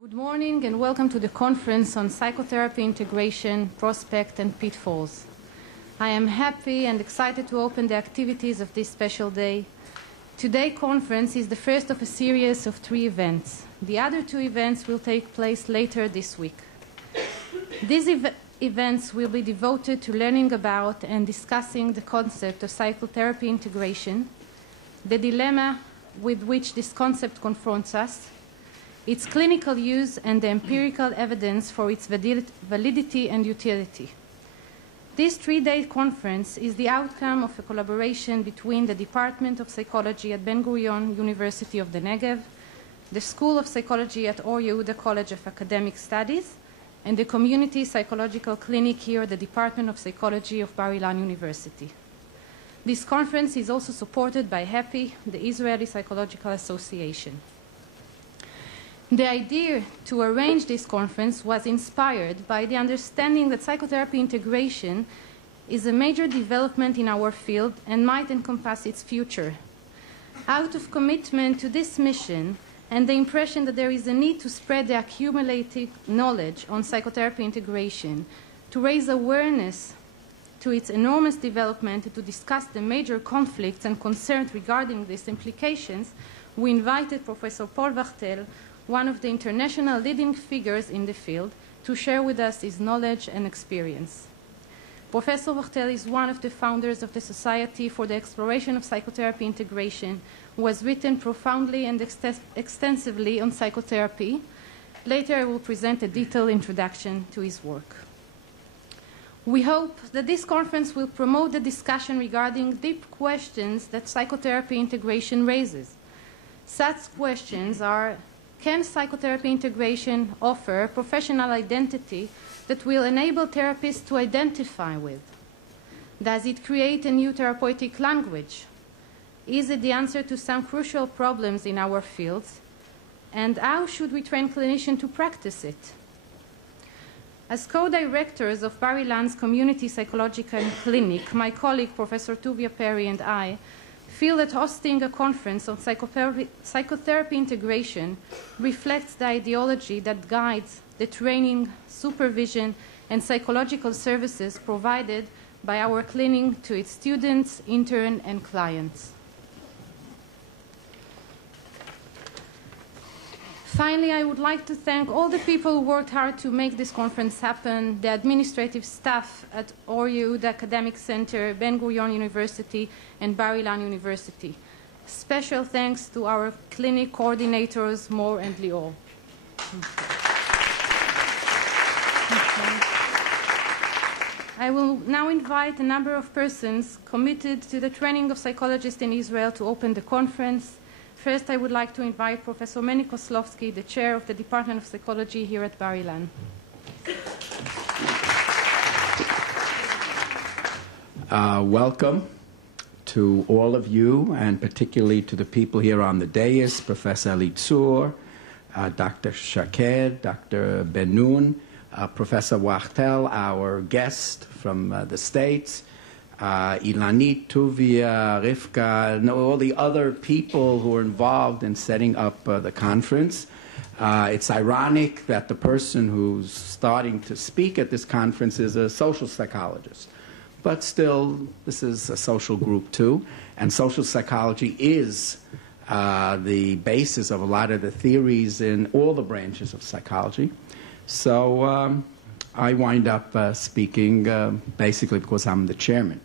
Good morning and welcome to the conference on psychotherapy integration, prospect and pitfalls. I am happy and excited to open the activities of this special day. Today's conference is the first of a series of 3 events. The other 2 events will take place later this week. These events will be devoted to learning about and discussing the concept of psychotherapy integration, the dilemma with which this concept confronts us, its clinical use and the empirical evidence for its validity and utility. This 3-day conference is the outcome of a collaboration between the Department of Psychology at Ben-Gurion University of the Negev, the School of Psychology at Or Yehuda College of Academic Studies, and the Community Psychological Clinic here at the Department of Psychology of Bar-Ilan University. This conference is also supported by HAPI, the Israeli Psychological Association. The idea to arrange this conference was inspired by the understanding that psychotherapy integration is a major development in our field and might encompass its future. Out of commitment to this mission and the impression that there is a need to spread the accumulated knowledge on psychotherapy integration, to raise awareness to its enormous development, and to discuss the major conflicts and concerns regarding these implications, we invited Professor Paul Wachtel, one of the international leading figures in the field, to share with us his knowledge and experience. Professor Wachtel is one of the founders of the Society for the Exploration of Psychotherapy Integration, who has written profoundly and extensively on psychotherapy. Later I will present a detailed introduction to his work. We hope that this conference will promote the discussion regarding deep questions that psychotherapy integration raises. Such questions are: can psychotherapy integration offer a professional identity that will enable therapists to identify with? Does it create a new therapeutic language? Is it the answer to some crucial problems in our fields? And how should we train clinicians to practice it? As co-directors of Bar-Ilan's Community Psychological Clinic, my colleague Professor Tuvia Perry and I feel that hosting a conference on psychotherapy integration reflects the ideology that guides the training, supervision, and psychological services provided by our clinic to its students, interns, and clients. Finally, I would like to thank all the people who worked hard to make this conference happen, the administrative staff at Or Yehuda Academic Center, Ben-Gurion University, and Bar-Ilan University. Special thanks to our clinic coordinators, Mor and Lior. I will now invite a number of persons committed to the training of psychologists in Israel to open the conference. First, I would like to invite Professor Meni Koslovsky, the chair of the Department of Psychology here at Bar-Ilan. Welcome to all of you, and particularly to the people here on the dais, Professor Litzur, Dr. Shaked, Dr. Ben-Nun, Professor Wachtel, our guest from the States, Ilanit, Tuvia, Rivka, and all the other people who are involved in setting up the conference. It's ironic that the person who's starting to speak at this conference is a social psychologist. But still, this is a social group too, and social psychology is the basis of a lot of the theories in all the branches of psychology. So I wind up speaking basically because I'm the chairman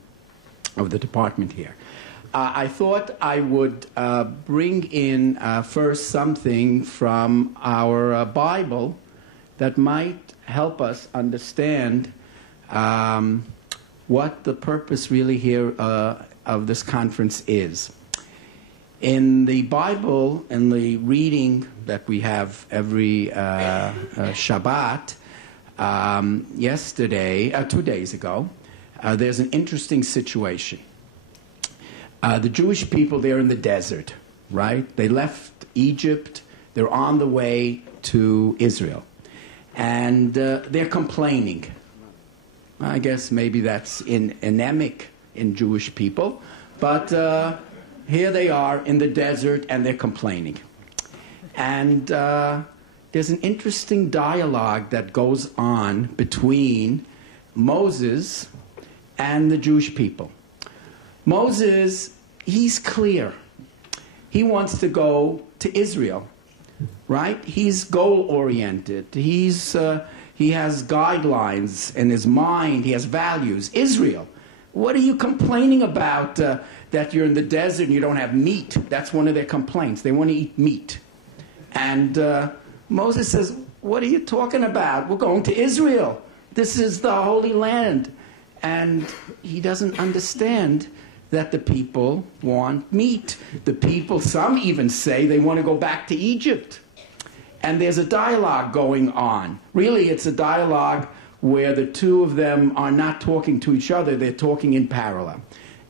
of the department here. I thought I would bring in first something from our Bible that might help us understand what the purpose really here of this conference is. In the Bible, in the reading that we have every Shabbat, yesterday, 2 days ago, there's an interesting situation. The Jewish people, they're in the desert, right? They left Egypt. They're on the way to Israel. And they're complaining. I guess maybe that's endemic in Jewish people. But here they are in the desert, and they're complaining. And there's an interesting dialogue that goes on between Moses and the Jewish people. Moses, he's clear. He wants to go to Israel, right? He's goal-oriented. He has guidelines in his mind. He has values. Israel. What are you complaining about that you're in the desert and you don't have meat? That's one of their complaints. They want to eat meat. And Moses says, what are you talking about? We're going to Israel. This is the Holy Land. And he doesn't understand that the people want meat. The people, some even say they want to go back to Egypt. And there's a dialogue going on. Really, it's a dialogue where the two of them are not talking to each other, they're talking in parallel.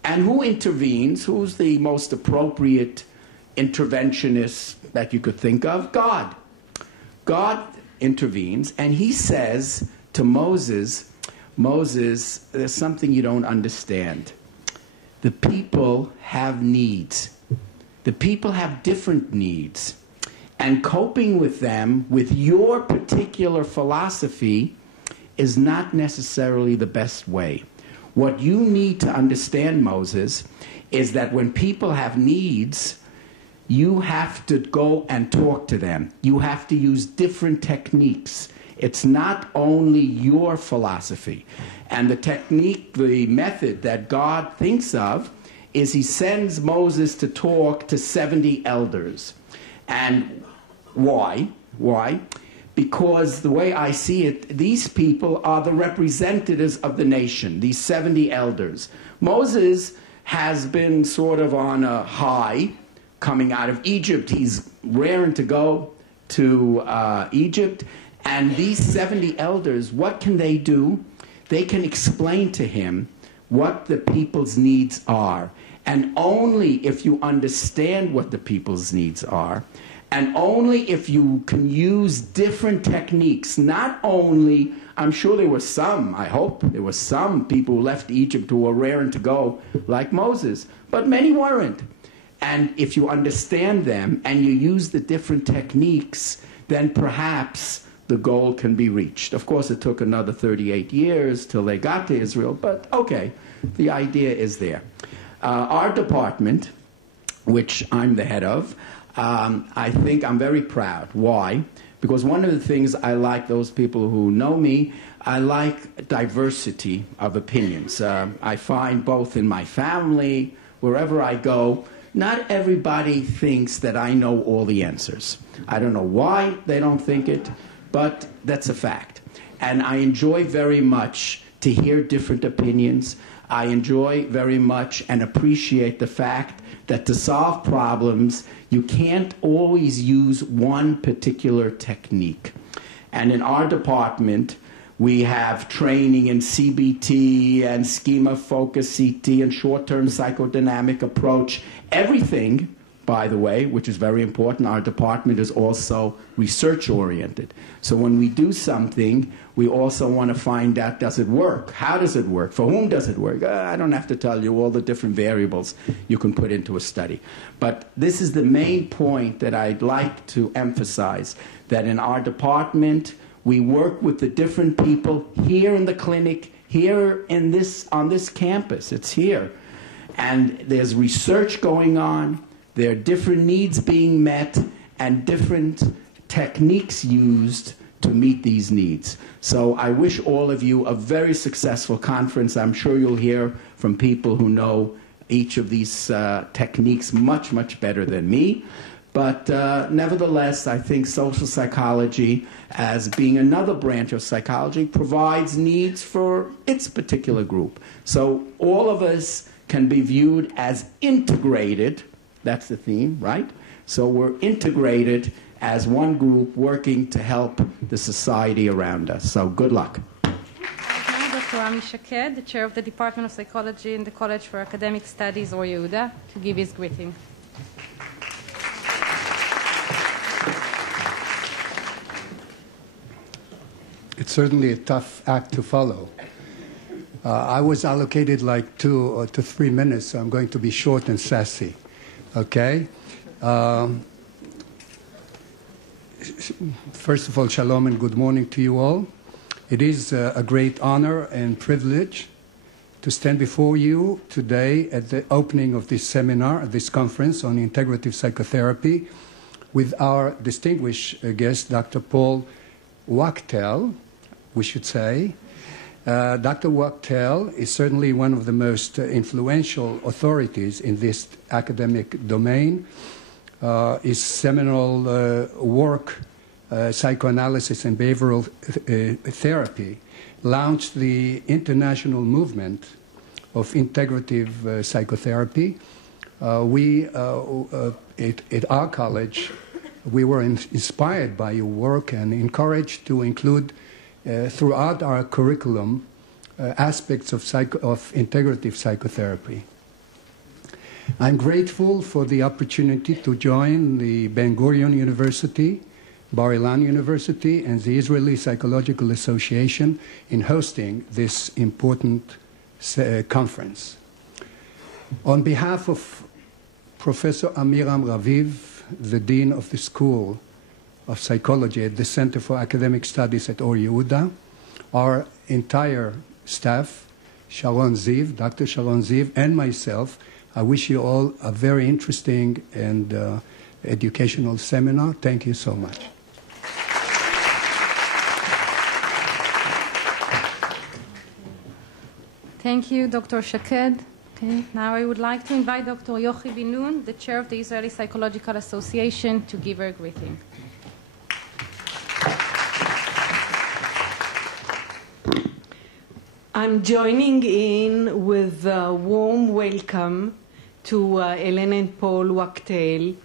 And who intervenes? Who's the most appropriate interventionist that you could think of? God. God intervenes, and he says to Moses, Moses, there's something you don't understand. The people have needs. The people have different needs. And coping with them with your particular philosophy is not necessarily the best way. What you need to understand, Moses, is that when people have needs, you have to go and talk to them. You have to use different techniques. It's not only your philosophy. And the technique, the method that God thinks of is he sends Moses to talk to 70 elders. And why? Why? Because the way I see it, these people are the representatives of the nation, these 70 elders. Moses has been sort of on a high coming out of Egypt. He's raring to go to Egypt. And these 70 elders, what can they do? They can explain to him what the people's needs are. And only if you understand what the people's needs are, and only if you can use different techniques, not only, I'm sure there were some, I hope, there were some people who left Egypt who were raring to go like Moses, but many weren't. And if you understand them and you use the different techniques, then perhaps the goal can be reached. Of course, it took another 38 years till they got to Israel, but okay, the idea is there. Our department, which I'm the head of, I think I'm very proud. Why? Because one of the things I like, those people who know me, I like diversity of opinions. I find both in my family, wherever I go, not everybody thinks that I know all the answers. I don't know why they don't think it, but that's a fact. And I enjoy very much to hear different opinions. I enjoy very much and appreciate the fact that to solve problems, you can't always use one particular technique. And in our department, we have training in CBT and schema-focused CT and short-term psychodynamic approach. Everything, by the way, which is very important, our department is also research-oriented. So when we do something, we also want to find out, does it work? How does it work? For whom does it work? I don't have to tell you all the different variables you can put into a study. But this is the main point that I'd like to emphasize, that in our department, we work with the different people here in the clinic, here in this, on this campus. It's here. And there's research going on. There are different needs being met and different techniques used to meet these needs. So I wish all of you a very successful conference. I'm sure you'll hear from people who know each of these techniques much, much better than me. But nevertheless, I think social psychology, as being another branch of psychology, provides needs for its particular group. So all of us can be viewed as integrated. That's the theme, right? So we're integrated as one group working to help the society around us. So good luck. Now, Dr. Rami Shaked, the chair of the Department of Psychology in the College for Academic Studies, Or Yehuda, to give his greeting. It's certainly a tough act to follow. I was allocated like 2 to 3 minutes, so I'm going to be short and sassy. Okay? First of all, shalom and good morning to you all. It is a great honor and privilege to stand before you today at the opening of this seminar, this conference on integrative psychotherapy, with our distinguished guest, Dr. Paul Wachtel, we should say. Dr. Wachtel is certainly one of the most influential authorities in this academic domain. His seminal work, Psychoanalysis and Behavioral Therapy, launched the international movement of integrative psychotherapy. We, at our college, we were inspired by your work and encouraged to include throughout our curriculum aspects of integrative psychotherapy. I'm grateful for the opportunity to join the Ben Gurion University, Bar-Ilan University, and the Israeli Psychological Association in hosting this important conference. On behalf of Professor Amiram Raviv, the Dean of the School of Psychology at the Center for Academic Studies at Or Yehuda, our entire staff, Sharon Ziv, Dr. Sharon Ziv, and myself, I wish you all a very interesting and educational seminar. Thank you so much. Thank you, Dr. Shaked. Okay. Now I would like to invite Dr. Yochi Ben-Nun, the chair of the Israeli Psychological Association, to give her a greeting. I'm joining in with a warm welcome to Ellen and Paul Wachtel.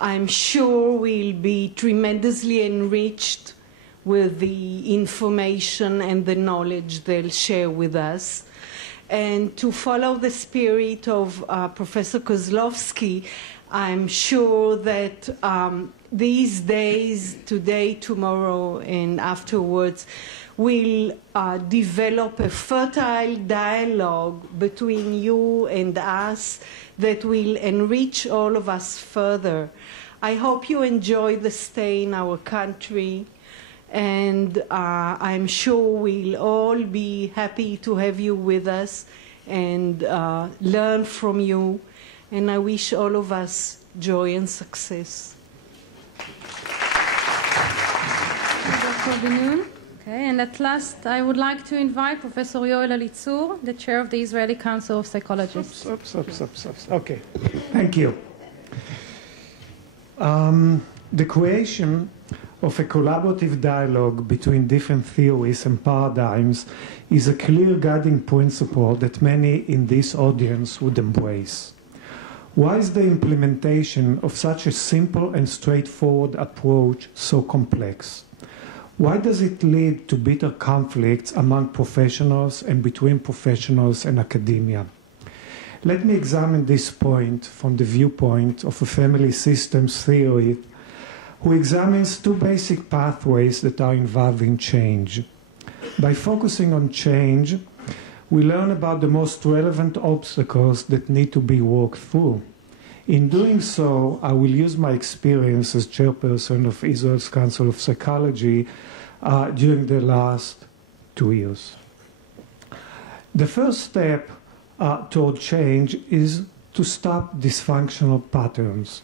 I'm sure we'll be tremendously enriched with the information and the knowledge they'll share with us. And to follow the spirit of Professor Kozlowski, I'm sure that these days, today, tomorrow, and afterwards, will develop a fertile dialogue between you and us that will enrich all of us further. I hope you enjoy the stay in our country, and I'm sure we'll all be happy to have you with us and learn from you, and I wish all of us joy and success. Dr. Ben-Nun. Okay, and at last, I would like to invite Professor Yoel Elitzur, the chair of the Israeli Council of Psychologists. Okay, thank you. The creation of a collaborative dialogue between different theories and paradigms is a clear guiding principle that many in this audience would embrace. Why is the implementation of such a simple and straightforward approach so complex? Why does it lead to bitter conflicts among professionals and between professionals and academia? Let me examine this point from the viewpoint of a family systems theory who examines two basic pathways that are involved in change. By focusing on change, we learn about the most relevant obstacles that need to be worked through. In doing so, I will use my experience as chairperson of Israel's Council of Psychology during the last 2 years. The first step toward change is to stop dysfunctional patterns.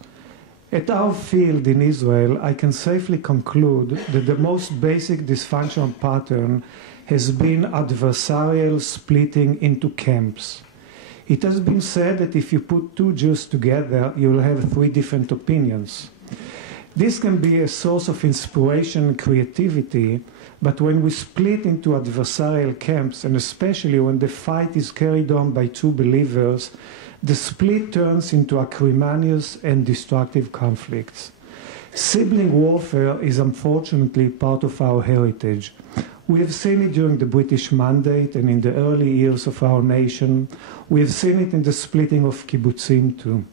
At our field in Israel, I can safely conclude that the most basic dysfunctional pattern has been adversarial splitting into camps. It has been said that if you put two Jews together, you will have three different opinions. This can be a source of inspiration and creativity, but when we split into adversarial camps, and especially when the fight is carried on by two believers, the split turns into acrimonious and destructive conflicts. Sibling warfare is unfortunately part of our heritage. We have seen it during the British Mandate and in the early years of our nation. We have seen it in the splitting of kibbutzim too.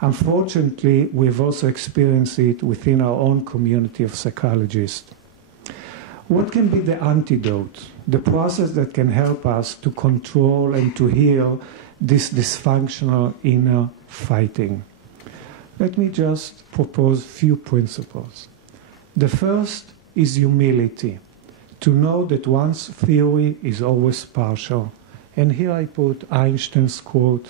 Unfortunately, we have also experienced it within our own community of psychologists. What can be the antidote, the process that can help us to control and to heal this dysfunctional inner fighting? Let me just propose a few principles. The first is humility, to know that one's theory is always partial. And here I put Einstein's quote,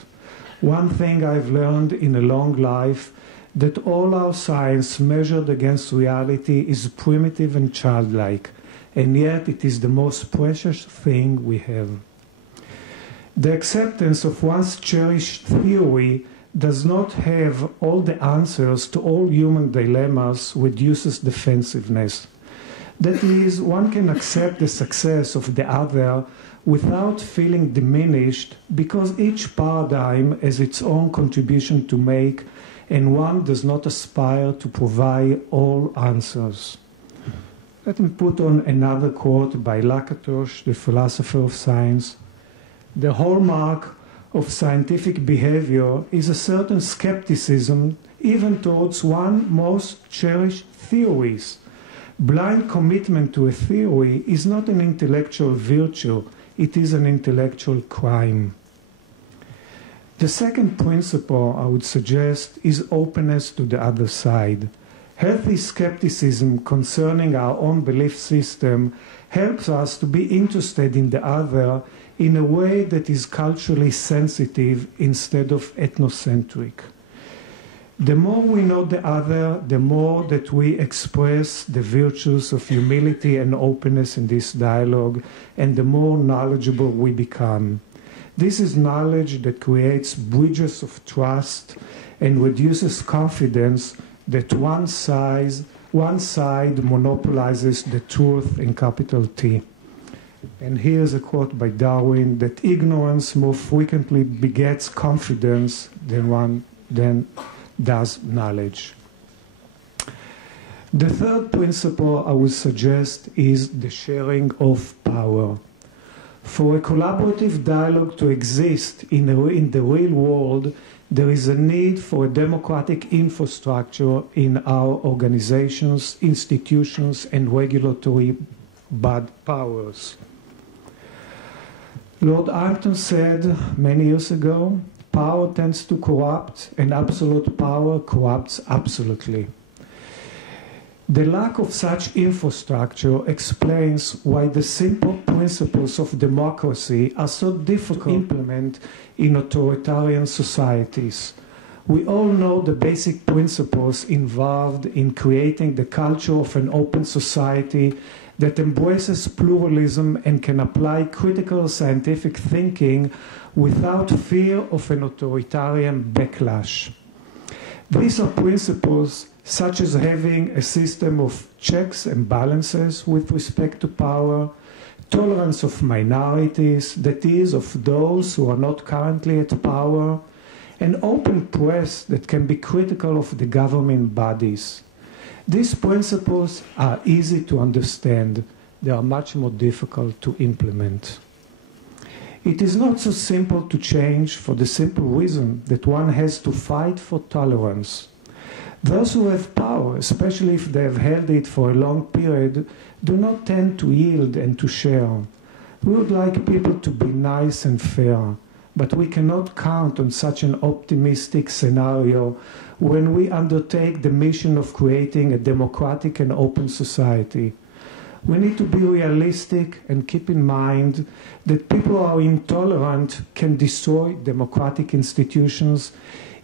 "One thing I've learned in a long life, that all our science measured against reality is primitive and childlike, and yet it is the most precious thing we have." The acceptance of one's cherished theory does not have all the answers to all human dilemmas reduces defensiveness. That is, one can accept the success of the other without feeling diminished because each paradigm has its own contribution to make and one does not aspire to provide all answers. Let me put on another quote by Lakatos, the philosopher of science. "The hallmark of scientific behavior is a certain skepticism even towards one's most cherished theories. Blind commitment to a theory is not an intellectual virtue, it is an intellectual crime." The second principle I would suggest is openness to the other side. Healthy skepticism concerning our own belief system helps us to be interested in the other in a way that is culturally sensitive instead of ethnocentric. The more we know the other, the more that we express the virtues of humility and openness in this dialogue, and the more knowledgeable we become. This is knowledge that creates bridges of trust and reduces confidence that one side monopolizes the truth in capital T. And here's a quote by Darwin, that ignorance more frequently begets confidence than does knowledge. The third principle I would suggest is the sharing of power. For a collaborative dialogue to exist in the real world, there is a need for a democratic infrastructure in our organizations, institutions, and regulatory powers. Lord Acton said many years ago, "Power tends to corrupt, and absolute power corrupts absolutely." The lack of such infrastructure explains why the simple principles of democracy are so difficult to implement in authoritarian societies. We all know the basic principles involved in creating the culture of an open society that embraces pluralism and can apply critical scientific thinking without fear of an authoritarian backlash. These are principles such as having a system of checks and balances with respect to power, tolerance of minorities, that is, of those who are not currently at power, an open press that can be critical of the government bodies. These principles are easy to understand. They are much more difficult to implement. It is not so simple to change for the simple reason that one has to fight for tolerance. Those who have power, especially if they have held it for a long period, do not tend to yield and to share. We would like people to be nice and fair, but we cannot count on such an optimistic scenario when we undertake the mission of creating a democratic and open society. We need to be realistic and keep in mind that people who are intolerant can destroy democratic institutions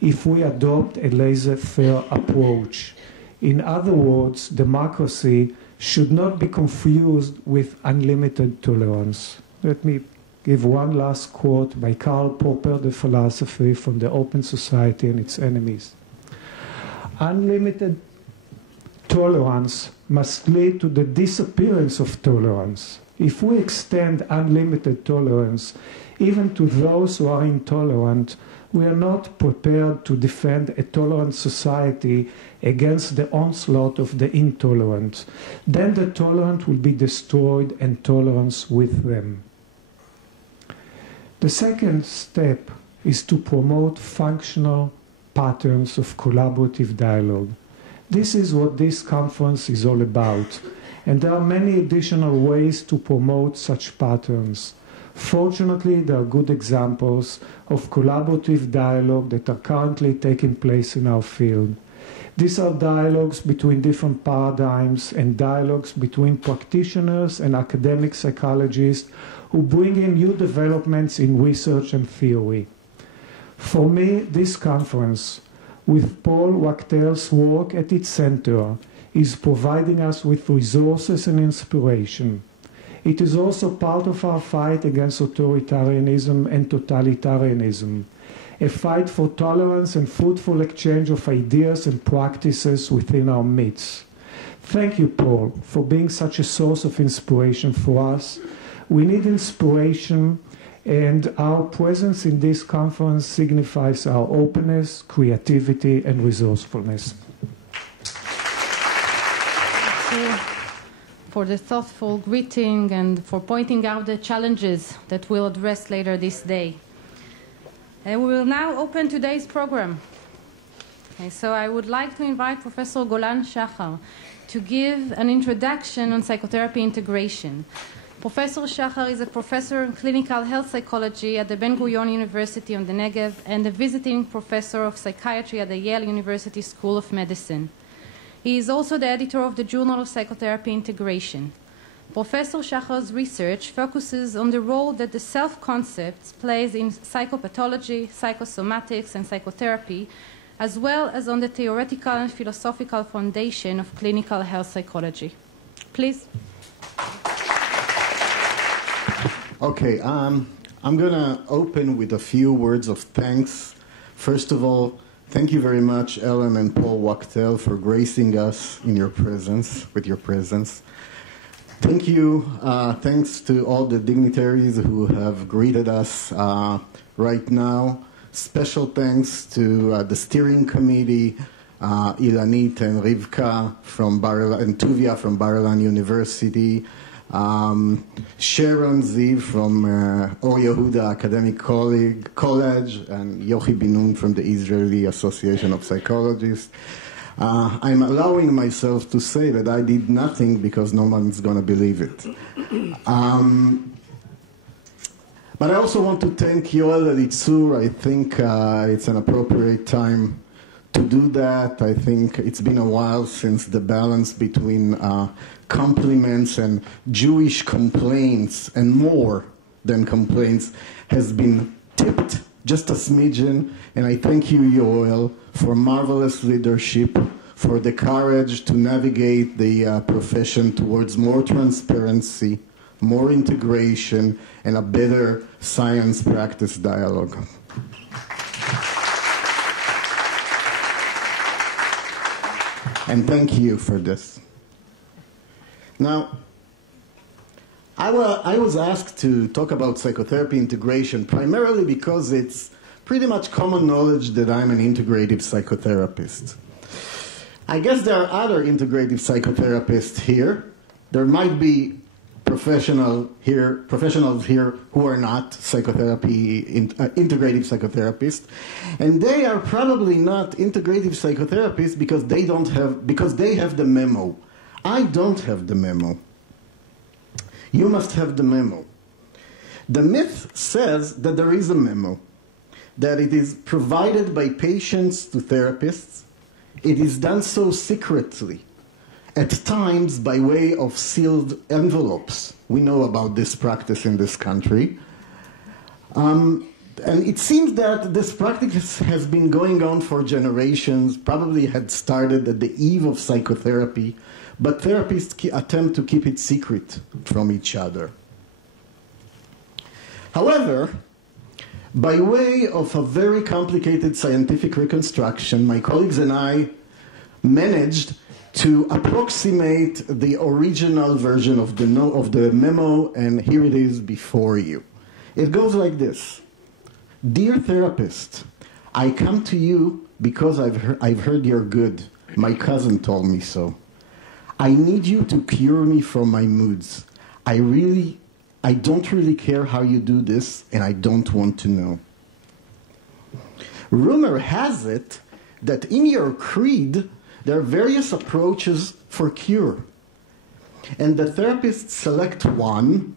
if we adopt a laissez-faire approach. In other words, democracy should not be confused with unlimited tolerance. Let me give one last quote by Karl Popper, the philosopher, from The Open Society and Its Enemies. "Unlimited tolerance must lead to the disappearance of tolerance. If we extend unlimited tolerance even to those who are intolerant, we are not prepared to defend a tolerant society against the onslaught of the intolerant. Then the tolerant will be destroyed and tolerance with them." The second step is to promote functional patterns of collaborative dialogue. This is what this conference is all about, and there are many additional ways to promote such patterns. Fortunately, there are good examples of collaborative dialogue that are currently taking place in our field. These are dialogues between different paradigms and dialogues between practitioners and academic psychologists who bring in new developments in research and theory. For me, this conference, with Paul Wachtel's work at its center, is providing us with resources and inspiration. It is also part of our fight against authoritarianism and totalitarianism, a fight for tolerance and fruitful exchange of ideas and practices within our midst. Thank you, Paul, for being such a source of inspiration for us. We need inspiration, and our presence in this conference signifies our openness, creativity, and resourcefulness. Thank you for the thoughtful greeting and for pointing out the challenges that we'll address later this day. And we will now open today's program. Okay, so I would like to invite Professor Golan Shachar to give an introduction on psychotherapy integration. Professor Shachar is a professor in clinical health psychology at the Ben-Gurion University on the Negev and a visiting professor of psychiatry at the Yale University School of Medicine. He is also the editor of the Journal of Psychotherapy Integration. Professor Shachar's research focuses on the role that the self-concepts plays in psychopathology, psychosomatics, and psychotherapy, as well as on the theoretical and philosophical foundation of clinical health psychology. Please. Okay, I'm going to open with a few words of thanks. First of all, thank you very much, Ellen and Paul Wachtel, for gracing us in your presence, with your presence. Thank you. Thanks to all the dignitaries who have greeted us right now. Special thanks to the steering committee, Ilanit and Rivka from Bar-Ilan, and Tuvia from Bar-Ilan University, Sharon Ziv from Or Yehuda Academic College, and Yochi Binun from the Israeli Association of Psychologists. I'm allowing myself to say that I did nothing because no one's going to believe it. But I also want to thank Yoel Elitzur. I think it's an appropriate time to do that. I think it's been a while since the balance between compliments and Jewish complaints and more than complaints has been tipped just a smidgen. And I thank you, Yoel, for marvelous leadership, for the courage to navigate the profession towards more transparency, more integration, and a better science-practice dialogue. And thank you for this. Now, I was asked to talk about psychotherapy integration primarily because it's pretty much common knowledge that I'm an integrative psychotherapist. I guess there are other integrative psychotherapists here. There might be professionals here who are not integrative psychotherapists, and they are probably not integrative psychotherapists because they have the memo. I don't have the memo. You must have the memo. The myth says that there is a memo, that it is provided by patients to therapists. It is done so secretly, at times by way of sealed envelopes. We know about this practice in this country. And it seems that this practice has been going on for generations, probably had started at the eve of psychotherapy, but therapists attempt to keep it secret from each other. However, by way of a very complicated scientific reconstruction, my colleagues and I managed to approximate the original version of the memo, and here it is before you. It goes like this. Dear therapist, I come to you because I've heard you're good. My cousin told me so. I need you to cure me from my moods. I don't really care how you do this, and I don't want to know. Rumor has it that in your creed, there are various approaches for cure, and the therapists select one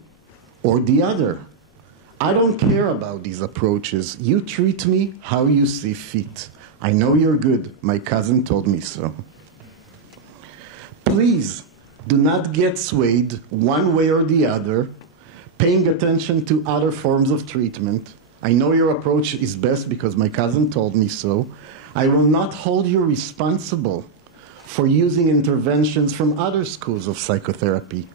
or the other. I don't care about these approaches. You treat me how you see fit. I know you're good. My cousin told me so. Please do not get swayed one way or the other, paying attention to other forms of treatment. I know your approach is best because my cousin told me so. I will not hold you responsible for using interventions from other schools of psychotherapy.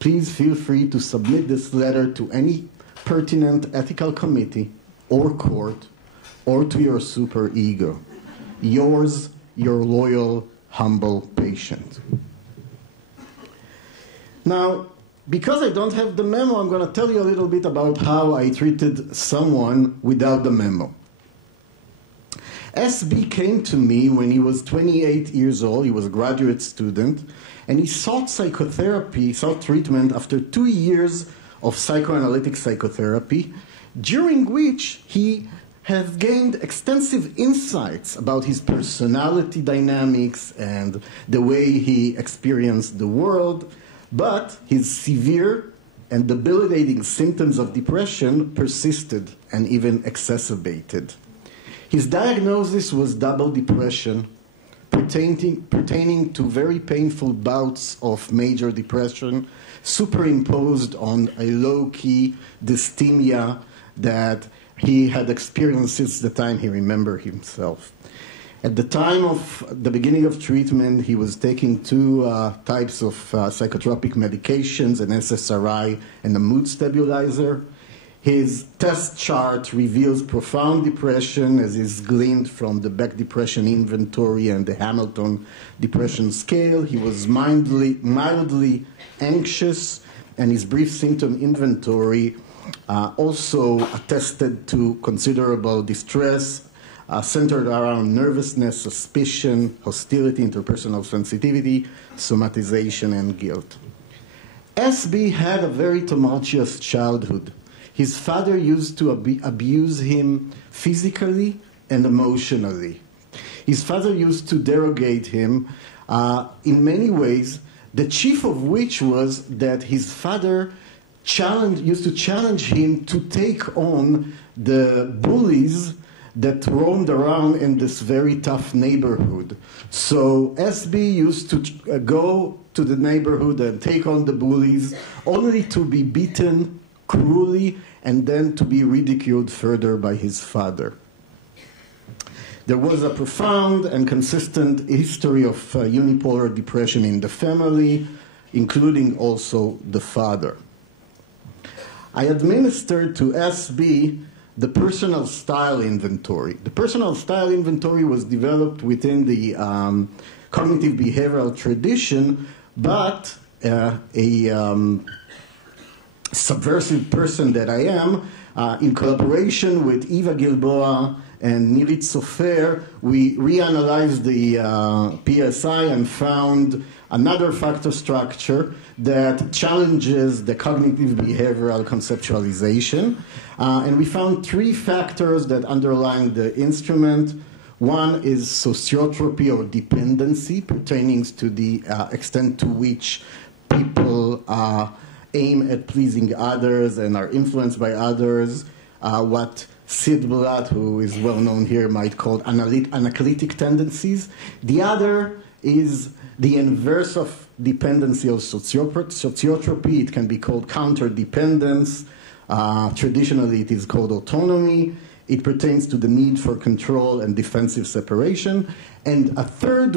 Please feel free to submit this letter to any pertinent ethical committee or court or to your superego. Yours, your loyal, humble patient. Now, because I don't have the memo, I'm going to tell you a little bit about how I treated someone without the memo. SB came to me when he was 28 years old. He was a graduate student, and he sought psychotherapy, sought treatment after 2 years of psychoanalytic psychotherapy, during which he has gained extensive insights about his personality dynamics and the way he experienced the world, but his severe and debilitating symptoms of depression persisted and even exacerbated. His diagnosis was double depression, pertaining to very painful bouts of major depression, superimposed on a low-key dysthymia that he had experienced since the time he remembered himself. At the time of the beginning of treatment, he was taking two types of psychotropic medications, an SSRI and a mood stabilizer. His test chart reveals profound depression, as is gleaned from the Beck Depression Inventory and the Hamilton Depression Scale. He was mildly anxious, and his brief symptom inventory also attested to considerable distress, centered around nervousness, suspicion, hostility, interpersonal sensitivity, somatization, and guilt. SB had a very tumultuous childhood. His father used to abuse him physically and emotionally. His father used to derogate him in many ways, the chief of which was that his father used to challenge him to take on the bullies that roamed around in this very tough neighborhood. So SB used to go to the neighborhood and take on the bullies, only to be beaten cruelly and then to be ridiculed further by his father. There was a profound and consistent history of unipolar depression in the family, including also the father. I administered to SB the personal style inventory. The personal style inventory was developed within the cognitive behavioral tradition, but a subversive person that I am, in collaboration with Eva Gilboa and Nirit Sofer, we reanalyzed the PSI and found another factor structure that challenges the cognitive behavioral conceptualization. And we found three factors that underlie the instrument. One is sociotropy or dependency, pertaining to the extent to which people aim at pleasing others and are influenced by others, what Sid Blatt, who is well known here, might call analytic tendencies. The other is the inverse of dependency of sociotropy. It can be called counterdependence. Traditionally, it is called autonomy. It pertains to the need for control and defensive separation. And a third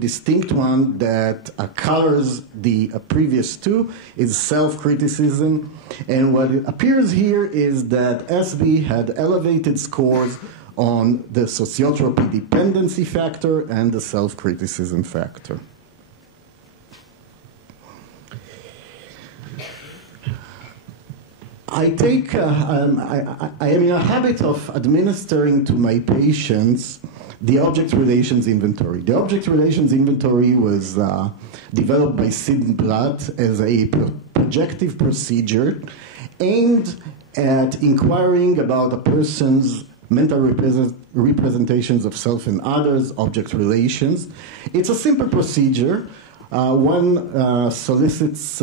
distinct one that colors the previous two is self-criticism. And what appears here is that SB had elevated scores on the sociotropy dependency factor and the self-criticism factor. I am in a habit of administering to my patients the object relations inventory. The object relations inventory was developed by Sid Blatt as a projective procedure aimed at inquiring about a person's mental representations of self and others, object relations. It's a simple procedure. One solicits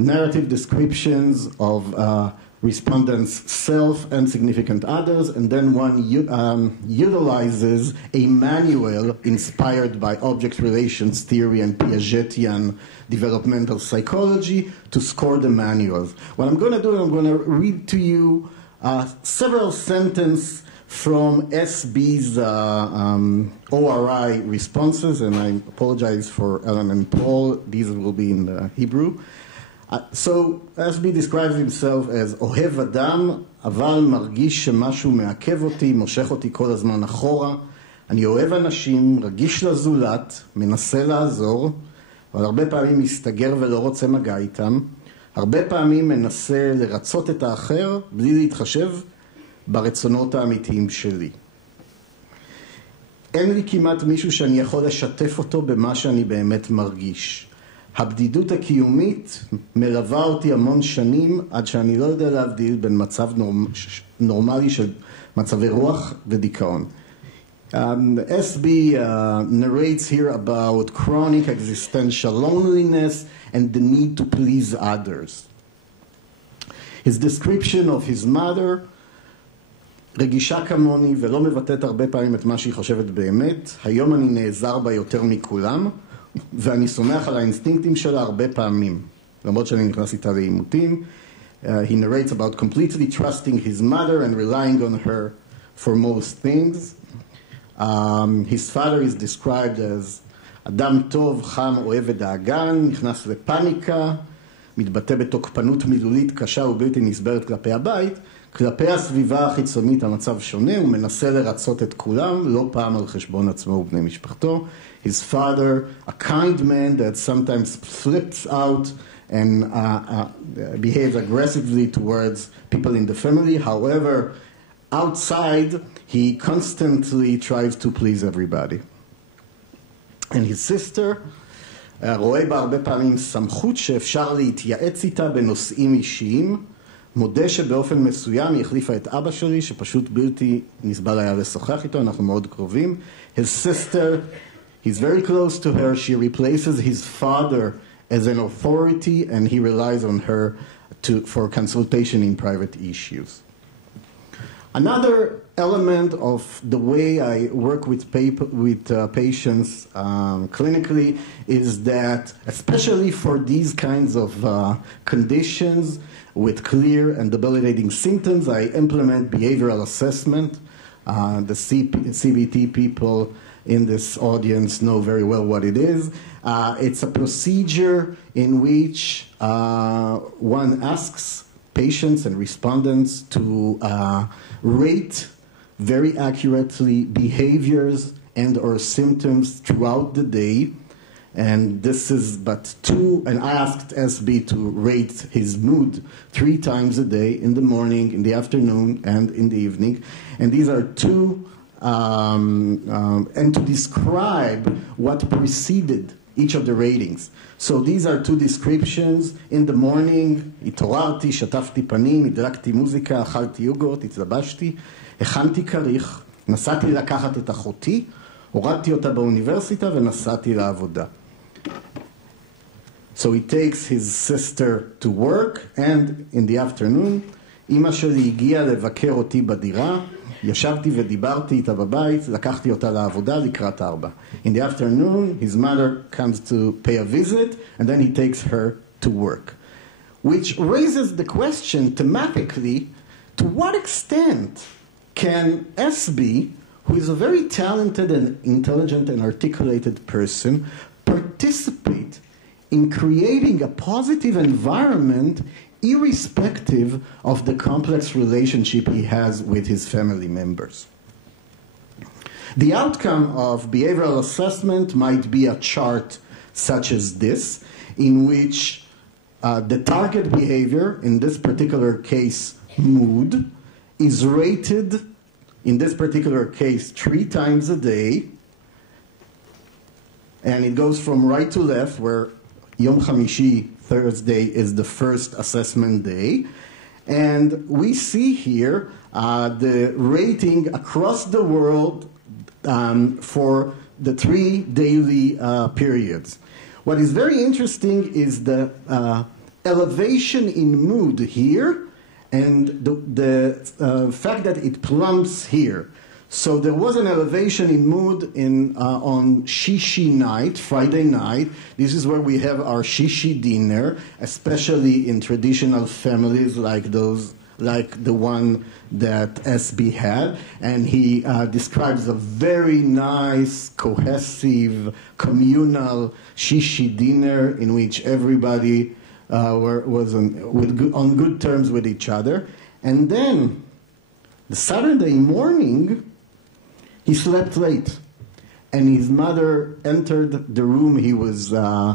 narrative descriptions of respondent's self and significant others, and then one utilizes a manual inspired by object relations theory and Piagetian developmental psychology to score the manuals. What I'm going to do, I'm going to read to you several sentences from SB's ORI responses, and I apologize for Ellen and Paul. These will be in the Hebrew. So SB describes himself as אוהב אדם, אבל מרגיש שמשהו מעכב אותי, מושך אותי כל הזמן אחורה. אני אוהב אנשים, רגיש לזולת, מנסה לעזור, אבל הרבה פעמים מסתגר ולא רוצה מגע איתם. הרבה פעמים מנסה לרצות את האחר, בלי להתחשב ברצונות האמיתיים שלי. אין לי כמעט מישהו שאני יכול לשתף אותו במה שאני באמת מרגיש. הבדידות הקיומית מלווה אותי המון שנים, עד שאני לא יודע להבדיל בין מצב נורמלי של מצבי רוח ודיכאון. SB narrates here about chronic existential loneliness and the need to please others. His description of his mother, רגישה כמוני ולא מבטאת הרבה פעמים את מה שהיא חושבת באמת. היום אני נעזר בה יותר מכולם, ואני סומך על האינסטינקטים שלה הרבה פעמים, למרות שאני נכנס איתה לעימותים. He narrates about completely trusting his mother and relying on her for most things. His father is described as אדם טוב, חם, אוהב ודאגן, נכנס לפניקה, מתבטא בתוקפנות מילולית קשה ובלתי נסברת כלפי הבית. כלפי הסביבה החיצונית המצב שונה, הוא מנסה לרצות את כולם, לא פעם על חשבון עצמו ובני משפחתו. His father, a kind man that sometimes flips out and behaves aggressively towards people in the family. However, outside, he constantly tries to please everybody. And his sister, רואה בה הרבה פעמים סמכות שאפשר להתייעץ איתה בנושאים אישיים. מודה שבאופן מסוים היא החליפה את אבא שלי, שפשוט בלתי נסבל היה לשוחח איתו, אנחנו מאוד קרובים. His sister, he's very close to her, she replaces his father as an authority, and he relies on her for consultation in private issues. Another element of the way I work with patients clinically is that, especially for these kinds of conditions with clear and debilitating symptoms, I implement behavioral assessment. The CBT people in this audience know very well what it is. It's a procedure in which one asks patients and respondents to rate very accurately behaviors and or symptoms throughout the day. And this is but two, and I asked SB to rate his mood 3 times a day, in the morning, in the afternoon, and in the evening. And these are two, and to describe what preceded each of the ratings. So these are 2 descriptions. In the morning, התעוררתי, שטפתי פנים, הדלקתי מוזיקה, אכלתי יוגורט, התלבשתי, הכנתי כריך, נסעתי לקחת את אחותי, הורדתי אותה באוניברסיטה ונסעתי לעבודה. So he takes his sister to work, and in the afternoon, אמא שלי הגיעה לבקר אותי בדירה, ישבתי ודיברתי איתה בבית, לקחתי אותה לעבודה לקראת 4. In the afternoon, his mother comes to pay a visit, and then he takes her to work. Which raises the question, thematically, to what extent can SB, who is a very talented and intelligent and articulated person, participate in creating a positive environment irrespective of the complex relationship he has with his family members. The outcome of behavioral assessment might be a chart such as this, in which the target behavior, in this particular case mood, is rated, in this particular case 3 times a day, and it goes from right to left, where Yom Hamishi, Thursday, is the first assessment day. And we see here the rating across the world for the 3 daily periods. What is very interesting is the elevation in mood here, and the fact that it plumps here. So there was an elevation in mood on Shishi night, Friday night. This is where we have our Shishi dinner, especially in traditional families like the one that SB had. And he describes a very nice, cohesive, communal Shishi dinner in which everybody was on good terms with each other. And then the Saturday morning, he slept late, and his mother entered the room he was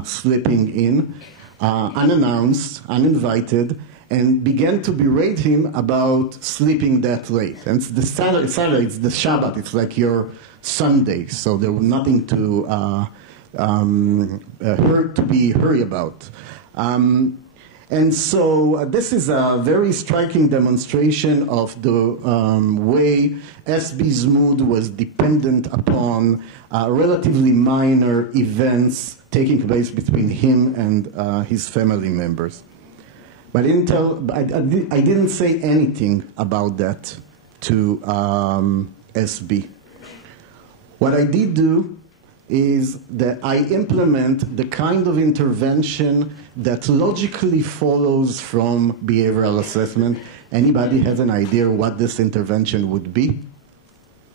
sleeping in, unannounced, uninvited, and began to berate him about sleeping that late. And it's the Saturday, it's the Shabbat, it's like your Sunday, so there was nothing to hurry about. And so this is a very striking demonstration of the way SB's mood was dependent upon relatively minor events taking place between him and his family members. But I didn't say anything about that to SB. What I did do is that I implement the kind of intervention that logically follows from behavioral assessment. Anybody has an idea what this intervention would be?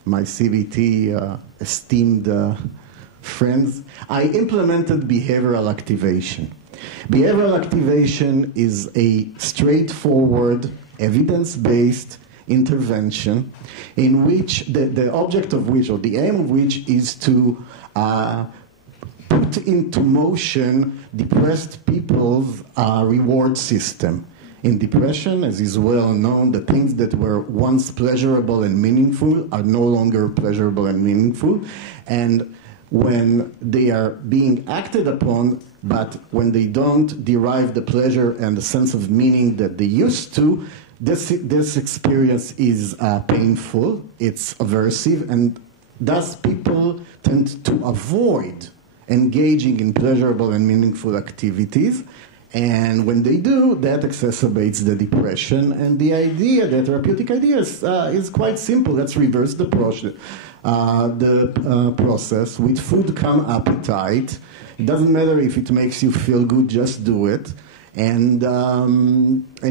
My CBT esteemed friends. I implemented behavioral activation. Behavioral activation is a straightforward, evidence-based intervention in which the object of which, or the aim of which, is to put into motion depressed people's reward system. In depression, as is well known, the things that were once pleasurable and meaningful are no longer pleasurable and meaningful. And when they are being acted upon, but when they don't derive the pleasure and the sense of meaning that they used to, this experience is painful, it's aversive, and thus people tend to avoid engaging in pleasurable and meaningful activities. And when they do, that exacerbates the depression. And the idea, the therapeutic idea is quite simple. Let's reverse the process. With food come appetite. It doesn't matter if it makes you feel good, just do it. And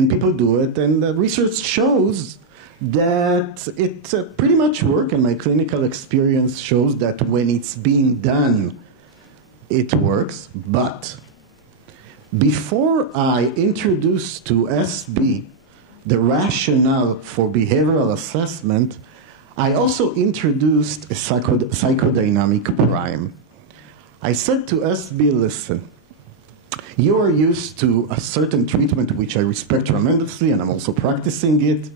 people do it. And research shows that it pretty much works. And my clinical experience shows that when it's being done, it works. But before I introduced to SB the rationale for behavioral assessment, I also introduced a psychodynamic prime. I said to SB, listen, you are used to a certain treatment which I respect tremendously, and I'm also practicing it.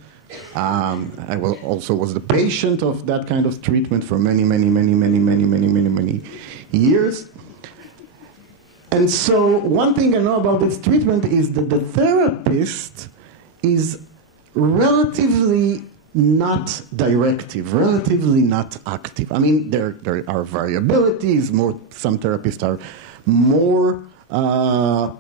I also was the patient of that kind of treatment for many years. And so one thing I know about this treatment is that the therapist is relatively not directive, relatively not active. I mean, there are variabilities. Some therapists are more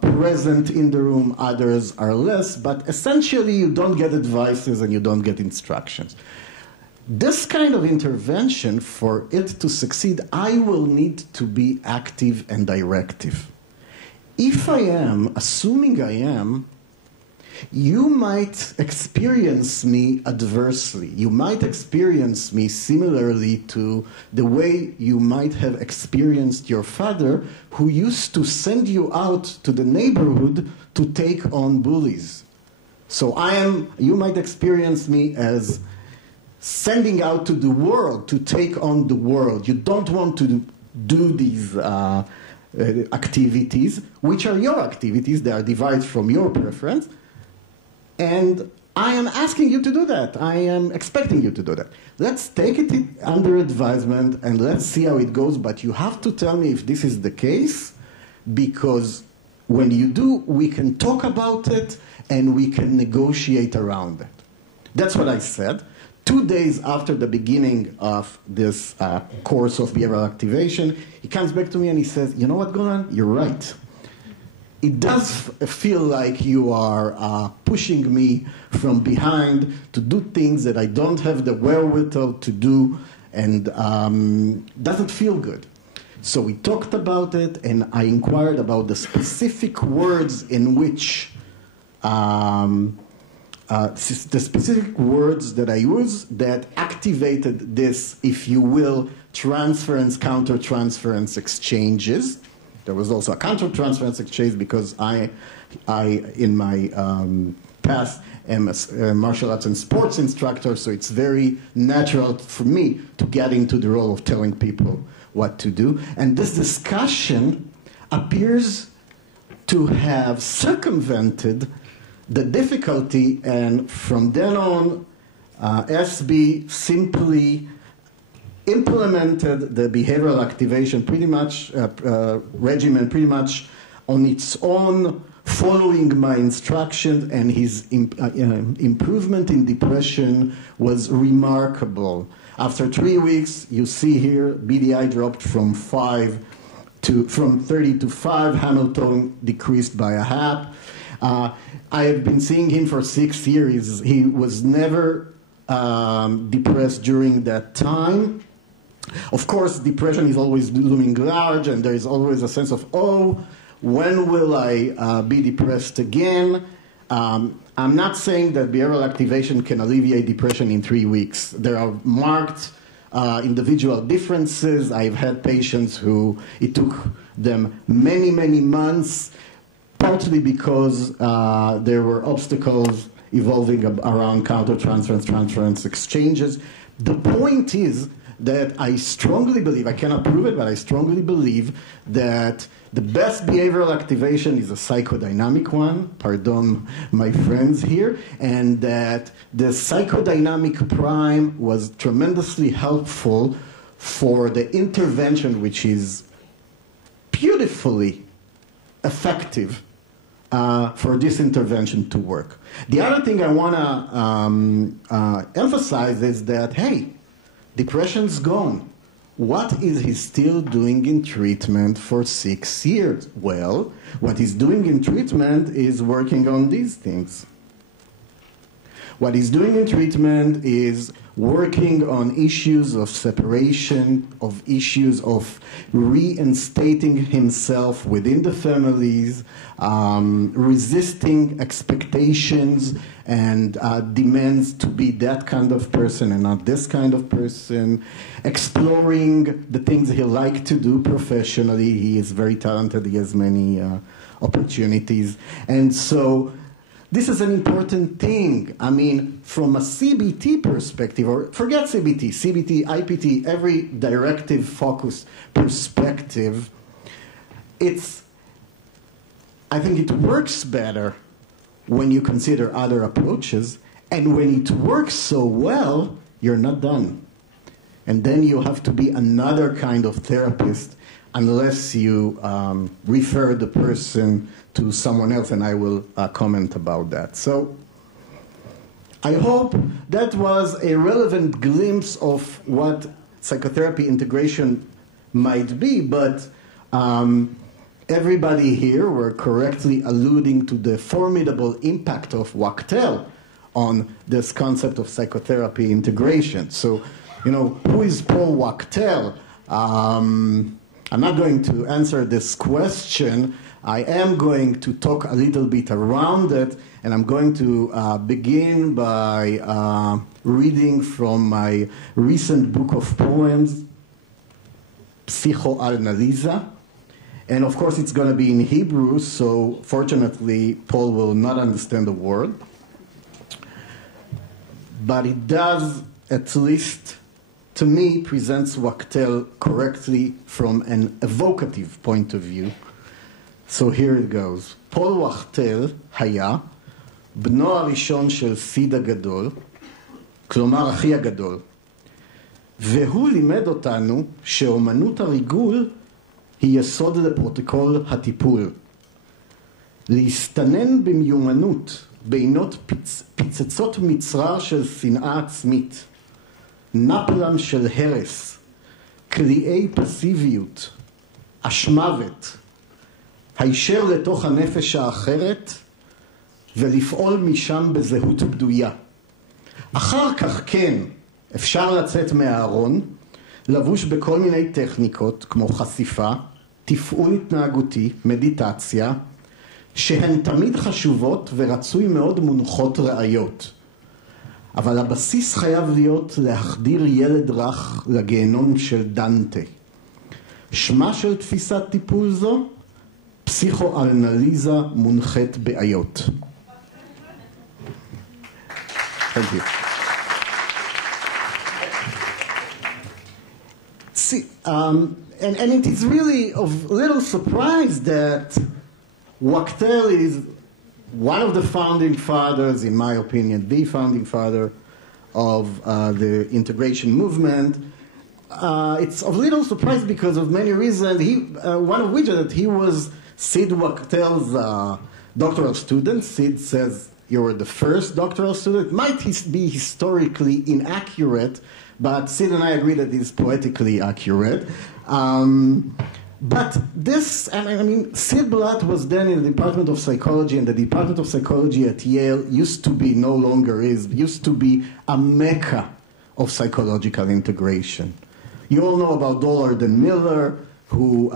present in the room, others are less, but essentially you don't get advices and you don't get instructions. This kind of intervention, for it to succeed, I will need to be active and directive. If I am, assuming I am, you might experience me adversely. You might experience me similarly to the way you might have experienced your father, who used to send you out to the neighborhood to take on bullies. So you might experience me as sending out to the world to take on the world. You don't want to do these activities, which are your activities. They are derived from your preference. And I am asking you to do that. I am expecting you to do that. Let's take it under advisement and let's see how it goes. But you have to tell me if this is the case, because when you do, we can talk about it and we can negotiate around it. That's what I said. 2 days after the beginning of this course of behavioral activation, he comes back to me and he says, you know what, Golan, you're right. it does feel like you are pushing me from behind to do things that I don't have the wherewithal to do, and doesn't feel good. So we talked about it, and I inquired about the specific words in which, the specific words that I use that activated this, if you will, transference, counter-transference exchanges. There was also a counter-transference exchange because I in my past, am a martial arts and sports instructor, so it's very natural for me to get into the role of telling people what to do. And this discussion appears to have circumvented the difficulty, and from then on, SB simply implemented the behavioral activation pretty much, regimen pretty much on its own, following my instructions, and his improvement in depression was remarkable. After 3 weeks, you see here, BDI dropped from 30 to 5, Hamilton decreased by a half. I have been seeing him for 6 years. He was never depressed during that time. Of course, depression is always looming large, and there is always a sense of, oh, when will I be depressed again? I'm not saying that behavioral activation can alleviate depression in 3 weeks. There are marked individual differences. I've had patients who it took them many, many months, partly because there were obstacles evolving around counter-transference, transference exchanges. The point is that I strongly believe, I cannot prove it, but I strongly believe that the best behavioral activation is a psychodynamic one, pardon my friends here, and that the psychodynamic prime was tremendously helpful for the intervention, which is beautifully effective for this intervention to work. The other thing I want to emphasize is that, hey, depression's gone. What is he still doing in treatment for 6 years? Well, what he's doing in treatment is working on these things. What he's doing in treatment is working on issues of separation, of issues of reinstating himself within the families, resisting expectations and demands to be that kind of person and not this kind of person, exploring the things he likes to do professionally. He is very talented. He has many opportunities. And so this is an important thing. I mean, from a CBT perspective, or forget CBT, CBT, IPT, every directive focus perspective, I think it works better when you consider other approaches, and when it works so well, you're not done. And then you have to be another kind of therapist unless you refer the person to someone else, and I will comment about that. So I hope that was a relevant glimpse of what psychotherapy integration might be, but everybody here were correctly alluding to the formidable impact of Wachtel on this concept of psychotherapy integration. So, you know, who is Paul Wachtel? I'm not going to answer this question. I am going to talk a little bit around it, and I'm going to begin by reading from my recent book of poems, Psychoanalyse. And of course, it's going to be in Hebrew, so fortunately, Paul will not understand the word. But it does, at least to me, presents Wachtel correctly from an evocative point of view. So here it goes. פול וואכטל היה בנו הראשון של סיד הגדול, כלומר אחי הגדול. והוא לימד אותנו שאומנות הריגול היא יסוד לפרוטוקול הטיפול. להסתנן במיומנות בינות פיצצות מצרר של שנאה עצמית, נפלם של הרס, קליעי פסיביות, אשמוות, הישר לתוך הנפש האחרת ולפעול משם בזהות בדויה. אחר כך כן, אפשר לצאת מהארון, לבוש בכל מיני טכניקות כמו חשיפה, תפעול התנהגותי, מדיטציה, שהן תמיד חשובות ורצוי מאוד מונחות ראיות. אבל הבסיס חייב להיות להחדיר ילד רך לגיהנום של דנטה. שמה של תפיסת טיפול זו, פסיכואנליזה מונחית בעיות. Thank you. See, and it is really of little surprise that Wachtel is one of the founding fathers, in my opinion, the founding father of the integration movement. It's of little surprise because of many reasons. One of which is that he was Sid Wachtel's doctoral student. Sid says, you were the first doctoral student. It might be historically inaccurate, but Sid and I agree that it is poetically accurate. But this, I mean, Sid Blatt was then in the Department of Psychology, and the Department of Psychology at Yale used to be, no longer is, used to be a mecca of psychological integration. You all know about Dollard and Miller, who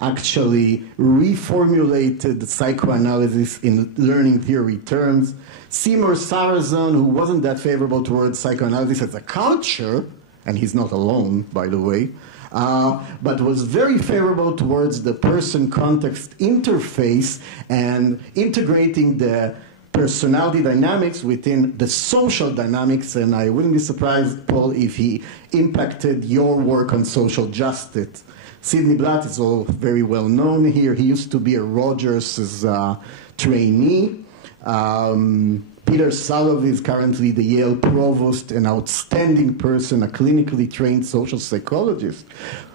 actually reformulated psychoanalysis in learning theory terms. Seymour Sarazan, who wasn't that favorable towards psychoanalysis as a culture, and he's not alone, by the way, but was very favorable towards the person-context interface and integrating the personality dynamics within the social dynamics, and I wouldn't be surprised, Paul, if he impacted your work on social justice. Sidney Blatt is all very well known here. He used to be a Rogers' trainee. Peter Salovey is currently the Yale provost, an outstanding person, a clinically trained social psychologist,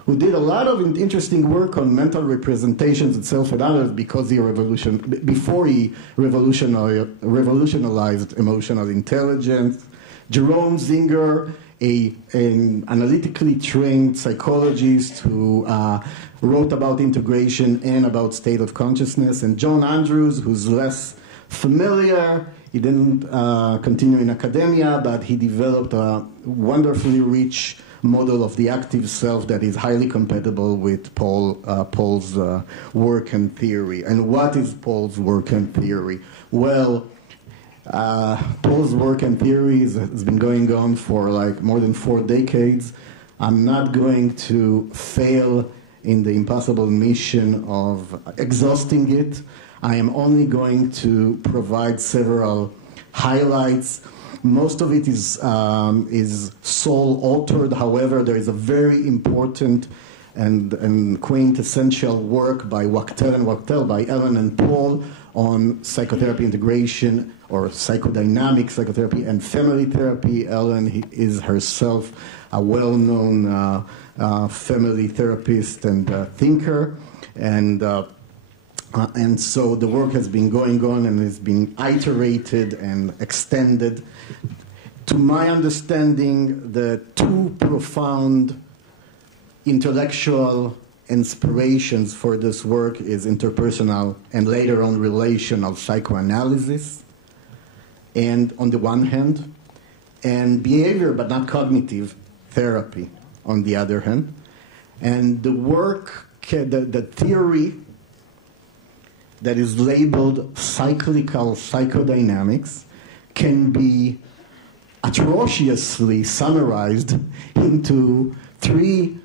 who did a lot of interesting work on mental representations and self and others before he revolutionized emotional intelligence. Jerome Zinger, an analytically trained psychologist who wrote about integration and about state of consciousness, and John Andrews, who's less familiar. He didn't continue in academia, but he developed a wonderfully rich model of the active self that is highly compatible with Paul's work and theory. And what is Paul's work and theory? Well, Paul's work and theory has been going on for like more than 4 decades. I'm not going to fail in the impossible mission of exhausting it. I am only going to provide several highlights. Most of it is soul-authored. However, there is a very important and quintessential work by Wachtel and Wachtel, by Ellen and Paul, on psychotherapy integration or psychodynamic psychotherapy and family therapy. Ellen is herself a well-known family therapist and thinker, and so the work has been going on and has been iterated and extended. To my understanding, the 2 profound intellectual inspirations for this work is interpersonal and later on relational psychoanalysis, and on the one hand, and behavior but not cognitive therapy on the other hand. And the work, the theory that is labeled cyclical psychodynamics can be atrociously summarized into 3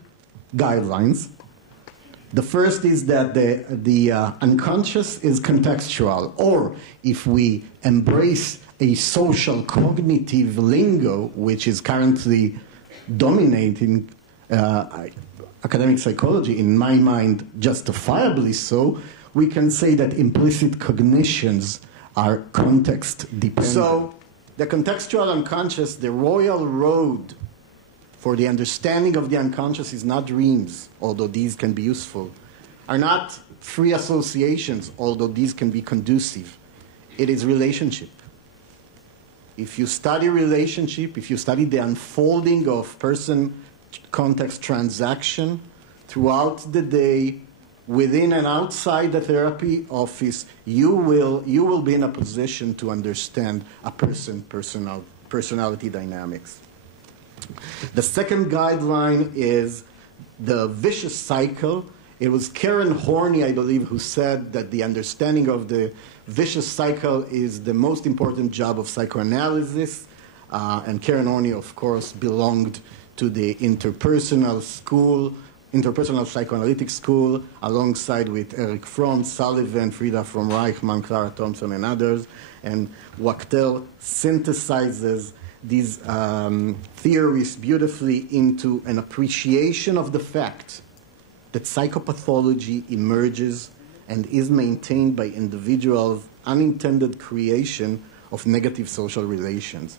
guidelines. The first is that the unconscious is contextual, or if we embrace a social cognitive lingo, which is currently dominating academic psychology, in my mind justifiably so, we can say that implicit cognitions are context dependent. So the contextual unconscious, the royal road for the understanding of the unconscious is not dreams, although these can be useful, are not free associations, although these can be conducive. It is relationship. If you study relationship, if you study the unfolding of person-context transaction throughout the day, within and outside the therapy office, you will be in a position to understand a personality dynamics. The second guideline is the vicious cycle. It was Karen Horney, I believe, who said that the understanding of the vicious cycle is the most important job of psychoanalysis. And Karen Horney, of course, belonged to the interpersonal psychoanalytic school, alongside with Eric Fromm, Sullivan, Frida from Reichman, Clara Thompson, and others. And Wachtel synthesizes these theories beautifully into an appreciation of the fact that psychopathology emerges and is maintained by individuals' unintended creation of negative social relations.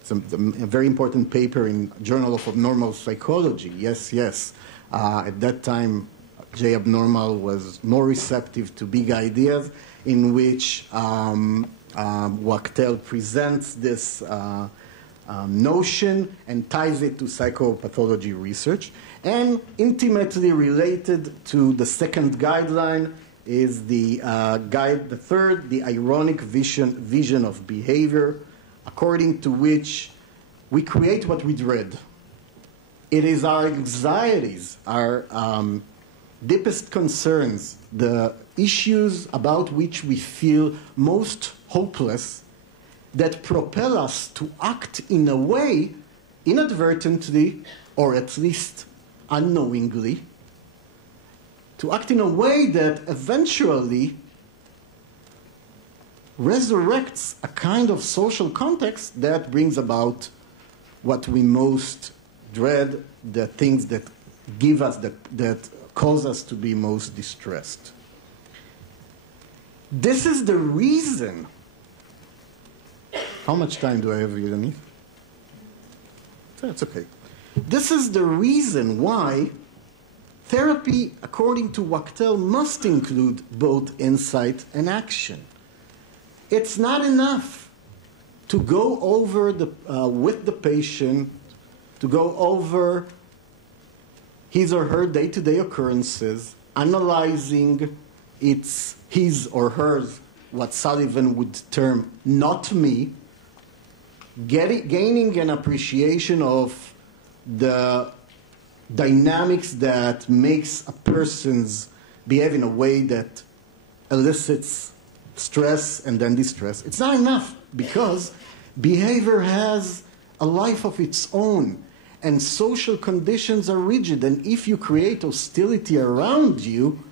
It's a very important paper in Journal of Abnormal Psychology. Yes, yes. At that time, J. Abnormal was more receptive to big ideas, in which Wachtel presents this notion and ties it to psychopathology research. And intimately related to the second guideline is the third, the ironic vision of behavior, according to which we create what we dread. It is our anxieties, our deepest concerns, the issues about which we feel most hopeless, that propel us to act in a way, inadvertently, or at least unknowingly, to act in a way that eventually resurrects a kind of social context that brings about what we most dread, the things that give us, that cause us to be most distressed. This is the reason. How much time do I have, Yeleni? That's okay. This is the reason why therapy, according to Wachtel, must include both insight and action. It's not enough to go over with the patient, to go over his or her day-to-day occurrences, analyzing his or hers, what Sullivan would term not me, gaining an appreciation of the dynamics that makes a person's behave in a way that elicits stress and then distress. It's not enough, because behavior has a life of its own, and social conditions are rigid, and if you create hostility around you,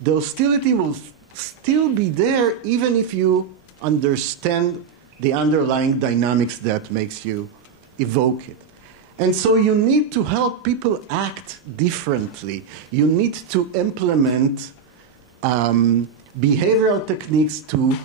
the hostility will still be there even if you understand the underlying dynamics that makes you evoke it. And so you need to help people act differently. You need to implement behavioral techniques to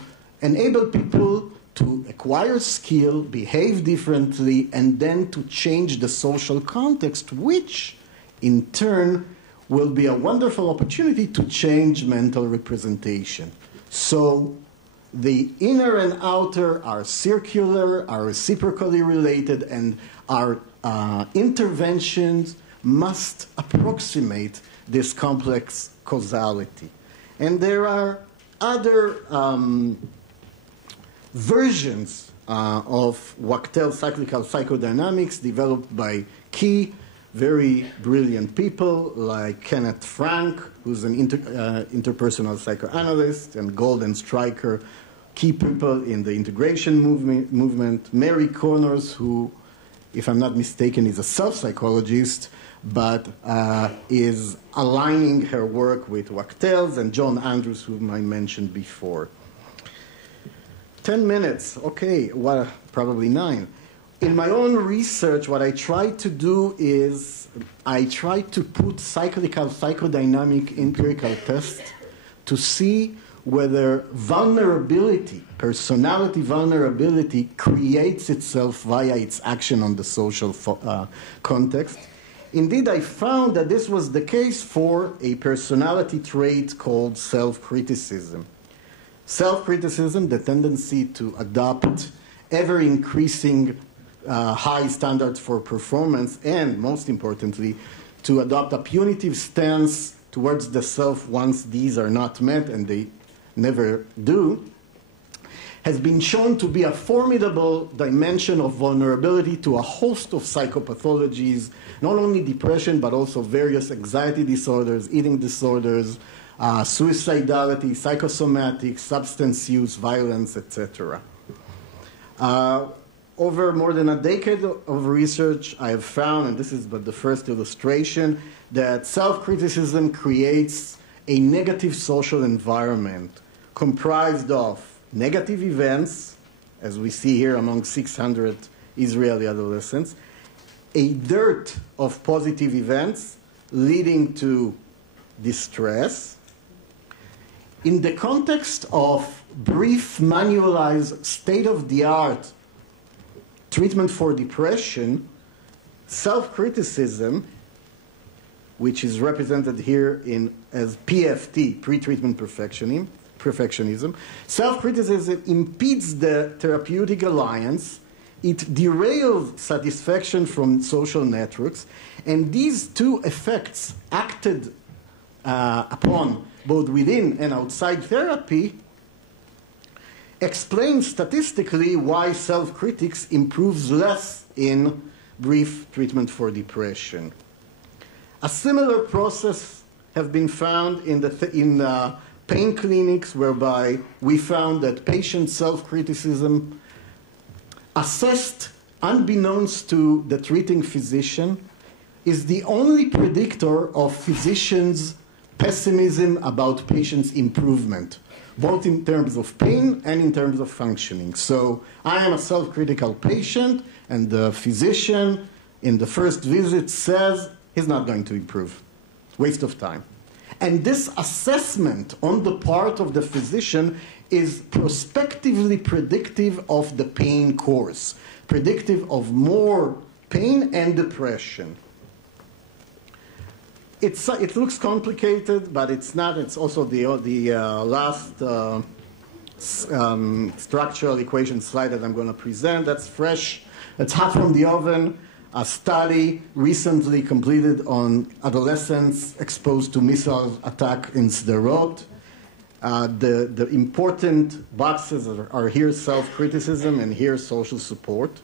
enable people to acquire skill, behave differently, and then to change the social context, which in turn will be a wonderful opportunity to change mental representation. So the inner and outer are circular, are reciprocally related, and our interventions must approximate this complex causality. And there are other versions of Wachtel's cyclical psychodynamics developed by key, very brilliant people like Kenneth Frank, who's an interpersonal psychoanalyst, and Golden Stryker, key people in the integration movement. Mary Connors, who, if I'm not mistaken, is a self-psychologist, but is aligning her work with Wachtel's, and John Andrews, whom I mentioned before. 10 minutes, okay, well, probably 9. In my own research, what I try to do is I try to put cyclical psychodynamic empirical tests to see whether vulnerability, personality vulnerability, creates itself via its action on the social context. Indeed, I found that this was the case for a personality trait called self-criticism. Self-criticism, the tendency to adopt ever-increasing high standards for performance, and most importantly, to adopt a punitive stance towards the self once these are not met, and they never do, has been shown to be a formidable dimension of vulnerability to a host of psychopathologies, not only depression, but also various anxiety disorders, eating disorders, suicidality, psychosomatic, substance use, violence, etc. Over more than a decade of research, I have found, and this is but the first illustration, that self-criticism creates a negative social environment comprised of negative events, as we see here among 600 Israeli adolescents, a dearth of positive events leading to distress. In the context of brief, manualized, state-of-the-art treatment for depression, self-criticism, which is represented here as PFT, pre-treatment perfectionism, self-criticism impedes the therapeutic alliance, it derails satisfaction from social networks, and these two effects acted upon both within and outside therapy explain statistically why self-critics improves less in brief treatment for depression. A similar process have been found in pain clinics, whereby we found that patient self-criticism assessed unbeknownst to the treating physician is the only predictor of physicians' pessimism about patients' improvement, both in terms of pain and in terms of functioning. So I am a self-critical patient, and the physician in the first visit says he's not going to improve. Waste of time. And this assessment on the part of the physician is prospectively predictive of the pain course, predictive of more pain and depression. It looks complicated, but it's not. It's also the last structural equation slide that I'm going to present. That's fresh. That's hot from the oven. A study recently completed on adolescents exposed to missile attack in Sderot. The important boxes are here self-criticism and here social support.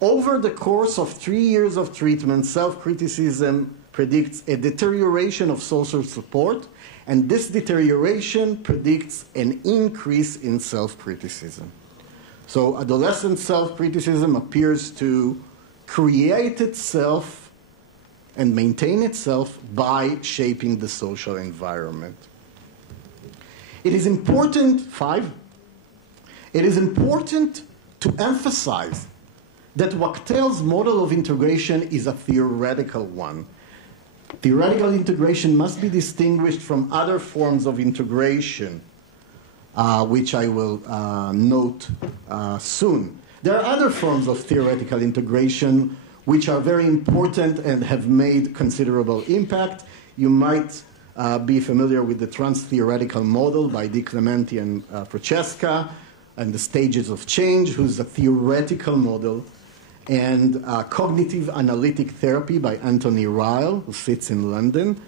Over the course of 3 years of treatment, self-criticism predicts a deterioration of social support, and this deterioration predicts an increase in self-criticism. So adolescent self-criticism appears to create itself and maintain itself by shaping the social environment. It is important, it is important to emphasize that Wachtel's model of integration is a theoretical one. Theoretical integration must be distinguished from other forms of integration, which I will note soon. There are other forms of theoretical integration which are very important and have made considerable impact. You might be familiar with the trans-theoretical model by Di Clementi and Prochaska, and the stages of change, who's a theoretical model, and cognitive analytic therapy by Anthony Ryle, who sits in London.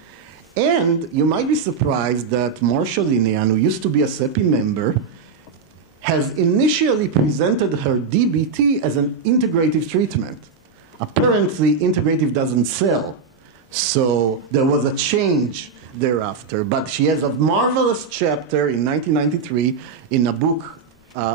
And you might be surprised that Marcia Linehan, who used to be a CEPI member, has initially presented her DBT as an integrative treatment. Apparently, integrative doesn't sell, so there was a change thereafter. But she has a marvelous chapter in 1993 in a book,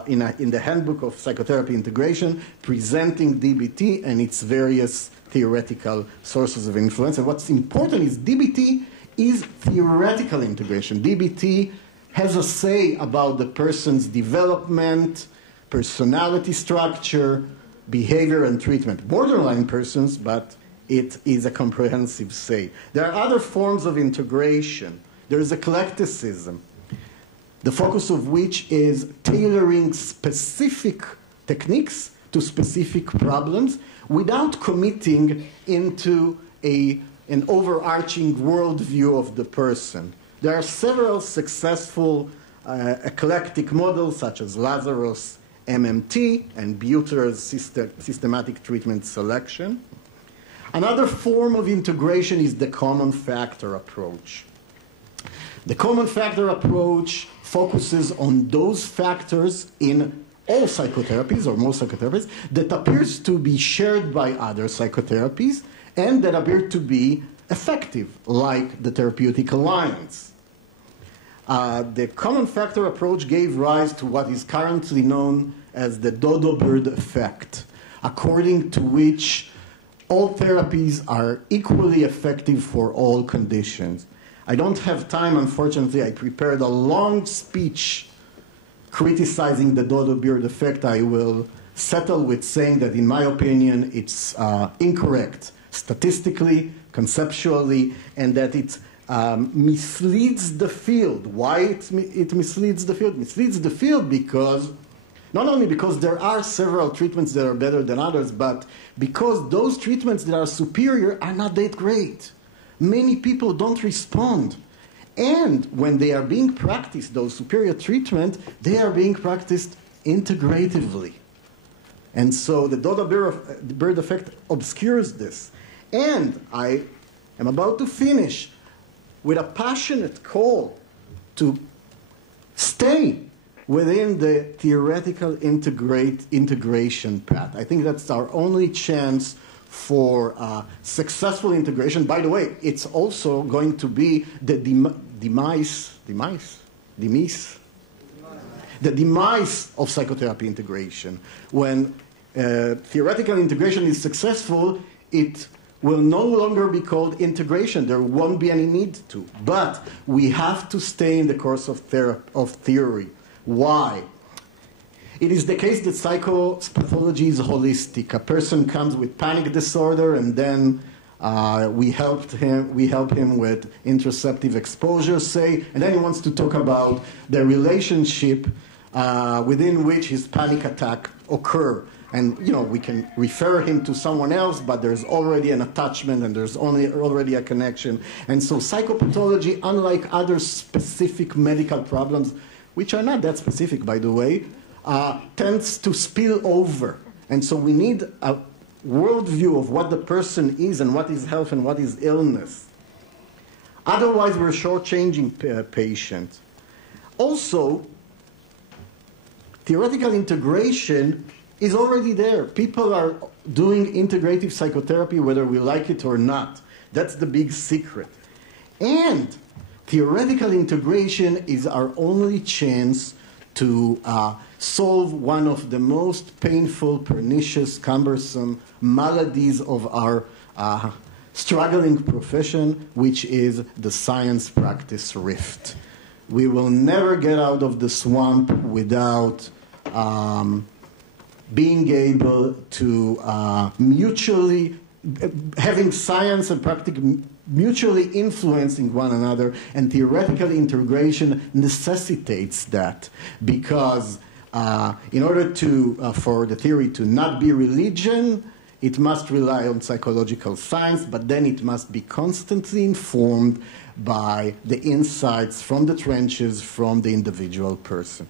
in the Handbook of Psychotherapy Integration, presenting DBT and its various theoretical sources of influence. And what's important is DBT is theoretical integration. DBT has a say about the person's development, personality structure, behavior, and treatment. Borderline persons, but it is a comprehensive say. There are other forms of integration. There is eclecticism, the focus of which is tailoring specific techniques to specific problems without committing into an overarching worldview of the person. There are several successful eclectic models, such as Lazarus MMT and Buter's systematic treatment selection. Another form of integration is the common factor approach. The common factor approach focuses on those factors in all psychotherapies, or most psychotherapies, that appears to be shared by other psychotherapies and that appear to be effective, like the therapeutic alliance. The common factor approach gave rise to what is currently known as the dodo bird effect, according to which all therapies are equally effective for all conditions. I don't have time, unfortunately. I prepared a long speech criticizing the dodo bird effect. I will settle with saying that, in my opinion, it's incorrect statistically, conceptually, and that it misleads the field. Why it misleads the field? It misleads the field because, not only because there are several treatments that are better than others, but because those treatments that are superior are not that great. Many people don't respond. And when they are being practiced, those superior treatments, they are being practiced integratively. And so the dodo bird effect obscures this. And I am about to finish with a passionate call to stay within the theoretical integration path. I think that's our only chance for successful integration. By the way, it's also going to be the demise of psychotherapy integration. When theoretical integration is successful, it will no longer be called integration. There won't be any need to. But we have to stay in the course of theory. Why? It is the case that psychopathology is holistic. A person comes with panic disorder, and then we help him with interoceptive exposure, say, and then he wants to talk about the relationship within which his panic attack occur. And, you know, we can refer him to someone else, but there's already an attachment and there's already a connection. And so psychopathology, unlike other specific medical problems, which are not that specific, by the way, tends to spill over. And so we need a worldview of what the person is and what is health and what is illness. Otherwise, we're shortchanging patients. Also, theoretical integration is already there. People are doing integrative psychotherapy whether we like it or not. That's the big secret. And theoretical integration is our only chance to solve one of the most painful, pernicious, cumbersome maladies of our struggling profession, which is the science practice rift. We will never get out of the swamp without being able to mutually, having science and practice mutually influencing one another, and theoretical integration necessitates that, because in order for the theory to not be religion, it must rely on psychological science, but then it must be constantly informed by the insights from the trenches, from the individual person.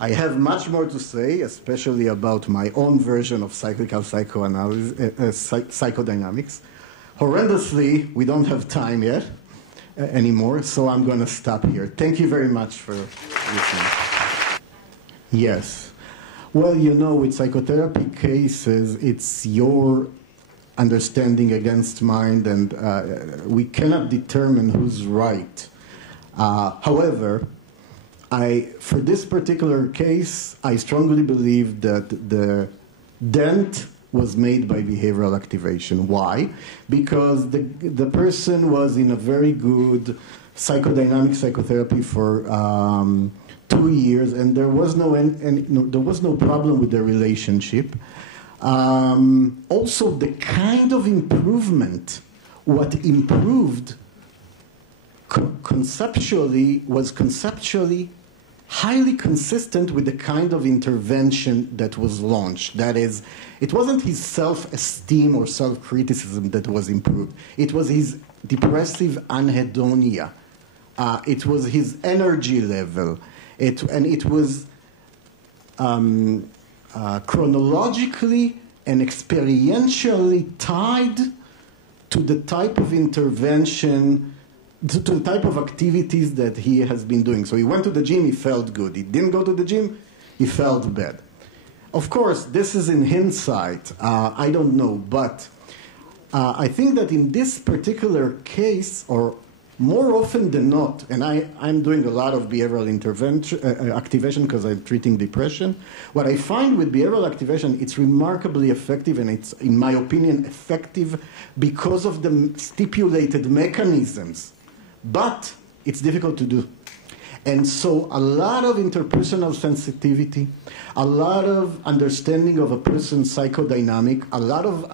I have much more to say, especially about my own version of cyclical psychoanalysis, psychodynamics. Horrendously, we don't have time yet anymore, so I'm going to stop here. Thank you very much for listening. Yes. Well, you know, with psychotherapy cases, it's your understanding against mine, and we cannot determine who's right. However, for this particular case, I strongly believe that the dent was made by behavioral activation. Why? Because the person was in a very good psychodynamic psychotherapy for 2 years, and there was no problem with their relationship. Also, the kind of improvement, what improved conceptually was conceptually highly consistent with the kind of intervention that was launched. That is, it wasn't his self-esteem or self-criticism that was improved. It was his depressive anhedonia. It was his energy level. And it was chronologically and experientially tied to the type of intervention to the type of activities that he has been doing. So he went to the gym, he felt good. He didn't go to the gym, he felt bad. Of course, this is in hindsight. I don't know, but I think that in this particular case, or more often than not, and I'm doing a lot of behavioral intervention activation because I'm treating depression. What I find with behavioral activation, it's remarkably effective, and it's, in my opinion, effective because of the stipulated mechanisms. But it's difficult to do. And so a lot of interpersonal sensitivity, a lot of understanding of a person's psychodynamic, a lot of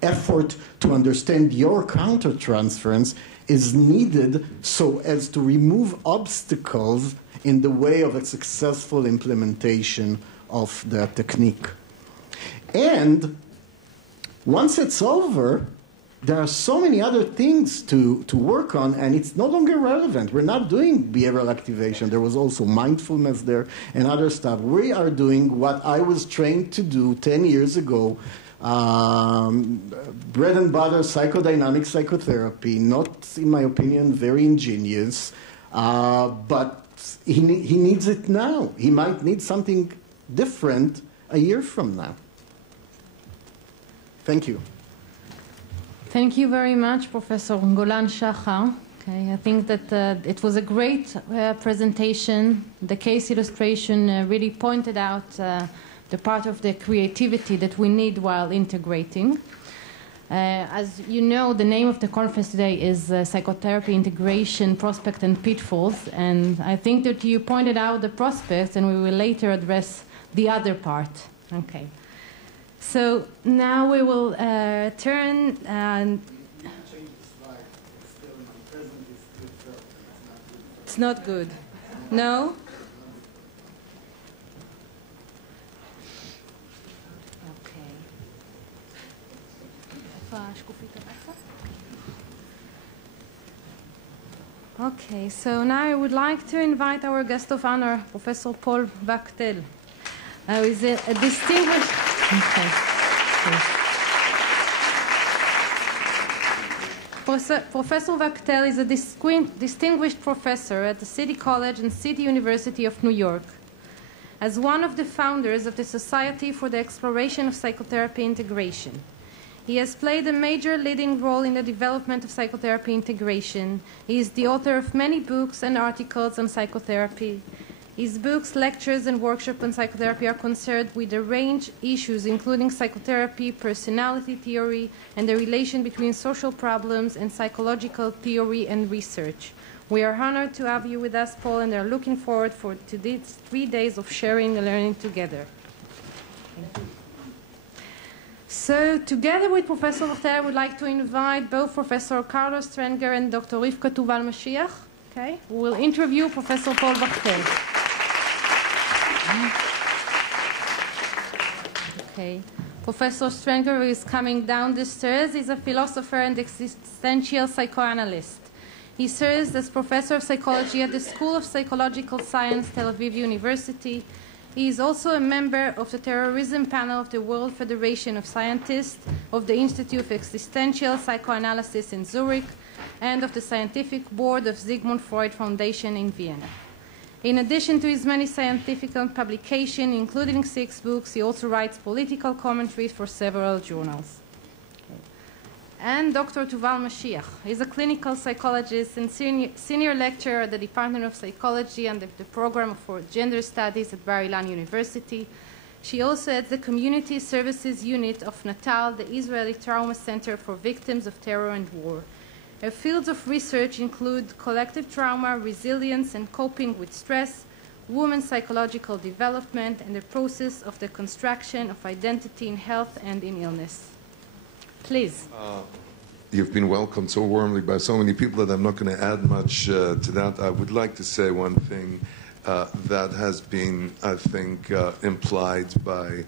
effort to understand your countertransference is needed so as to remove obstacles in the way of a successful implementation of the technique. And once it's over, there are so many other things to work on, and it's no longer relevant. We're not doing behavioral activation. There was also mindfulness there and other stuff. We are doing what I was trained to do 10 years ago, bread and butter psychodynamic psychotherapy, not, in my opinion, very ingenious, but he needs it now. He might need something different a year from now. Thank you. Thank you very much, Professor Golan Shachar. Okay, I think that it was a great presentation. The case illustration really pointed out the part of the creativity that we need while integrating. As you know, the name of the conference today is Psychotherapy Integration, Prospect and Pitfalls. And I think that you pointed out the prospects, and we will later address the other part. Okay. So now we will turn and... It's not good. No? Okay. Okay, so now I would like to invite our guest of honor, Professor Paul Wachtel, who is a distinguished... Okay. Professor Wachtel is a distinguished professor at the City College and City University of New York. As one of the founders of the Society for the Exploration of Psychotherapy Integration, he has played a major leading role in the development of psychotherapy integration. He is the author of many books and articles on psychotherapy. His books, lectures, and workshops on psychotherapy are concerned with a range of issues, including psychotherapy, personality theory, and the relation between social problems and psychological theory and research. We are honored to have you with us, Paul, and are looking forward to these 3 days of sharing and learning together. Thank you. So, together with Professor Wachtel, I would like to invite both Professor Carlos Strenger and Dr. Rivka Tuval-Mashiach, okay, who will interview Professor Paul Wachtel. Okay. Professor Strenger is coming down the stairs. He's a philosopher and existential psychoanalyst. He serves as professor of psychology at the School of Psychological Science, Tel Aviv University. He is also a member of the terrorism panel of the World Federation of Scientists, of the Institute of Existential Psychoanalysis in Zurich, and of the scientific board of Sigmund Freud Foundation in Vienna. In addition to his many scientific publications, including 6 books, he also writes political commentaries for several journals. Okay. And Dr. Tuval-Mashiach is a clinical psychologist and senior lecturer at the Department of Psychology and the Program for Gender Studies at Bar-Ilan University. She also heads the Community Services Unit of Natal, the Israeli Trauma Center for Victims of Terror and War. Her fields of research include collective trauma, resilience and coping with stress, women's psychological development, and the process of the construction of identity in health and in illness. Please. You've been welcomed so warmly by so many people that I'm not going to add much to that. I would like to say one thing that has been, I think, implied by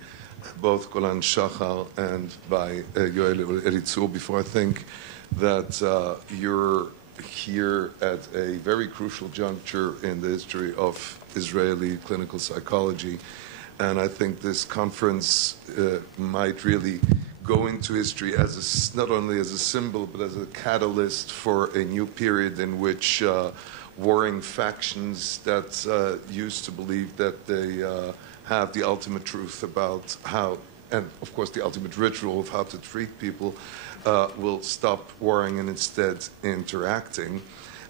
both Golan Shachar and by Yoel Elitzur before. I think that you're here at a very crucial juncture in the history of Israeli clinical psychology. And I think this conference might really go into history as not only as a symbol, but as a catalyst for a new period in which warring factions that used to believe that they have the ultimate truth about how, and of course the ultimate ritual of how to treat people, will stop warring and instead interacting.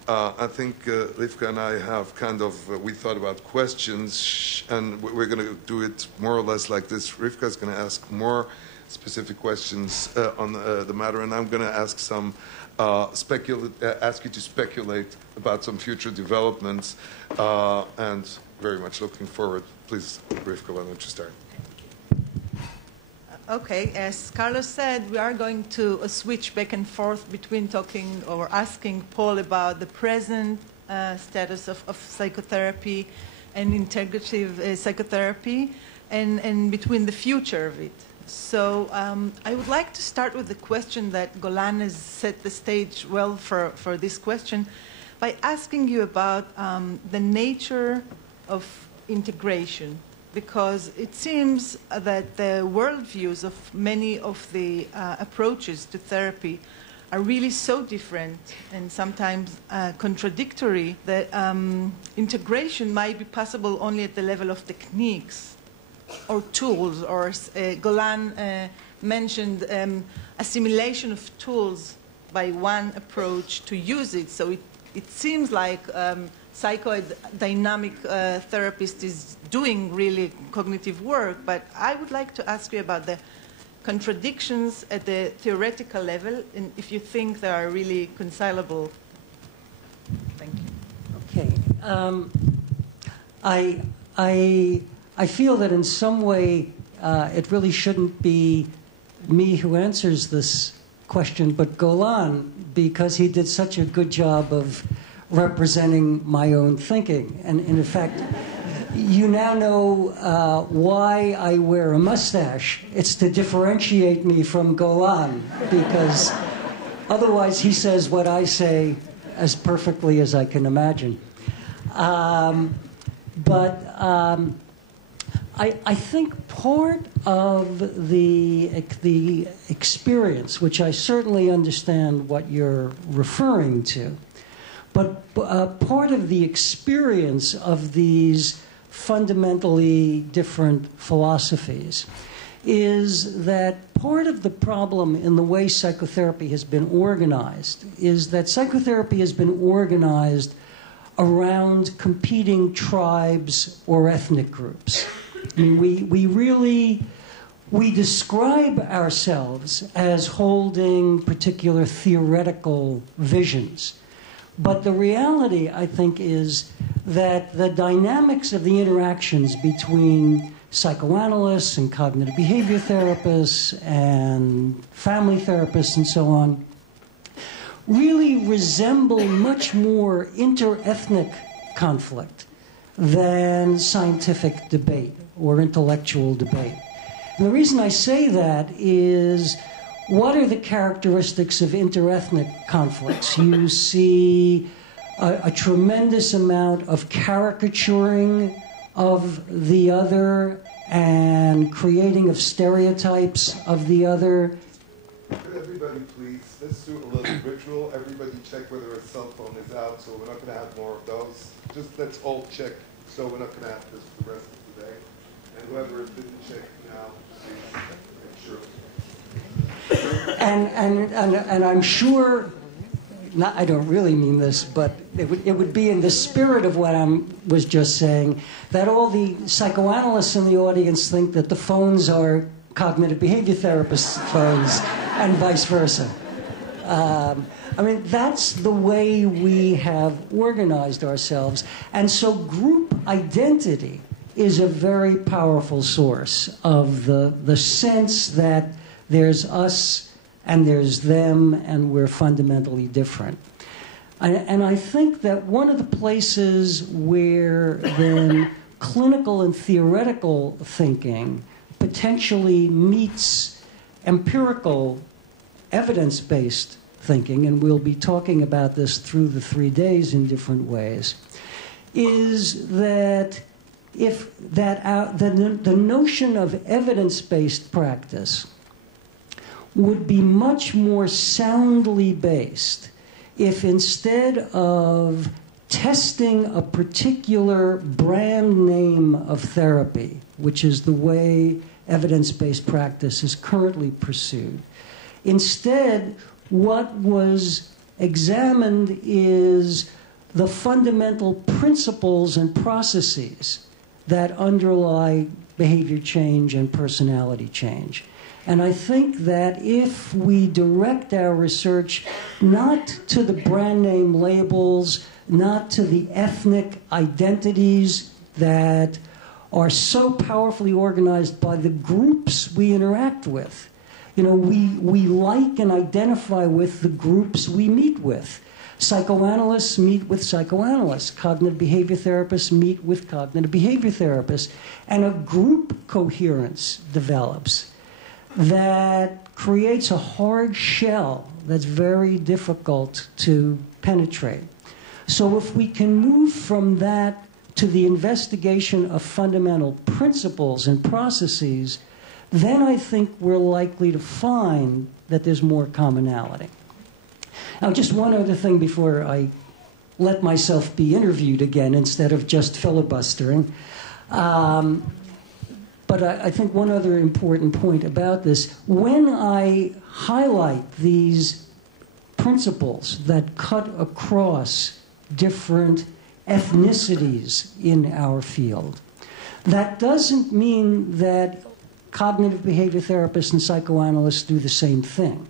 I think Rivka and I have kind of, we thought about questions, and we're going to do it more or less like this. Rivka is going to ask more specific questions on the matter, and I'm going to ask some, ask you to speculate about some future developments, and very much looking forward. Please, Rivka, why don't you start? Okay, as Carlos said, we are going to switch back and forth between talking or asking Paul about the present status of psychotherapy and integrative psychotherapy, and between the future of it. So I would like to start with the question that Golan has set the stage well for this question by asking you about the nature of integration. Because it seems that the worldviews of many of the approaches to therapy are really so different and sometimes contradictory that integration might be possible only at the level of techniques or tools, or Golan mentioned assimilation of tools by one approach to use it. So it seems like psychodynamic therapist is doing really cognitive work, but I would like to ask you about the contradictions at the theoretical level, and if you think they are really reconcilable. Thank you. Okay. I feel that in some way it really shouldn't be me who answers this question, but Golan, because he did such a good job of representing my own thinking. And in fact, you now know why I wear a mustache. It's to differentiate me from Golan, because otherwise he says what I say as perfectly as I can imagine. I think part of the experience, which I certainly understand what you're referring to, but part of the experience of these fundamentally different philosophies is that part of the problem in the way psychotherapy has been organized is that psychotherapy has been organized around competing tribes or ethnic groups. I mean, we describe ourselves as holding particular theoretical visions. But the reality, I think, is that the dynamics of the interactions between psychoanalysts and cognitive behavior therapists and family therapists and so on really resemble much more inter-ethnic conflict than scientific debate or intellectual debate. And the reason I say that is, what are the characteristics of inter-ethnic conflicts? You see a tremendous amount of caricaturing of the other and creating of stereotypes of the other. Could everybody please, let's do a little ritual. Everybody check whether a cell phone is out, so we're not going to have more of those. Just let's all check, so we're not going to have this for the rest of the day. And whoever didn't check now, please make sure. And I'm sure, I don't really mean this, but it would be in the spirit of what I was just saying, that all the psychoanalysts in the audience think that the phones are cognitive behavior therapists' phones and vice versa. I mean, that's the way we have organized ourselves. And so group identity is a very powerful source of the sense that there's us and there's them and we're fundamentally different. And I think that one of the places where then clinical and theoretical thinking potentially meets empirical evidence-based thinking, and we'll be talking about this through the 3 days in different ways, is that the notion of evidence-based practice would be much more soundly based if instead of testing a particular brand name of therapy, which is the way evidence-based practice is currently pursued, instead what was examined is the fundamental principles and processes that underlie behavior change and personality change. And I think that if we direct our research not to the brand name labels, not to the ethnic identities that are so powerfully organized by the groups we interact with. You know, we like and identify with the groups we meet with. Psychoanalysts meet with psychoanalysts. Cognitive behavior therapists meet with cognitive behavior therapists. And a group coherence develops that creates a hard shell that's very difficult to penetrate. So if we can move from that to the investigation of fundamental principles and processes, then I think we're likely to find that there's more commonality. Now, just one other thing before I let myself be interviewed again instead of just filibustering. But I think one other important point about this, when I highlight these principles that cut across different ethnicities in our field, that doesn't mean that cognitive behavior therapists and psychoanalysts do the same thing.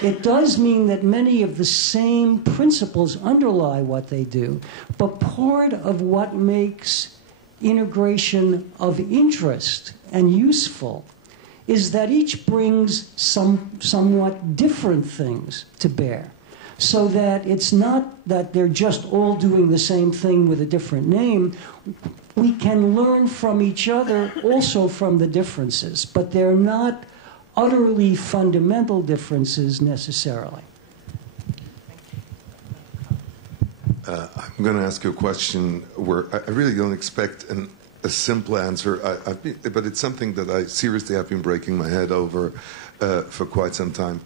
It does mean that many of the same principles underlie what they do, but part of what makes integration of interest and useful is that each brings somewhat different things to bear. So that it's not that they're just all doing the same thing with a different name. We can learn from each other, also from the differences, but they're not utterly fundamental differences necessarily. I'm going to ask you a question where I really don't expect a simple answer, but it's something that I seriously have been breaking my head over for quite some time.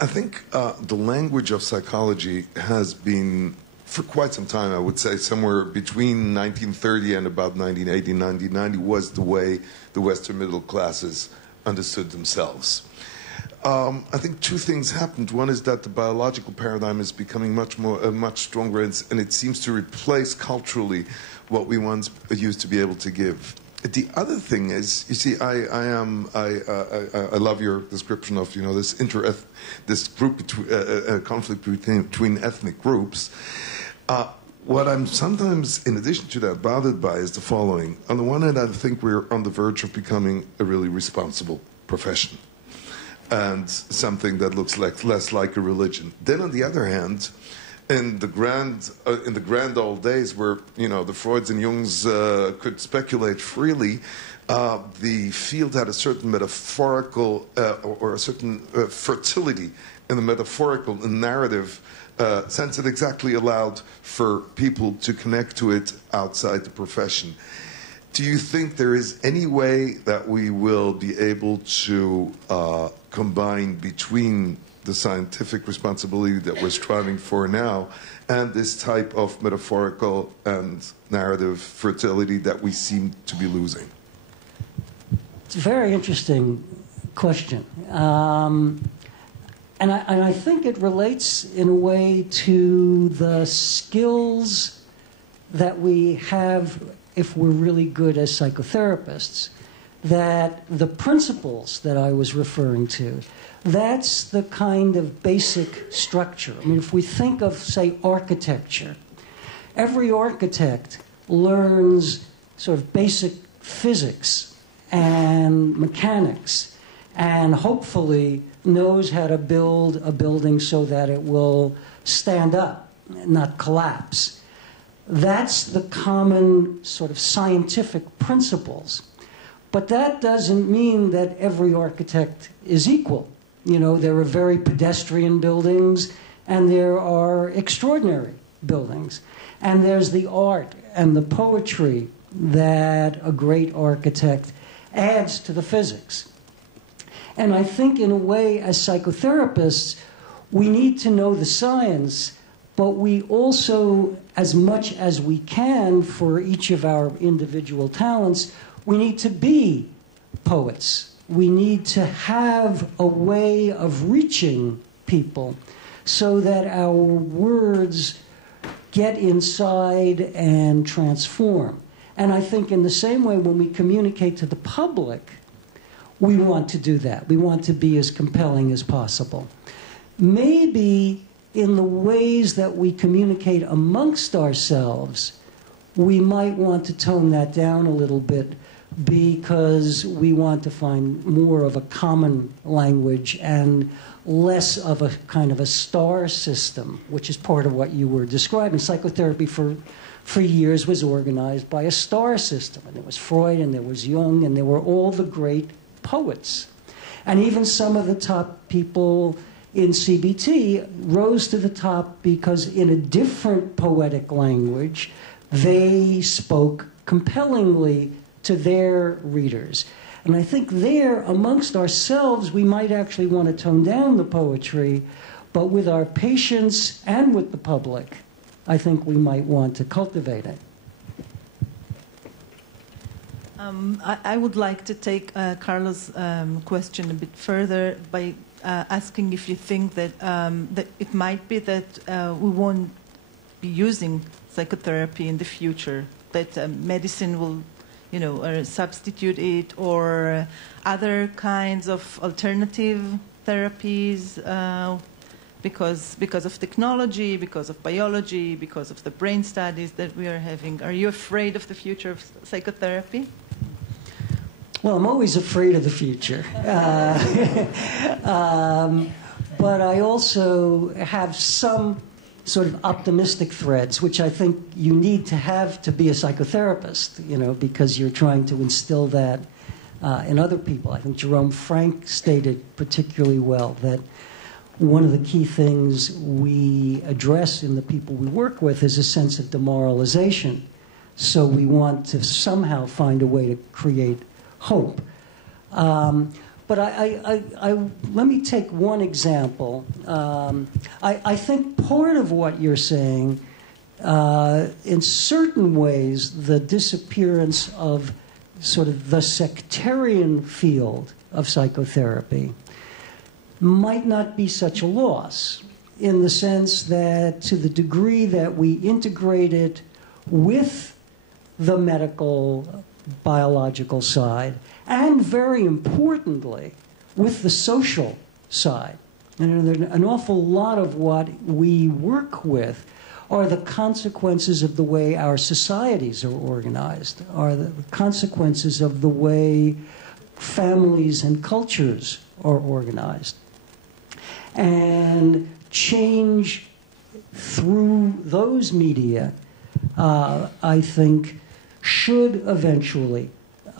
I think the language of psychology has been, for quite some time, I would say somewhere between 1930 and about 1980, 1990, was the way the Western middle classes understood themselves. I think two things happened. One is that the biological paradigm is becoming much stronger, and it seems to replace culturally what we once used to be able to give. The other thing is, you see, I love your description of, you know, this group conflict between ethnic groups. What I'm sometimes, in addition to that, bothered by is the following. On the one hand, I think we're on the verge of becoming a really responsible profession, and something that looks less like a religion. Then, on the other hand, in the grand old days where, you know, the Freuds and Jungs could speculate freely, the field had a certain metaphorical or a certain fertility in the metaphorical narrative sense that exactly allowed for people to connect to it outside the profession. Do you think there is any way that we will be able to combine between the scientific responsibility that we're striving for now and this type of metaphorical and narrative fertility that we seem to be losing? It's a very interesting question. And I think it relates in a way to the skills that we have if we're really good as psychotherapists, that the principles that I was referring to, that's the kind of basic structure. I mean, if we think of, say, architecture, every architect learns sort of basic physics and mechanics, and hopefully knows how to build a building so that it will stand up, not collapse. That's the common sort of scientific principles. But that doesn't mean that every architect is equal. You know, there are very pedestrian buildings, and there are extraordinary buildings. And there's the art and the poetry that a great architect adds to the physics. And I think in a way, as psychotherapists, we need to know the science, but we also, as much as we can for each of our individual talents, we need to be poets. We need to have a way of reaching people so that our words get inside and transform. And I think in the same way, when we communicate to the public, we want to do that. We want to be as compelling as possible. Maybe in the ways that we communicate amongst ourselves, we might want to tone that down a little bit because we want to find more of a common language and less of a kind of a star system, which is part of what you were describing. Psychotherapy for years was organized by a star system. And there was Freud, and there was Jung, and there were all the great poets. And even some of the top people in CBT rose to the top because in a different poetic language, they spoke compellingly to their readers. And I think there, amongst ourselves, we might actually want to tone down the poetry, but with our patients and with the public, I think we might want to cultivate it. I would like to take Carlos' question a bit further by asking if you think that, that it might be that we won't be using psychotherapy in the future, that medicine will, you know, substitute it, or other kinds of alternative therapies because of technology, because of biology, because of the brain studies that we are having. Are you afraid of the future of psychotherapy? Well, I'm always afraid of the future. But I also have some sort of optimistic threads, which I think you need to have to be a psychotherapist, you know, because you're trying to instill that in other people. I think Jerome Frank stated particularly well that one of the key things we address in the people we work with is a sense of demoralization. So we want to somehow find a way to create hope. But let me take one example. I think part of what you're saying, in certain ways, the disappearance of sort of the sectarian field of psychotherapy might not be such a loss, in the sense that to the degree that we integrate it with the medical, biological side, and very importantly, with the social side. And an awful lot of what we work with are the consequences of the way our societies are organized, are the consequences of the way families and cultures are organized. And change through those media, I think, should eventually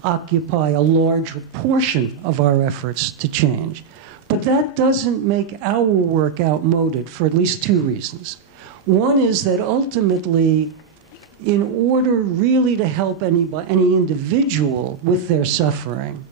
occupy a larger portion of our efforts to change. But that doesn't make our work outmoded for at least two reasons. One is that ultimately, in order really to help any individual with their suffering,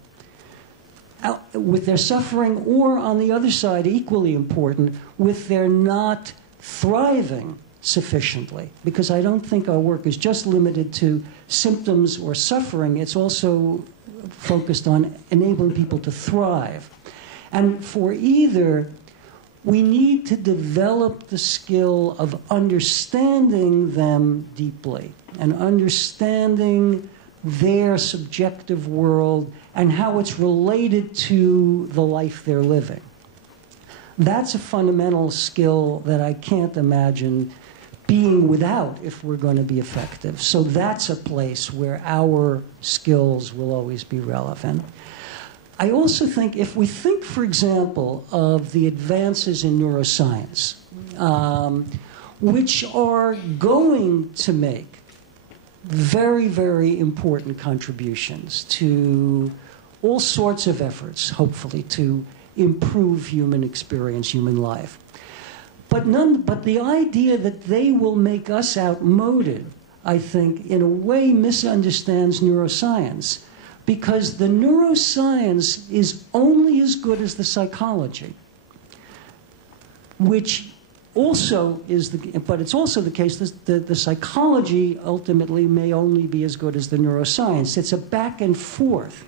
or on the other side, equally important, with their not thriving sufficiently, because I don't think our work is just limited to symptoms or suffering. It's also focused on enabling people to thrive. And for either, we need to develop the skill of understanding them deeply and understanding their subjective world and how it's related to the life they're living. That's a fundamental skill that I can't imagine being without if we're going to be effective. So that's a place where our skills will always be relevant. I also think if we think, for example, of the advances in neuroscience, which are going to make very, very important contributions to all sorts of efforts, hopefully, to improve human experience, human life. But the idea that they will make us outmoded, I think, in a way misunderstands neuroscience, because the neuroscience is only as good as the psychology, which also is but it's also the case that the psychology ultimately may only be as good as the neuroscience. It's a back and forth.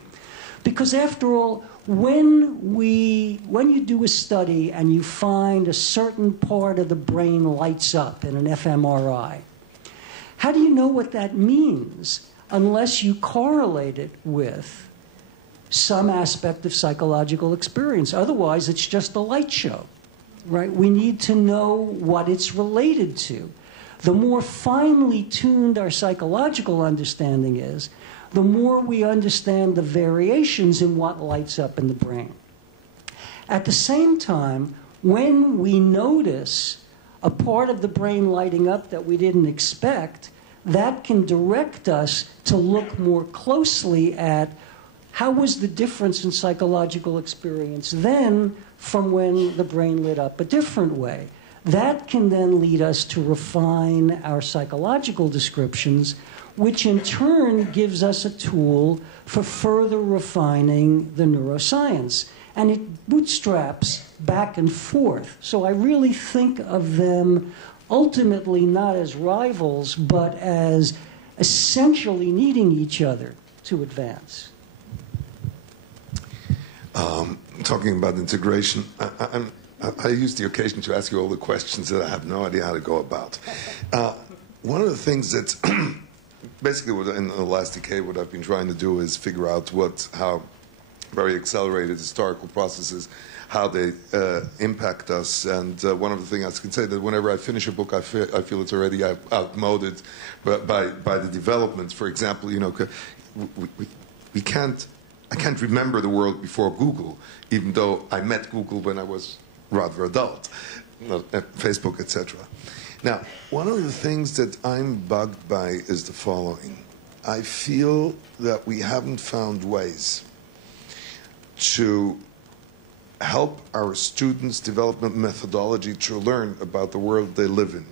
Because after all, when you do a study and you find a certain part of the brain lights up in an fMRI, how do you know what that means unless you correlate it with some aspect of psychological experience? Otherwise, it's just a light show, right? We need to know what it's related to. The more finely tuned our psychological understanding is, the more we understand the variations in what lights up in the brain. At the same time, when we notice a part of the brain lighting up that we didn't expect, that can direct us to look more closely at how was the difference in psychological experience then from when the brain lit up a different way. That can then lead us to refine our psychological descriptions, which in turn gives us a tool for further refining the neuroscience. And it bootstraps back and forth. So I really think of them ultimately not as rivals, but as essentially needing each other to advance. Talking about integration, I use the occasion to ask you all the questions that I have no idea how to go about. One of the things that basically in the last decade what I've been trying to do is figure out how very accelerated historical processes, how they impact us. And one of the things I can say that whenever I finish a book, I feel it's already outmoded by the developments. For example, I can't remember the world before Google, even though I met Google when I was rather adult, Facebook, etc. Now, one of the things that I'm bugged by is the following. I feel that we haven't found ways to help our students develop a methodology to learn about the world they live in.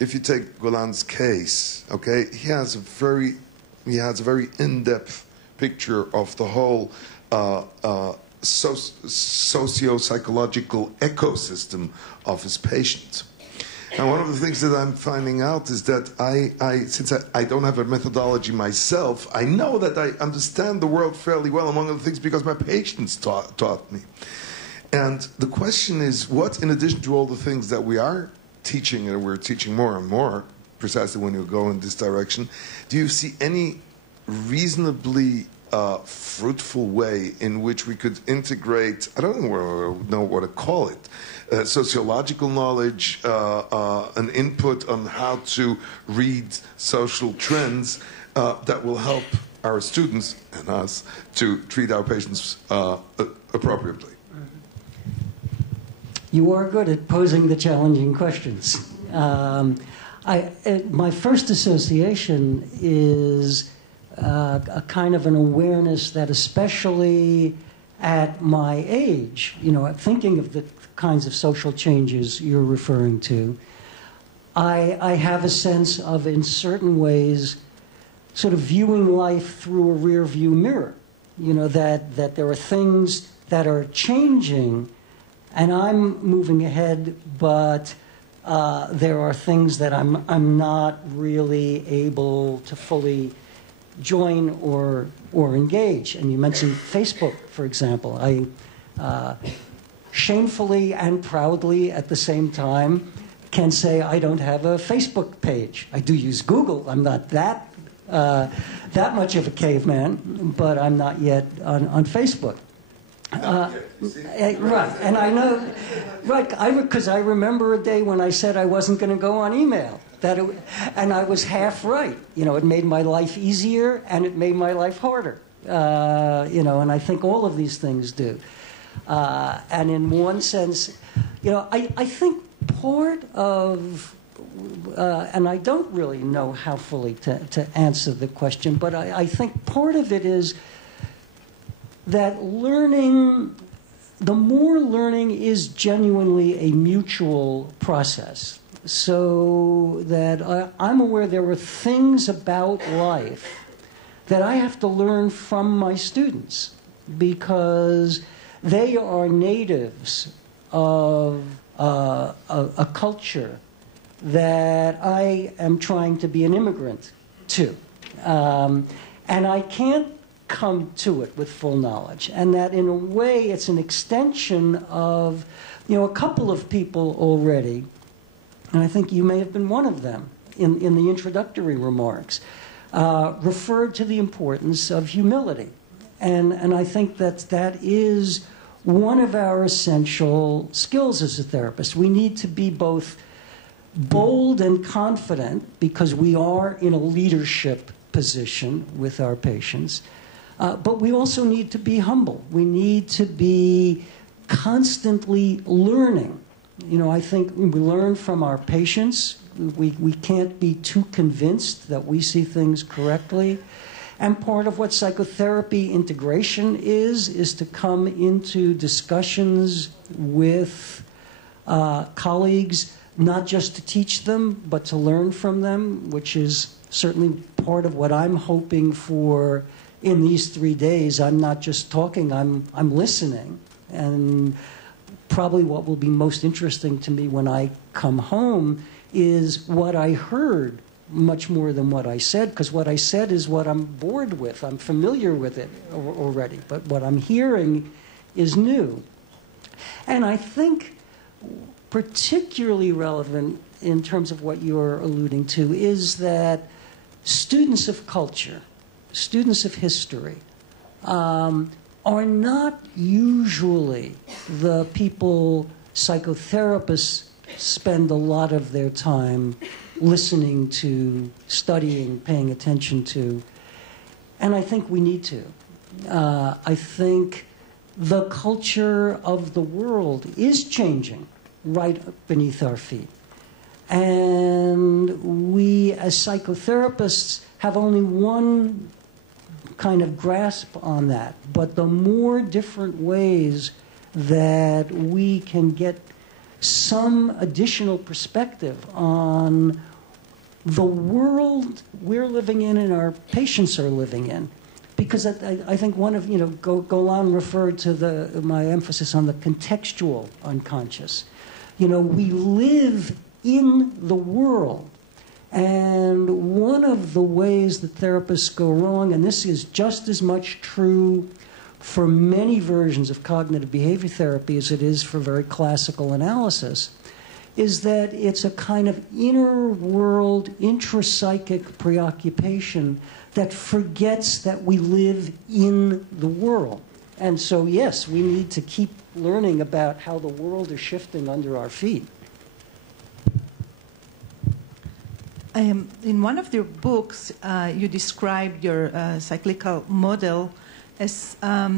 If you take Golan's case, okay, he has a very in-depth picture of the whole socio-psychological ecosystem of his patient. Now, one of the things that I'm finding out is that since I don't have a methodology myself, I know that I understand the world fairly well, among other things, because my patients taught me. And the question is, what, in addition to all the things that we are teaching, and we're teaching more and more, precisely when you go in this direction, do you see any reasonably fruitful way in which we could integrate, I don't know what to call it, sociological knowledge, an input on how to read social trends that will help our students and us to treat our patients appropriately? You are good at posing the challenging questions. My first association is a kind of an awareness that, especially at my age, thinking of the kinds of social changes you're referring to, I have a sense of, in certain ways, sort of viewing life through a rear view mirror. That there are things that are changing, and I'm moving ahead, but there are things that I'm not really able to fully join or engage. And you mentioned Facebook, for example. I shamefully and proudly at the same time can say I don't have a Facebook page. I do use Google. I'm not that much of a caveman, but I'm not yet on Facebook. Right, and I know, right, because I remember a day when I said I wasn't going to go on email. And I was half right. It made my life easier and it made my life harder. And I think all of these things do. And in one sense, I think part of, and I don't really know how fully to answer the question, but I think part of it is that learning, the more learning is genuinely a mutual process. So that I'm aware there are things about life that I have to learn from my students, because they are natives of a culture that I am trying to be an immigrant to. And I can't come to it with full knowledge. And that in a way it's an extension of, a couple of people already, and I think you may have been one of them in the introductory remarks, referred to the importance of humility. And I think that is one of our essential skills as a therapist. We need to be both bold and confident, because we are in a leadership position with our patients, but we also need to be humble. We need to be constantly learning. I think we learn from our patients. We can't be too convinced that we see things correctly. And part of what psychotherapy integration is to come into discussions with colleagues, not just to teach them, but to learn from them, which is certainly part of what I'm hoping for in these 3 days. I'm not just talking, I'm listening. And probably what will be most interesting to me when I come home is what I heard, much more than what I said, because what I said is what I'm bored with. I'm familiar with it already, but what I'm hearing is new. And I think particularly relevant in terms of what you're alluding to is that students of culture, students of history, are not usually the people psychotherapists spend a lot of their time listening to, studying, paying attention to. And I think we need to. I think the culture of the world is changing right beneath our feet. And we, as psychotherapists, have only one kind of grasp on that. But the more different ways that we can get some additional perspective on the world we're living in and our patients are living in. Because I think one of, Golan referred to my emphasis on the contextual unconscious. We live in the world. And one of the ways that therapists go wrong, and this is just as much true for many versions of cognitive behavior therapy as it is for very classical analysis, is that it's a kind of inner world, intrapsychic preoccupation that forgets that we live in the world. And so, yes, we need to keep learning about how the world is shifting under our feet. In one of your books, you described your cyclical model as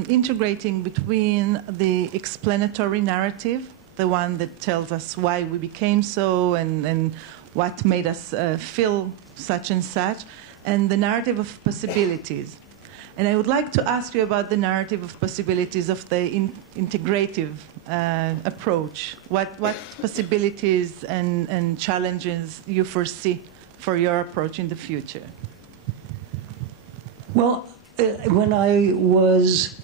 integrating between the explanatory narrative, the one that tells us why we became so and what made us feel such and such, and the narrative of possibilities. And I would like to ask you about the narrative of possibilities of the integrative approach. What possibilities and challenges you foresee for your approach in the future? Well, when I was,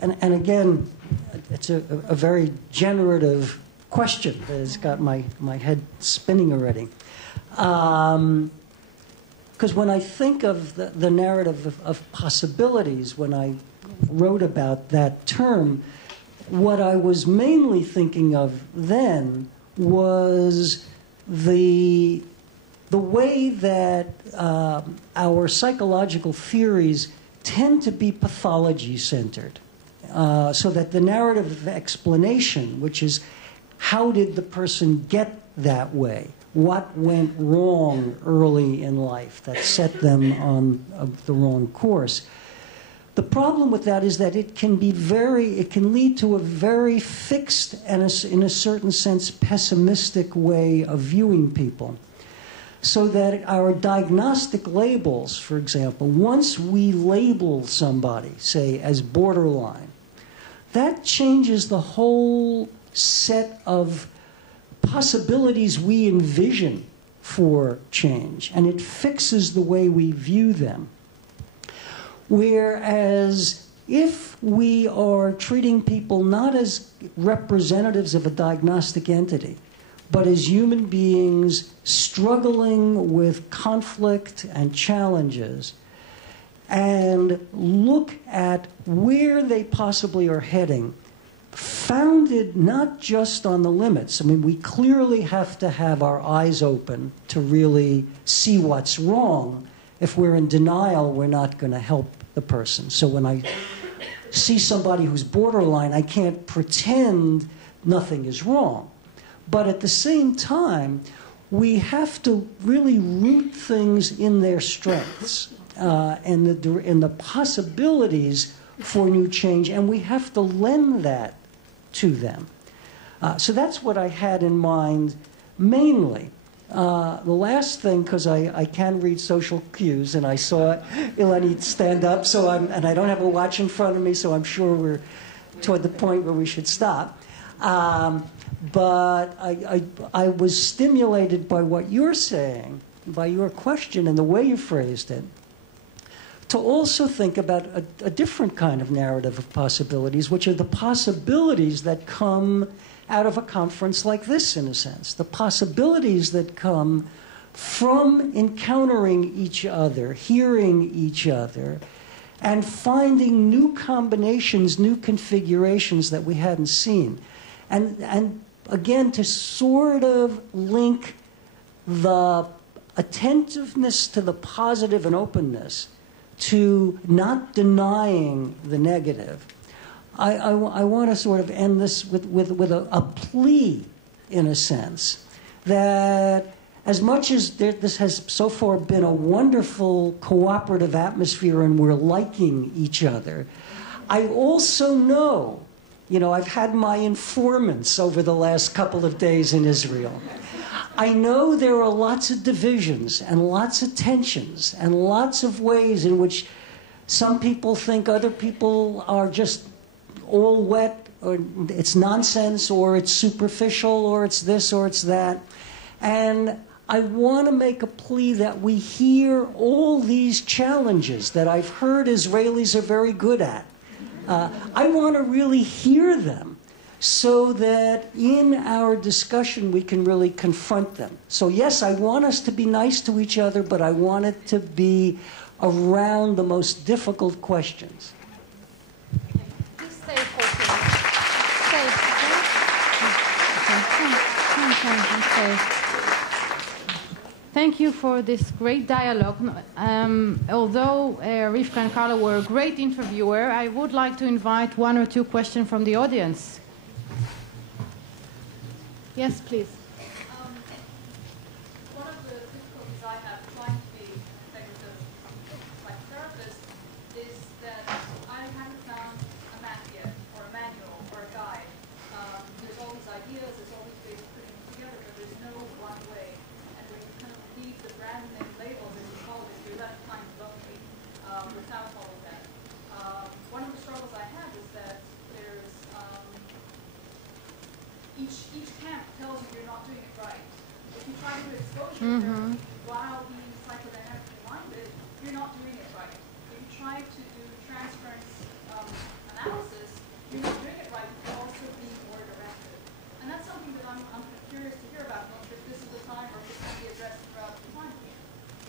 and again, it's a very generative question that has got my head spinning already. Because when I think of the narrative of possibilities, when I wrote about that term, what I was mainly thinking of then was the way that our psychological theories tend to be pathology-centered. So that the narrative of explanation, which is how did the person get that way? What went wrong early in life that set them on the wrong course? The problem with that is that it can lead to a very fixed and, in a certain sense, pessimistic way of viewing people. So that our diagnostic labels, for example, once we label somebody, say, as borderline, that changes the whole set of possibilities we envision for change, and it fixes the way we view them. Whereas if we are treating people not as representatives of a diagnostic entity, but as human beings struggling with conflict and challenges, and look at where they possibly are heading, founded not just on the limits. I mean, we clearly have to have our eyes open to really see what's wrong. If we're in denial, we're not going to help the person. So when I see somebody who's borderline, I can't pretend nothing is wrong. But at the same time, we have to really root things in their strengths and the possibilities for new change, and we have to lend that to them. So that's what I had in mind mainly. The last thing, because I can read social cues, and I saw Ilani stand up, and I don't have a watch in front of me, so I'm sure we're toward the point where we should stop. But I was stimulated by what you're saying, by your question and the way you phrased it, to also think about a different kind of narrative of possibilities, which are the possibilities that come out of a conference like this, in a sense. The possibilities that come from encountering each other, hearing each other, and finding new combinations, new configurations that we hadn't seen. And again, to sort of link the attentiveness to the positive and openness to not denying the negative. I want to sort of end this with a plea, in a sense, that as much as this has so far been a wonderful cooperative atmosphere and we're liking each other, I also know, I've had my informants over the last couple of days in Israel. I know there are lots of divisions and lots of tensions and lots of ways in which some people think other people are just all wet, or it's nonsense, or it's superficial, or it's this, or it's that. And I want to make a plea that we hear all these challenges that I've heard Israelis are very good at. I want to really hear them so that in our discussion we can really confront them. So yes, I want us to be nice to each other, but I want it to be around the most difficult questions. Please stay for a minute. Stay. Thank you for this great dialogue. Although Rivka and Carla were a great interviewer, I would like to invite one or two questions from the audience. Yes, please. One of the difficulties I have trying to be an effective psychotherapist is that I haven't found a map yet, or a manual, or a guide. There's all these ideas, there's all these ways of putting them together, but there's no one way. And when you kind of leave the brand name labels as you call it, you're left kind of lonely without all of that. One of the struggles I have is that there's each camp tells you you're not doing it right. If you try to do exposure therapy while being psychodynamically minded, you're not doing it right. If you try to do transference analysis, you're not doing it right. You're also being more directed. And that's something that I'm curious to hear about. I'm not sure if this is the time or if it's going to be addressed throughout the time.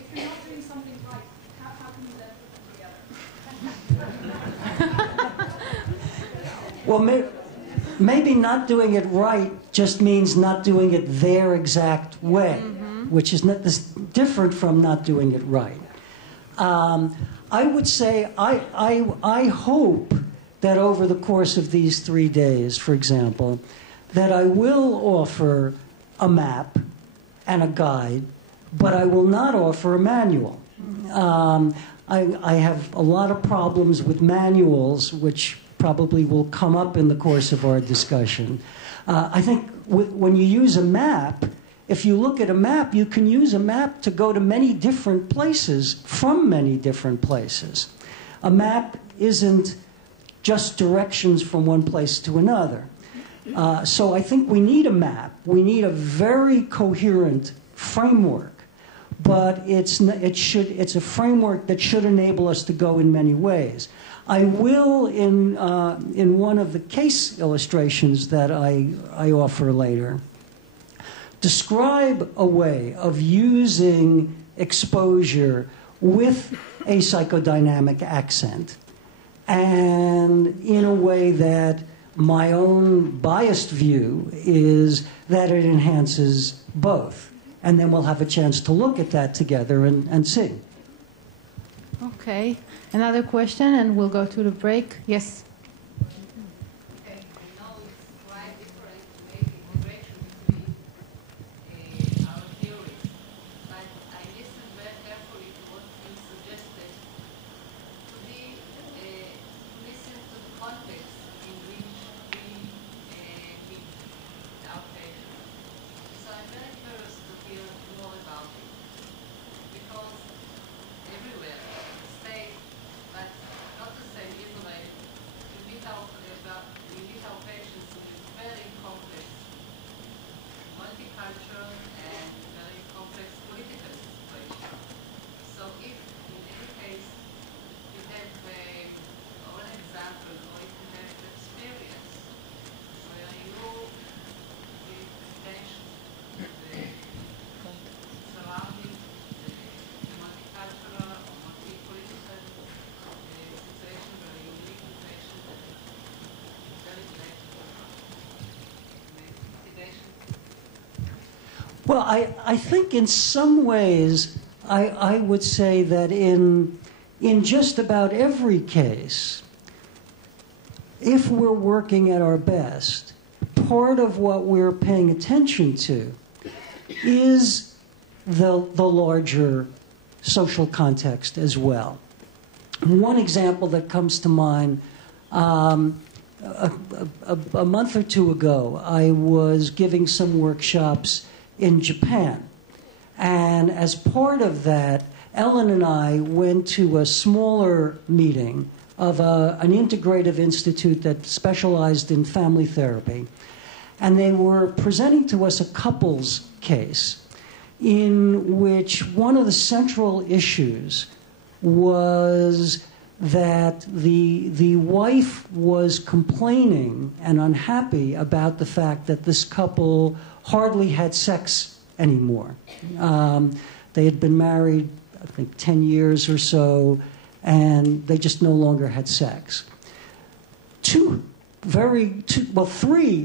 If you're not doing something right, how can you then put them together? Well, maybe not doing it right just means not doing it their exact way, which is not this different from not doing it right. I would say I hope that over the course of these 3 days, for example, that I will offer a map and a guide, but I will not offer a manual. I have a lot of problems with manuals, which probably will come up in the course of our discussion. I think when you use a map, if you look at a map, you can use a map to go to many different places from many different places. A map isn't just directions from one place to another. So I think we need a map. We need a very coherent framework. but it's a framework that should enable us to go in many ways. I will, in one of the case illustrations that I offer later, describe a way of using exposure with a psychodynamic accent, and in a way that my own biased view is that it enhances both. And then we'll have a chance to look at that together and see. Okay. Another question, and we'll go to the break. Yes? Okay. I know it's quite different to make integration between our theories, but I listened very carefully to what you suggested, to listen to the context in which we meet our patients. So I'm very curious to hear more about it, because everywhere, state, but not to say Israel, we meet our patients with very complex multicultural and very complex political situations. So if in any case you have or an example, or if you have experience where you give attention to the surrounding the multicultural or multi-political situation where you meet the patient that is very glad to make mitigation. Well, I think in some ways, I would say that in just about every case, if we're working at our best, part of what we're paying attention to is the larger social context as well. One example that comes to mind, a month or two ago, I was giving some workshops in Japan. And as part of that, Ellen and I went to a smaller meeting of an integrative institute that specialized in family therapy. And they were presenting to us a couples case in which one of the central issues was that the wife was complaining and unhappy about the fact that this couple hardly had sex anymore. They had been married, I think, 10 years or so, and they just no longer had sex. Three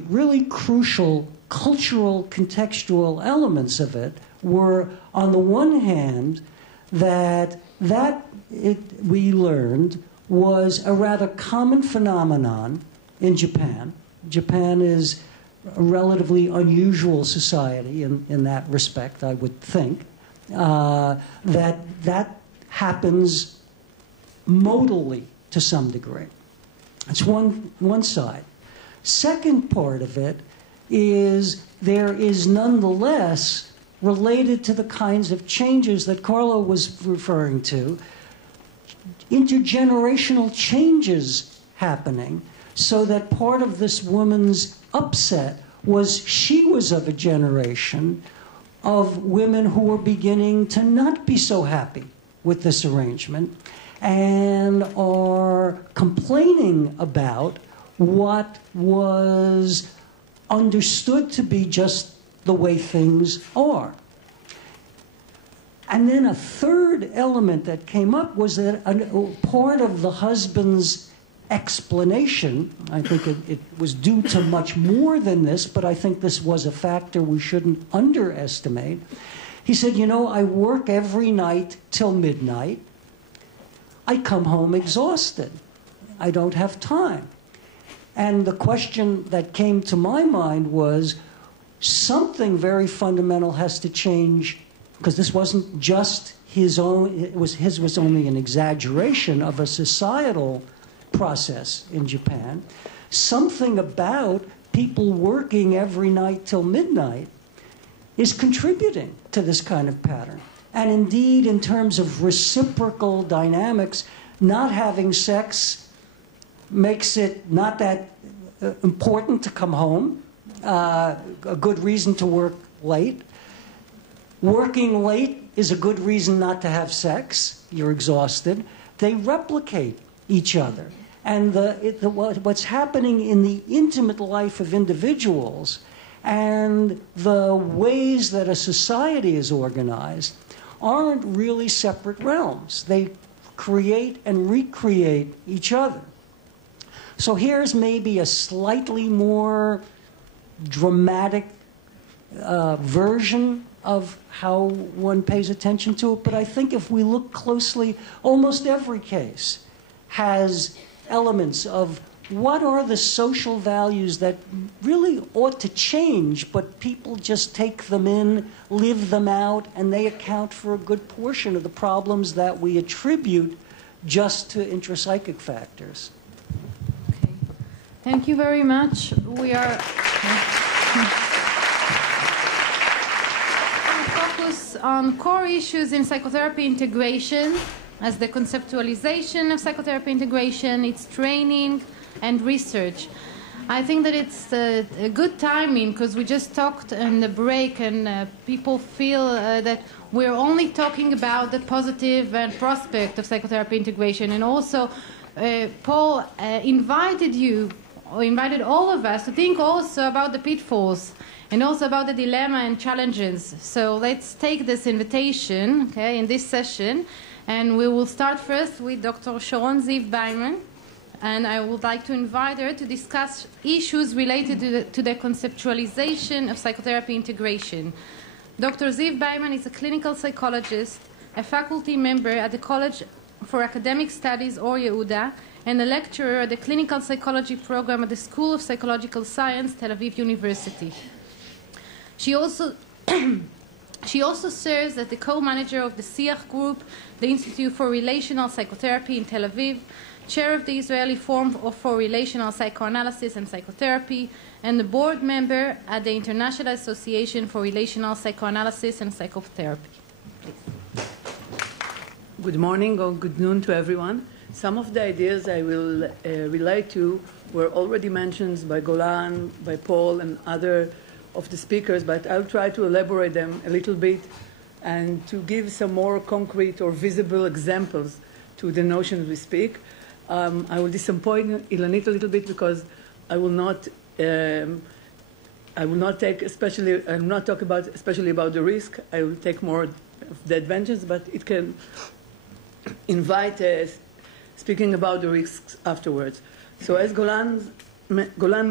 really crucial cultural contextual elements of it were, on the one hand, that we learned was a rather common phenomenon in Japan. Japan is a relatively unusual society in that respect, I would think. That happens modally to some degree. That's one side. Second part of it is there is nonetheless, related to the kinds of changes that Carlo was referring to, intergenerational changes happening, so that part of this woman's upset was she was of a generation of women who were beginning to not be so happy with this arrangement and are complaining about what was understood to be just the way things are. And then a third element that came up was that part of the husband's explanation, I think it was due to much more than this, but I think this was a factor we shouldn't underestimate. He said, you know, I work every night till midnight. I come home exhausted. I don't have time. And the question that came to my mind was, something very fundamental has to change, because this wasn't just his own, his was only an exaggeration of a societal process in Japan. Something about people working every night till midnight is contributing to this kind of pattern. And indeed, in terms of reciprocal dynamics, not having sex makes it not that important to come home, a good reason to work late. Working late is a good reason not to have sex. You're exhausted. They replicate each other. And what's happening in the intimate life of individuals and the ways that a society is organized aren't really separate realms. They create and recreate each other. So here's maybe a slightly more dramatic version of how one pays attention to it. But I think if we look closely, almost every case has elements of what are the social values that really ought to change, but people just take them in, live them out, and they account for a good portion of the problems that we attribute just to intrapsychic factors. Okay. Thank you very much. We are focus on core issues in psychotherapy integration as the conceptualization of psychotherapy integration, its training, and research. I think that it's a good timing because we just talked in the break and people feel that we're only talking about the positive and prospect of psychotherapy integration. And also, Paul invited you, or invited all of us to think also about the pitfalls and also about the dilemma and challenges. So let's take this invitation, okay, in this session. And we will start first with Dr. Sharon Ziv Byman. And I would like to invite her to discuss issues related to the conceptualization of psychotherapy integration. Dr. Ziv Byman is a clinical psychologist, a faculty member at the College for Academic Studies, Or Yehuda, and a lecturer at the Clinical Psychology program at the School of Psychological Science, Tel Aviv University. She also serves as the co-manager of the SIACH Group, the Institute for Relational Psychotherapy in Tel Aviv, chair of the Israeli Forum for Relational Psychoanalysis and Psychotherapy, and the board member at the International Association for Relational Psychoanalysis and Psychotherapy. Please. Good morning or good noon to everyone. Some of the ideas I will relate to were already mentioned by Golan, by Paul, and other of the speakers, but I'll try to elaborate them a little bit and to give some more concrete or visible examples to the notions we speak. I will disappoint Ilanit a little bit because I will not talk especially about the risk. I will take more of the advantages, but it can invite speaking about the risks afterwards. So as Golan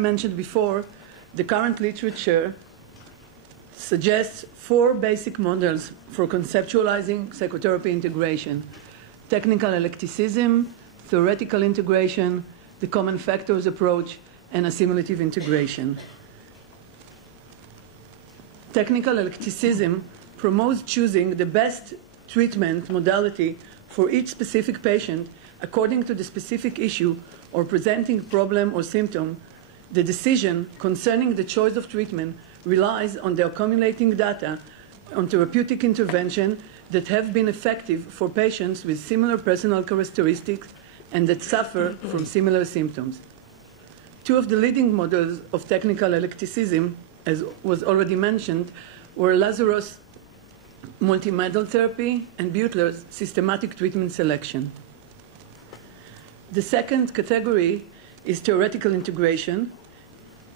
mentioned before, the current literature suggests 4 basic models for conceptualizing psychotherapy integration: technical eclecticism, theoretical integration, the common factors approach, and assimilative integration. Technical eclecticism promotes choosing the best treatment modality for each specific patient according to the specific issue or presenting problem or symptom. The decision concerning the choice of treatment relies on the accumulating data on therapeutic intervention that have been effective for patients with similar personal characteristics and that suffer from similar symptoms. 2 of the leading models of technical eclecticism, as was already mentioned, were Lazarus' multimodal therapy and Butler's systematic treatment selection. The second category is theoretical integration,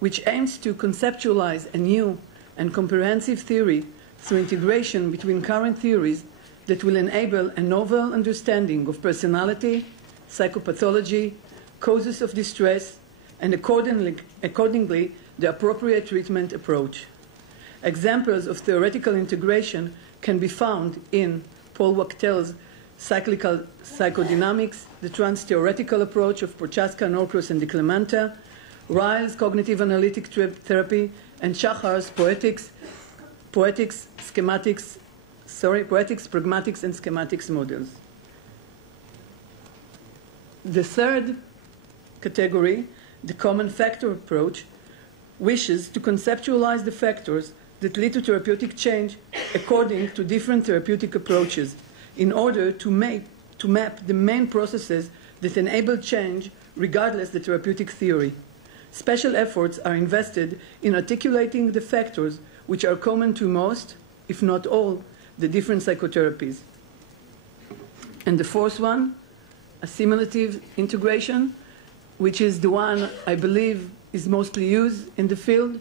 which aims to conceptualize a new and comprehensive theory through integration between current theories that will enable a novel understanding of personality, psychopathology, causes of distress, and accordingly the appropriate treatment approach. Examples of theoretical integration can be found in Paul Wachtel's cyclical psychodynamics, the trans-theoretical approach of Prochaska, Norcross, and DiClementa, Ryle's cognitive analytic therapy, and Shachar's poetics, pragmatics, and schematics models. The third category, the common factor approach, wishes to conceptualize the factors that lead to therapeutic change according to different therapeutic approaches in order to map the main processes that enable change regardless the therapeutic theory. Special efforts are invested in articulating the factors which are common to most, if not all, the different psychotherapies. And the fourth one, assimilative integration, which is the one I believe is mostly used in the field,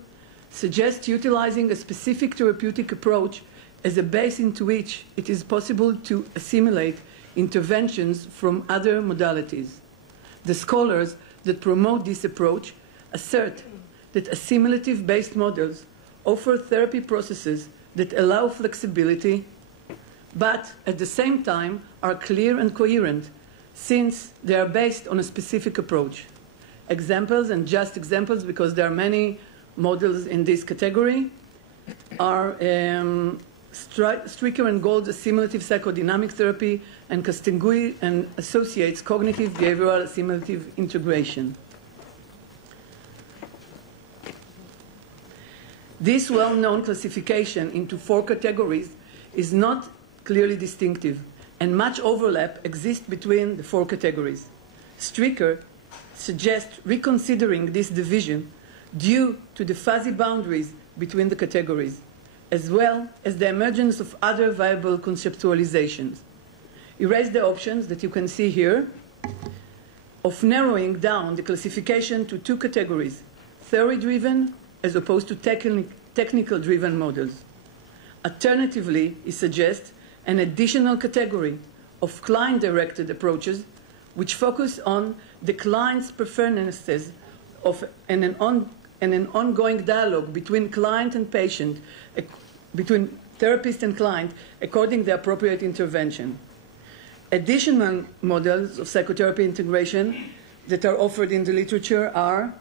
suggests utilizing a specific therapeutic approach as a base into which it is possible to assimilate interventions from other modalities. The scholars that promote this approach assert that assimilative-based models offer therapy processes that allow flexibility, but at the same time are clear and coherent, since they are based on a specific approach. Examples, and just examples because there are many models in this category, are Stricker and Gold's assimilative psychodynamic therapy and Castingui and Associates cognitive behavioral assimilative integration. This well-known classification into 4 categories is not clearly distinctive, and much overlap exists between the 4 categories. Stricker suggests reconsidering this division due to the fuzzy boundaries between the categories, as well as the emergence of other viable conceptualizations. He raised the options that you can see here of narrowing down the classification to 2 categories, theory-driven as opposed to technical-driven models. Alternatively, he suggests an additional category of client-directed approaches which focus on the client's preferences and an ongoing dialogue between client and patient, between therapist and client, according to the appropriate intervention. Additional models of psychotherapy integration that are offered in the literature are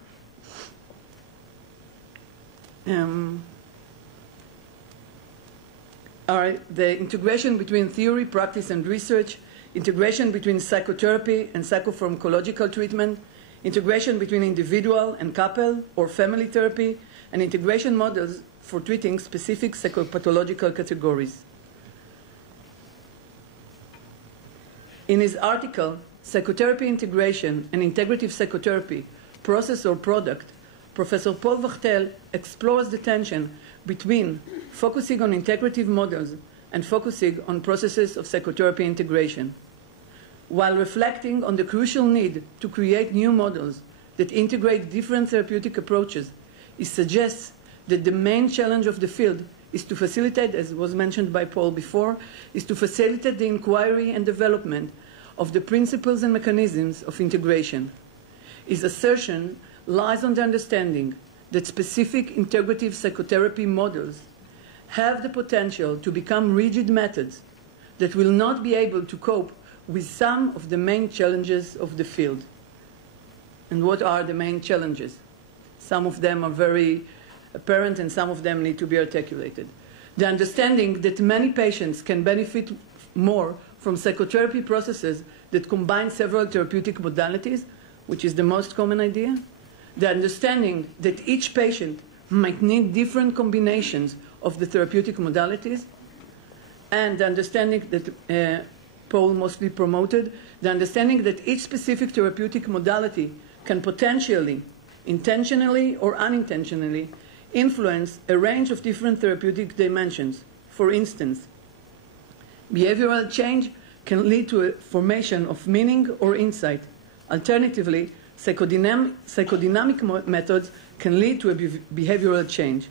the integration between theory, practice, and research, integration between psychotherapy and psychopharmacological treatment, integration between individual and couple or family therapy, and integration models for treating specific psychopathological categories. In his article, Psychotherapy Integration and Integrative Psychotherapy, Process or Product, Professor Paul Wachtel explores the tension between focusing on integrative models and focusing on processes of psychotherapy integration. While reflecting on the crucial need to create new models that integrate different therapeutic approaches, he suggests that the main challenge of the field is to facilitate, as was mentioned by Paul before, is to facilitate the inquiry and development of the principles and mechanisms of integration. His assertion lies on the understanding that specific integrative psychotherapy models have the potential to become rigid methods that will not be able to cope with some of the main challenges of the field. And what are the main challenges? Some of them are very apparent and some of them need to be articulated. The understanding that many patients can benefit more from psychotherapy processes that combine several therapeutic modalities, which is the most common idea. The understanding that each patient might need different combinations of the therapeutic modalities, and the understanding that Paul mostly promoted, the understanding that each specific therapeutic modality can potentially, intentionally or unintentionally, influence a range of different therapeutic dimensions. For instance, behavioral change can lead to a formation of meaning or insight. Alternatively, psychodynamic methods can lead to a behavioral change.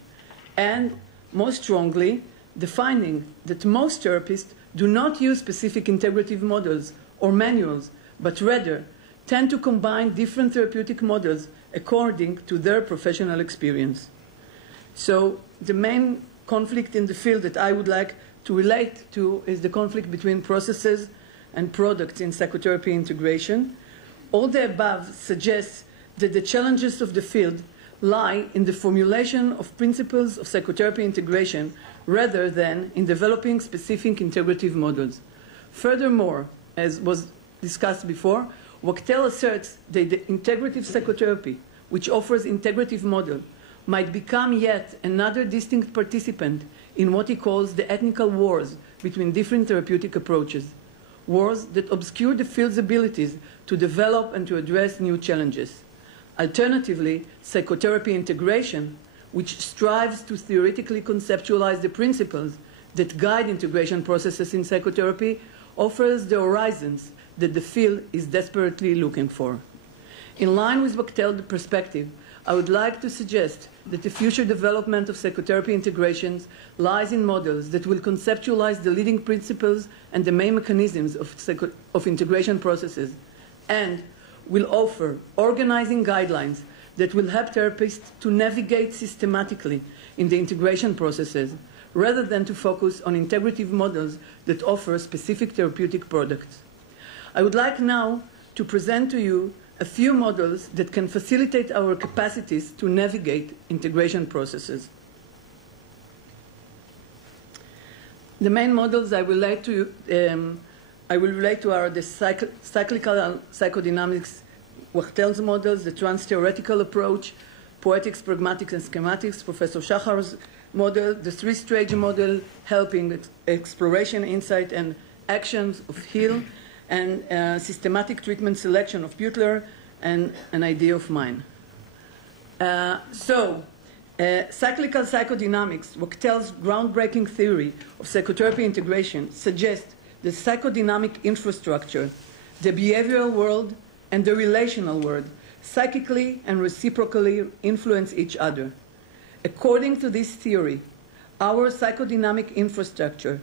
And most strongly, the finding that most therapists do not use specific integrative models or manuals, but rather tend to combine different therapeutic models according to their professional experience. So the main conflict in the field that I would like to relate to is the conflict between processes and products in psychotherapy integration. All the above suggests that the challenges of the field lie in the formulation of principles of psychotherapy integration rather than in developing specific integrative models. Furthermore, as was discussed before, Wachtel asserts that the integrative psychotherapy, which offers integrative model, might become yet another distinct participant in what he calls the ethnical wars between different therapeutic approaches, wars that obscure the field's abilities to develop and to address new challenges. Alternatively, psychotherapy integration, which strives to theoretically conceptualize the principles that guide integration processes in psychotherapy offers the horizons that the field is desperately looking for. In line with Bechtel's perspective, I would like to suggest that the future development of psychotherapy integrations lies in models that will conceptualize the leading principles and the main mechanisms of integration processes, and will offer organizing guidelines that will help therapists to navigate systematically in the integration processes, rather than to focus on integrative models that offer specific therapeutic products. I would like now to present to you a few models that can facilitate our capacities to navigate integration processes. The main models I will relate to are the cyclical psychodynamics, Wachtel's models, the trans-theoretical approach, poetics, pragmatics, and schematics, Professor Shachar's model, the three-stage model, helping exploration, insight, and actions of Hill, and systematic treatment selection of Butler, and an idea of mine. Cyclical psychodynamics, Wachtel's groundbreaking theory of psychotherapy integration, suggests the psychodynamic infrastructure, the behavioral world, and the relational world psychically and reciprocally influence each other. According to this theory, our psychodynamic infrastructure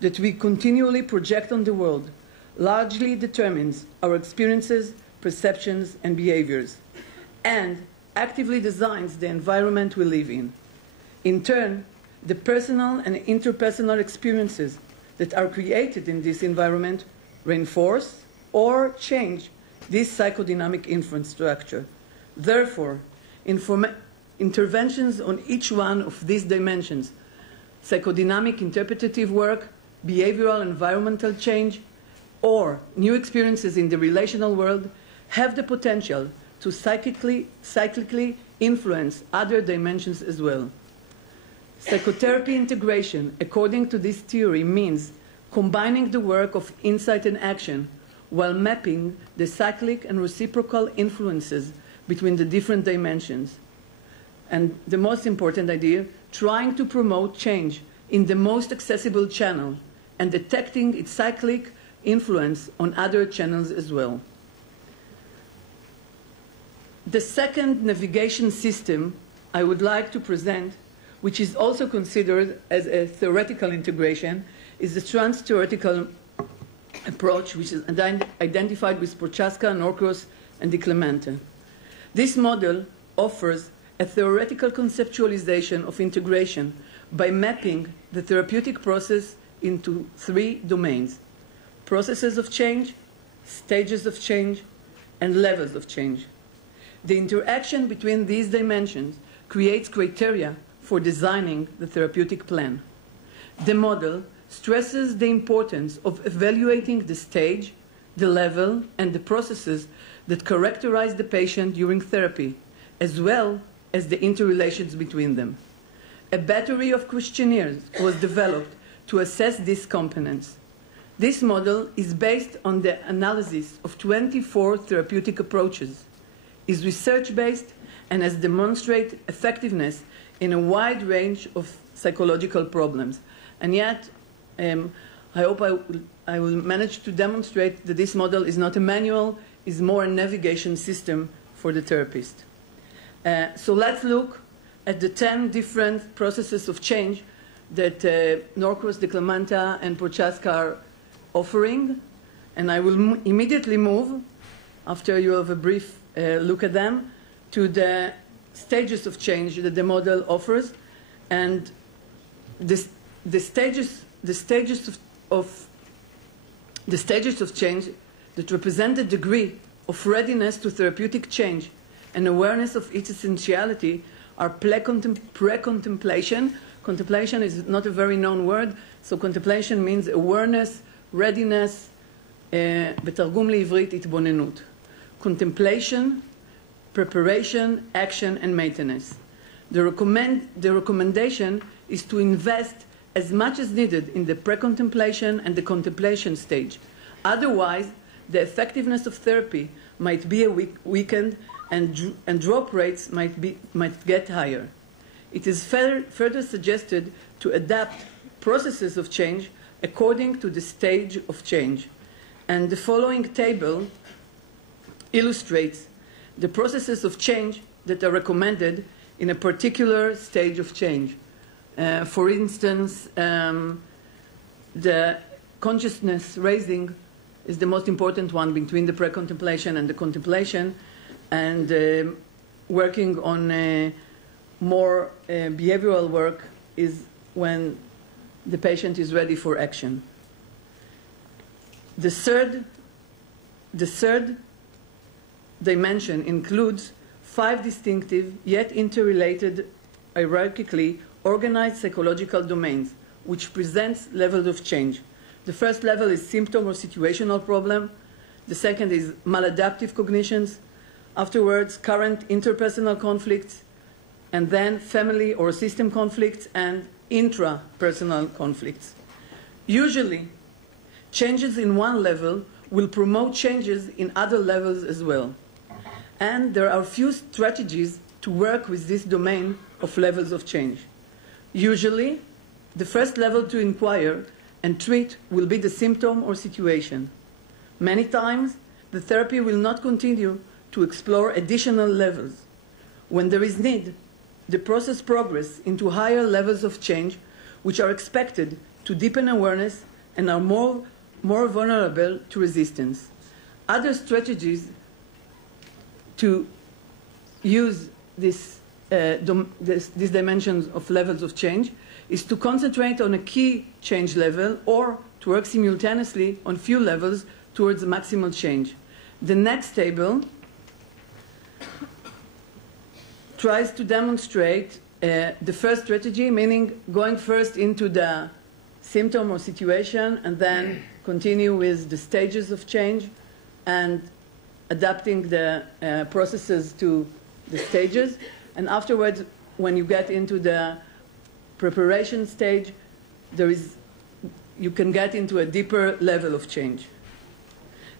that we continually project on the world largely determines our experiences, perceptions, and behaviors, and actively designs the environment we live in. In turn, the personal and interpersonal experiences that are created in this environment reinforce or change this psychodynamic infrastructure. Therefore, interventions on each one of these dimensions, psychodynamic interpretative work, behavioral environmental change, or new experiences in the relational world, have the potential to cyclically influence other dimensions as well. Psychotherapy integration, according to this theory, means combining the work of insight and action while mapping the cyclic and reciprocal influences between the different dimensions. And the most important idea, trying to promote change in the most accessible channel and detecting its cyclic influence on other channels as well. The second navigation system I would like to present, which is also considered as a theoretical integration, is the trans-theoretical approach, which is identified with Prochaska, Norcross, and Di Clemente. This model offers a theoretical conceptualization of integration by mapping the therapeutic process into three domains: processes of change, stages of change, and levels of change. The interaction between these dimensions creates criteria for designing the therapeutic plan. The model stresses the importance of evaluating the stage, the level, and the processes that characterize the patient during therapy, as well as the interrelations between them. A battery of questionnaires was developed to assess these components. This model is based on the analysis of 24 therapeutic approaches, is research-based, and has demonstrated effectiveness in a wide range of psychological problems. And yet, I hope I will manage to demonstrate that this model is not a manual, is more a navigation system for the therapist. So let's look at the 10 different processes of change that Norcross, Di Clemente, and Prochaska are offering. And I will immediately move, after you have a brief look at them, to the stages of change that the model offers. And the stages of change that represent the degree of readiness to therapeutic change and awareness of its essentiality are pre-contemplation. Contemplation is not a very known word, so contemplation means awareness, readiness, בתרגום לעברית התבוננות. Contemplation, preparation, action, and maintenance. The recommendation is to invest as much as needed in the pre-contemplation and the contemplation stage. Otherwise, the effectiveness of therapy might be weakened and drop rates might get higher. It is further suggested to adapt processes of change according to the stage of change. And the following table illustrates the processes of change that are recommended in a particular stage of change. For instance, the consciousness raising is the most important one between the pre-contemplation and the contemplation, and working on more behavioral work is when the patient is ready for action. The third dimension includes 5 distinctive yet interrelated, hierarchically organized psychological domains, which presents levels of change. The first level is symptom or situational problem. The second is maladaptive cognitions. Afterwards, current interpersonal conflicts, and then family or system conflicts and intrapersonal conflicts. Usually, changes in one level will promote changes in other levels as well. And there are few strategies to work with this domain of levels of change. Usually, the first level to inquire and treat will be the symptom or situation. Many times, the therapy will not continue to explore additional levels. When there is need, the process progresses into higher levels of change, which are expected to deepen awareness and are more vulnerable to resistance. Other strategies to use these dimensions of levels of change is to concentrate on a key change level or to work simultaneously on few levels towards maximal change. The next table tries to demonstrate the first strategy, meaning going first into the symptom or situation and then continue with the stages of change and adapting the processes to the stages. And afterwards, when you get into the preparation stage, you can get into a deeper level of change.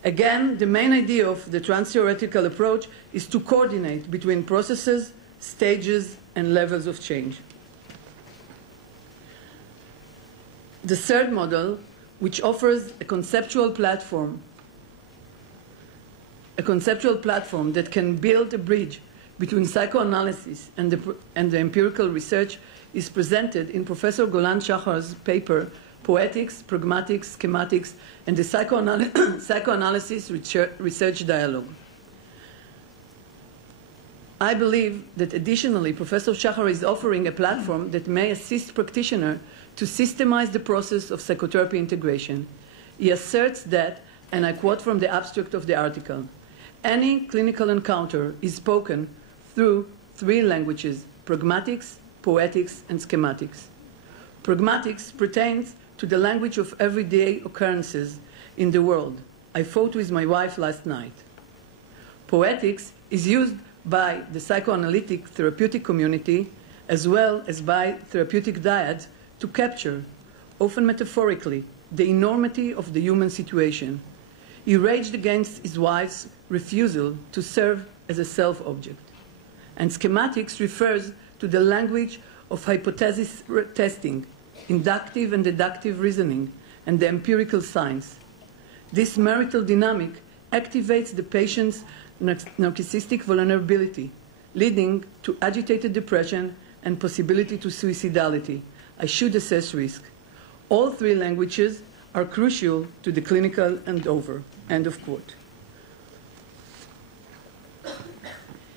Again, the main idea of the trans-theoretical approach is to coordinate between processes, stages, and levels of change. The third model, which offers a conceptual platform that can build a bridge between psychoanalysis and the empirical research, is presented in Professor Golan Shahar's paper, Poetics, Pragmatics, Schematics, and the Psychoanalysis Research Dialogue. I believe that additionally, Professor Shahar is offering a platform that may assist practitioners to systemize the process of psychotherapy integration. He asserts that, and I quote from the abstract of the article, any clinical encounter is spoken through 3 languages: pragmatics, poetics, and schematics. Pragmatics pertains to the language of everyday occurrences in the world. I fought with my wife last night. Poetics is used by the psychoanalytic therapeutic community as well as by therapeutic dyads to capture, often metaphorically, the enormity of the human situation. He raged against his wife's refusal to serve as a self-object. And schematics refers to the language of hypothesis testing, inductive and deductive reasoning, and the empirical science. This marital dynamic activates the patient's narcissistic vulnerability, leading to agitated depression and possibility to suicidality. I should assess risk. All 3 languages are crucial to the clinical endeavor. End of quote.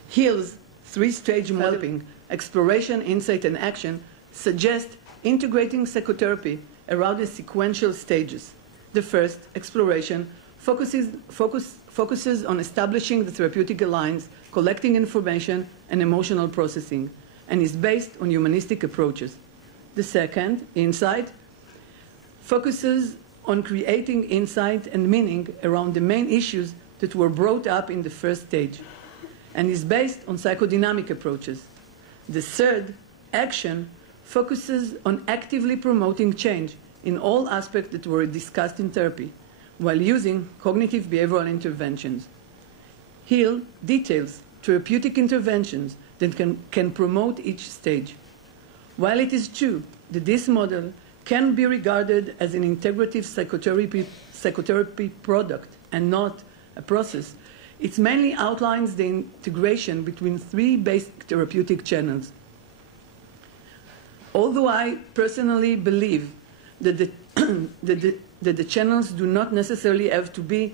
Hill's 3-stage mapping, exploration, insight, and action, suggests integrating psychotherapy around the sequential stages. The first, exploration, focuses on establishing the therapeutic alliance, collecting information, and emotional processing, and is based on humanistic approaches. The second, insight, focuses on creating insight and meaning around the main issues that were brought up in the first stage, and is based on psychodynamic approaches. The third, action, focuses on actively promoting change in all aspects that were discussed in therapy, while using cognitive behavioral interventions. Hill details therapeutic interventions that can promote each stage. While it is true that this model can be regarded as an integrative psychotherapy product and not a process, it mainly outlines the integration between three basic therapeutic channels. Although I personally believe that the channels do not necessarily have to be,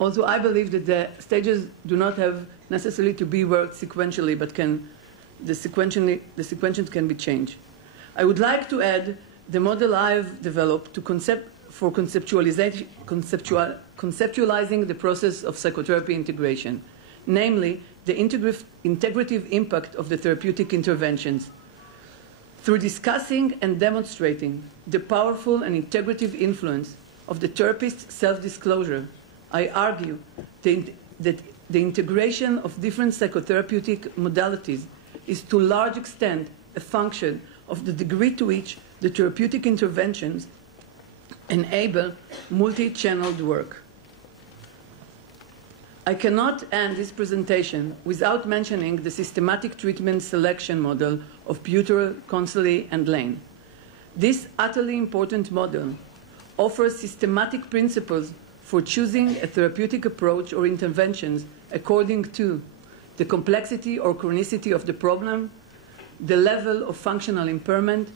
although I believe that the stages do not have necessarily to be worked sequentially, but the sequences can be changed. I would like to add the model I've developed for conceptualizing the process of psychotherapy integration, namely the integrative impact of the therapeutic interventions. Through discussing and demonstrating the powerful and integrative influence of the therapist's self-disclosure, I argue that the integration of different psychotherapeutic modalities is to a large extent a function of the degree to which the therapeutic interventions enable multi-channeled work. I cannot end this presentation without mentioning the systematic treatment selection model of Buter, Consoli, and Lane. This utterly important model offers systematic principles for choosing a therapeutic approach or interventions according to the complexity or chronicity of the problem, the level of functional impairment,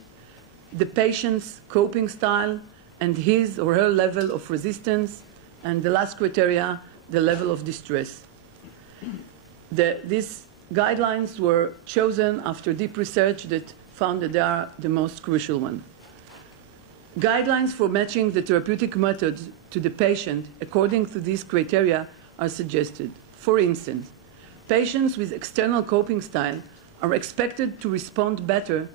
the patient's coping style, and his or her level of resistance, and the last criteria, the level of distress. These guidelines were chosen after deep research that found that they are the most crucial one. Guidelines for matching the therapeutic methods to the patient according to these criteria are suggested. For instance, patients with external coping style are expected to respond better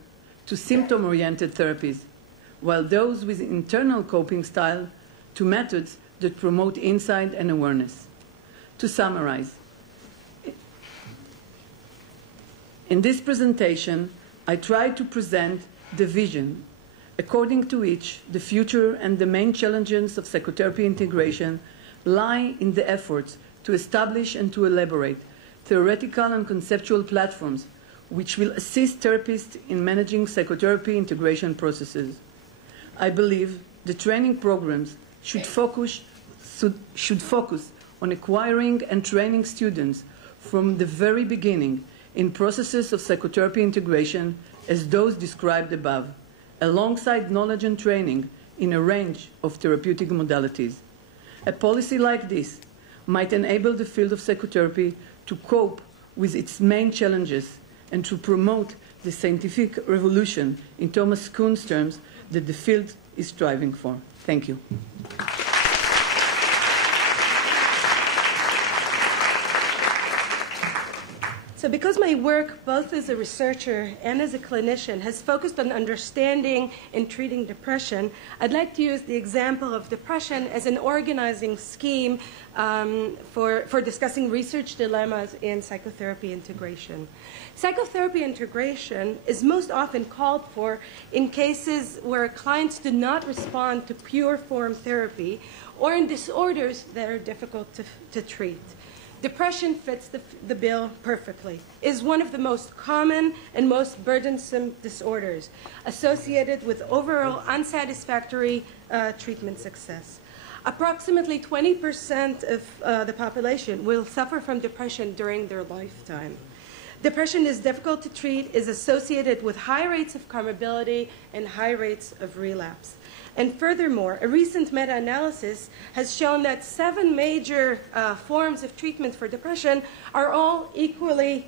to symptom-oriented therapies, while those with internal coping style to methods that promote insight and awareness. To summarize, in this presentation, I tried to present the vision according to which the future and the main challenges of psychotherapy integration lie in the efforts to establish and to elaborate theoretical and conceptual platforms which will assist therapists in managing psychotherapy integration processes. I believe the training programs should focus on acquiring and training students from the very beginning in processes of psychotherapy integration as those described above, alongside knowledge and training in a range of therapeutic modalities. A policy like this might enable the field of psychotherapy to cope with its main challenges and to promote the scientific revolution, in Thomas Kuhn's terms, that the field is striving for. Thank you. So because my work, both as a researcher and as a clinician, has focused on understanding and treating depression, I'd like to use the example of depression as an organizing scheme for discussing research dilemmas in psychotherapy integration. Psychotherapy integration is most often called for in cases where clients do not respond to pure form therapy or in disorders that are difficult to treat. Depression fits the bill perfectly. It is one of the most common and most burdensome disorders associated with overall unsatisfactory treatment success. Approximately 20% of the population will suffer from depression during their lifetime. Depression is difficult to treat, is associated with high rates of comorbidity and high rates of relapse. And furthermore, a recent meta-analysis has shown that 7 major forms of treatment for depression are all equally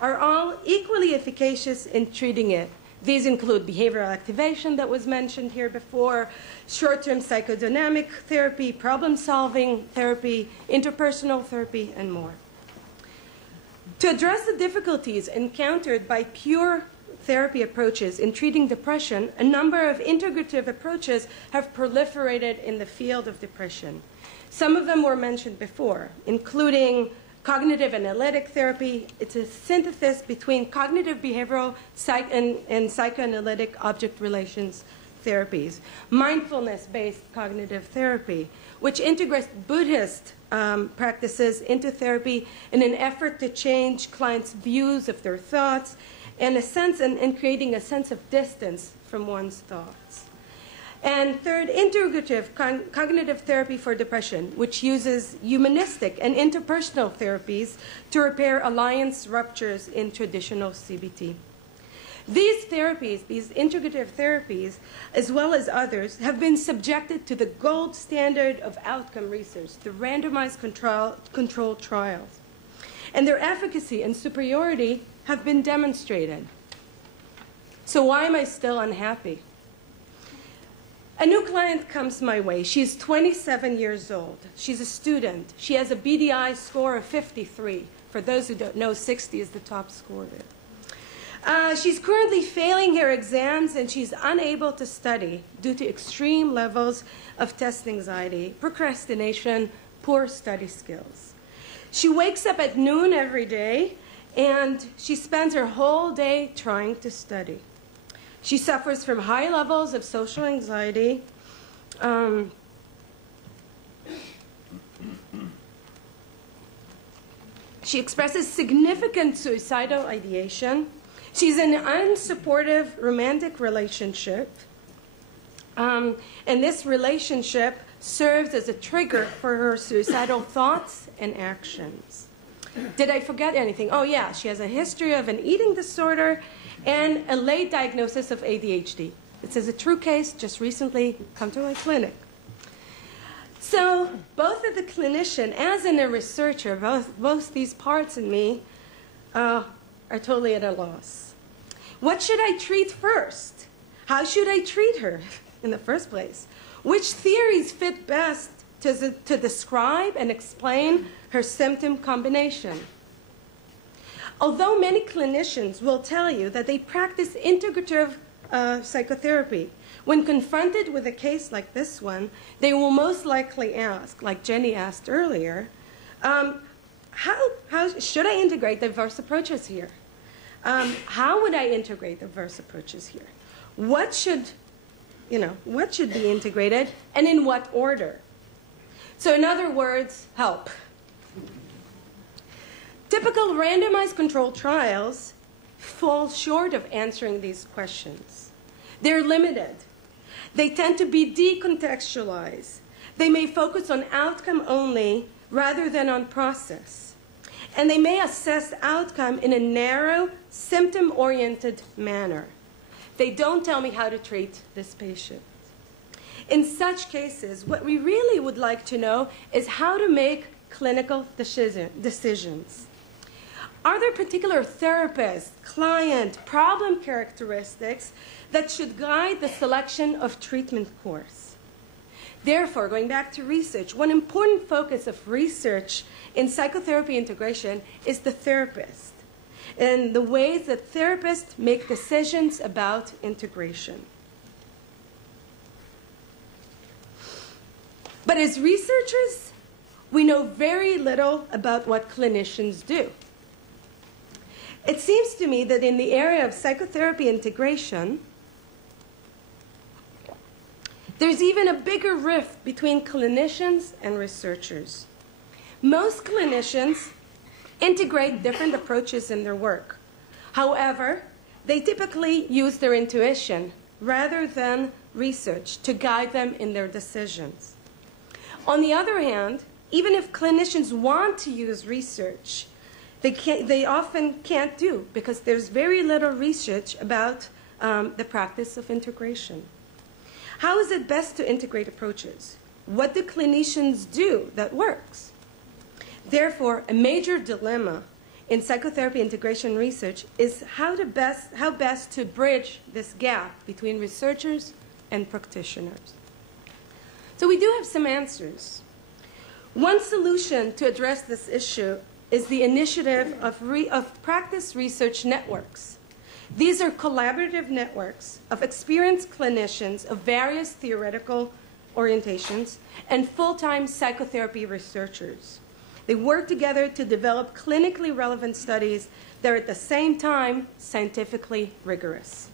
efficacious in treating it. These include behavioral activation that was mentioned here before, short-term psychodynamic therapy, problem-solving therapy, interpersonal therapy, and more. To address the difficulties encountered by pure therapy approaches in treating depression, a number of integrative approaches have proliferated in the field of depression. Some of them were mentioned before, including cognitive analytic therapy. It's a synthesis between cognitive behavioral and psychoanalytic object relations therapies. Mindfulness-based cognitive therapy, which integrates Buddhist practices into therapy in an effort to change clients' views of their thoughts and and creating a sense of distance from one's thoughts. And third, integrative cognitive therapy for depression, which uses humanistic and interpersonal therapies to repair alliance ruptures in traditional CBT. These therapies, these integrative therapies, as well as others, have been subjected to the gold standard of outcome research, the randomized controlled trials. And their efficacy and superiority have been demonstrated. So why am I still unhappy? A new client comes my way. She's 27 years old. She's a student. She has a BDI score of 53. For those who don't know, 60 is the top score there. She's currently failing her exams, and she's unable to study due to extreme levels of test anxiety, procrastination, poor study skills. She wakes up at noon every day, and she spends her whole day trying to study. She suffers from high levels of social anxiety. She expresses significant suicidal ideation. She's in an unsupportive romantic relationship. And this relationship serves as a trigger for her suicidal thoughts and actions. Did I forget anything? Oh, yeah, she has a history of an eating disorder and a late diagnosis of ADHD. This is a true case, just recently come to my clinic. So both as a clinician as in a researcher, both these parts in me are totally at a loss. What should I treat first? How should I treat her in the first place? Which theories fit best to describe and explain her symptom combination? Although many clinicians will tell you that they practice integrative psychotherapy, when confronted with a case like this one, they will most likely ask, like Jenny asked earlier, how should I integrate diverse approaches here? How would I integrate diverse approaches here? What should be integrated, and in what order? So in other words, help. Typical randomized controlled trials fall short of answering these questions. They're limited. They tend to be decontextualized. They may focus on outcome only rather than on process. And they may assess outcome in a narrow, symptom-oriented manner. They don't tell me how to treat this patient. In such cases, what we really would like to know is how to make clinical decisions. Are there particular therapist, client, problem characteristics that should guide the selection of treatment course? Therefore, going back to research, one important focus of research in psychotherapy integration is the therapist and the ways that therapists make decisions about integration. But as researchers, we know very little about what clinicians do. It seems to me that in the area of psychotherapy integration, there's even a bigger rift between clinicians and researchers. Most clinicians integrate different approaches in their work. However, they typically use their intuition rather than research to guide them in their decisions. On the other hand, even if clinicians want to use research, they often can't do because there's very little research about the practice of integration. How is it best to integrate approaches? What do clinicians do that works? Therefore, a major dilemma in psychotherapy integration research is how best to bridge this gap between researchers and practitioners. So we do have some answers. One solution to address this issue is the initiative of practice research networks. These are collaborative networks of experienced clinicians of various theoretical orientations and full-time psychotherapy researchers. They work together to develop clinically relevant studies that are at the same time scientifically rigorous.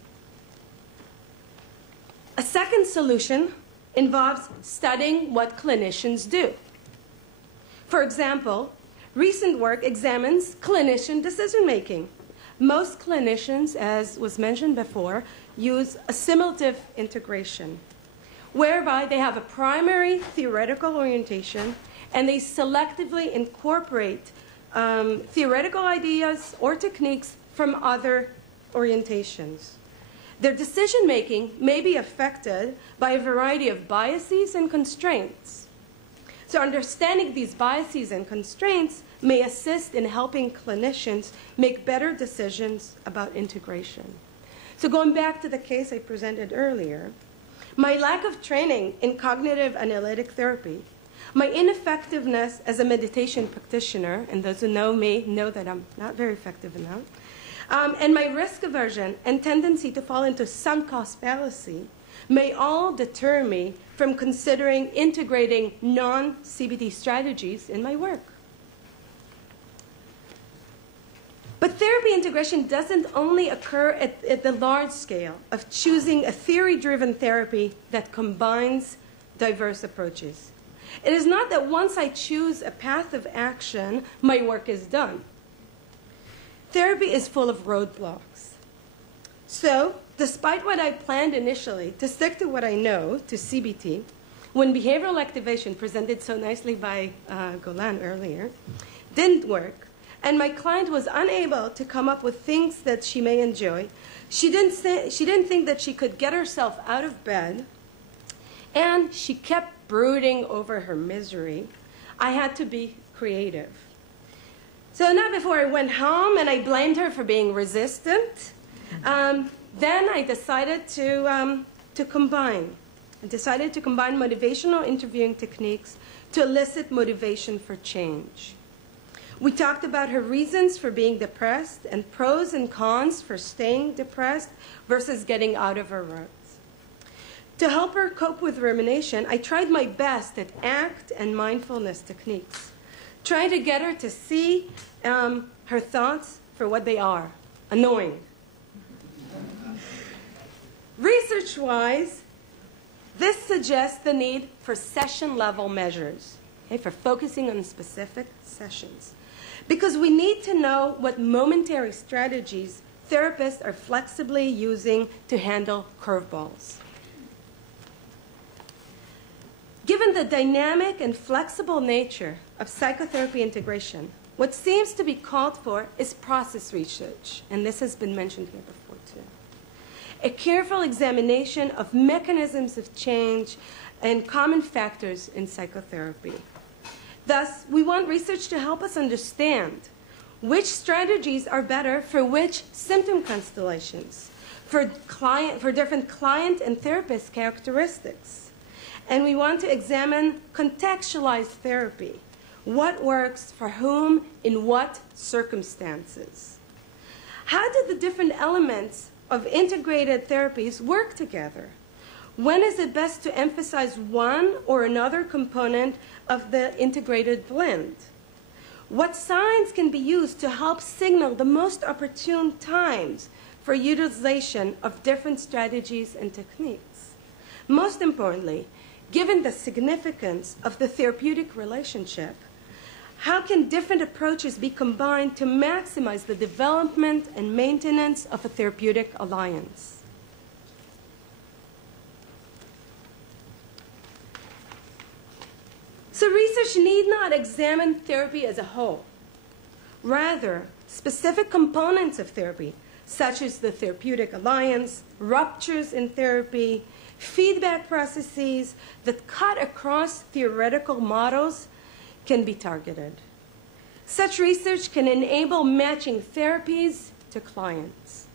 A second solution involves studying what clinicians do. For example, recent work examines clinician decision-making. Most clinicians, as was mentioned before, use assimilative integration, whereby they have a primary theoretical orientation and they selectively incorporate theoretical ideas or techniques from other orientations. Their decision-making may be affected by a variety of biases and constraints. So understanding these biases and constraints may assist in helping clinicians make better decisions about integration. So going back to the case I presented earlier, my lack of training in cognitive analytic therapy, my ineffectiveness as a meditation practitioner, and those who know me know that I'm not very effective in that, and my risk aversion and tendency to fall into sunk cost fallacy may all deter me from considering integrating non-CBT strategies in my work. But therapy integration doesn't only occur at the large scale of choosing a theory-driven therapy that combines diverse approaches. It is not that once I choose a path of action, my work is done. Therapy is full of roadblocks. So, despite what I planned initially to stick to what I know, to CBT, when behavioral activation, presented so nicely by Golan earlier, didn't work, and my client was unable to come up with things that she may enjoy, she didn't think that she could get herself out of bed, and she kept brooding over her misery, I had to be creative. So now before I went home and I blamed her for being resistant, then I decided to combine. I decided to combine motivational interviewing techniques to elicit motivation for change. We talked about her reasons for being depressed and pros and cons for staying depressed versus getting out of her ruts. To help her cope with rumination, I tried my best at ACT and mindfulness techniques, trying to get her to see her thoughts for what they are, annoying. Research-wise, this suggests the need for session-level measures, okay, for focusing on specific sessions. Because we need to know what momentary strategies therapists are flexibly using to handle curveballs. Given the dynamic and flexible nature of psychotherapy integration, what seems to be called for is process research, and this has been mentioned here before too. A careful examination of mechanisms of change and common factors in psychotherapy. Thus, we want research to help us understand which strategies are better for which symptom constellations, for different client and therapist characteristics. And we want to examine contextualized therapy. What works for whom in what circumstances? How do the different elements of integrated therapies work together? When is it best to emphasize one or another component of the integrated blend? What signs can be used to help signal the most opportune times for utilization of different strategies and techniques? Most importantly, given the significance of the therapeutic relationship, how can different approaches be combined to maximize the development and maintenance of a therapeutic alliance? So research need not examine therapy as a whole. Rather, specific components of therapy, such as the therapeutic alliance, ruptures in therapy, feedback processes that cut across theoretical models, can be targeted. Such research can enable matching therapies to clients.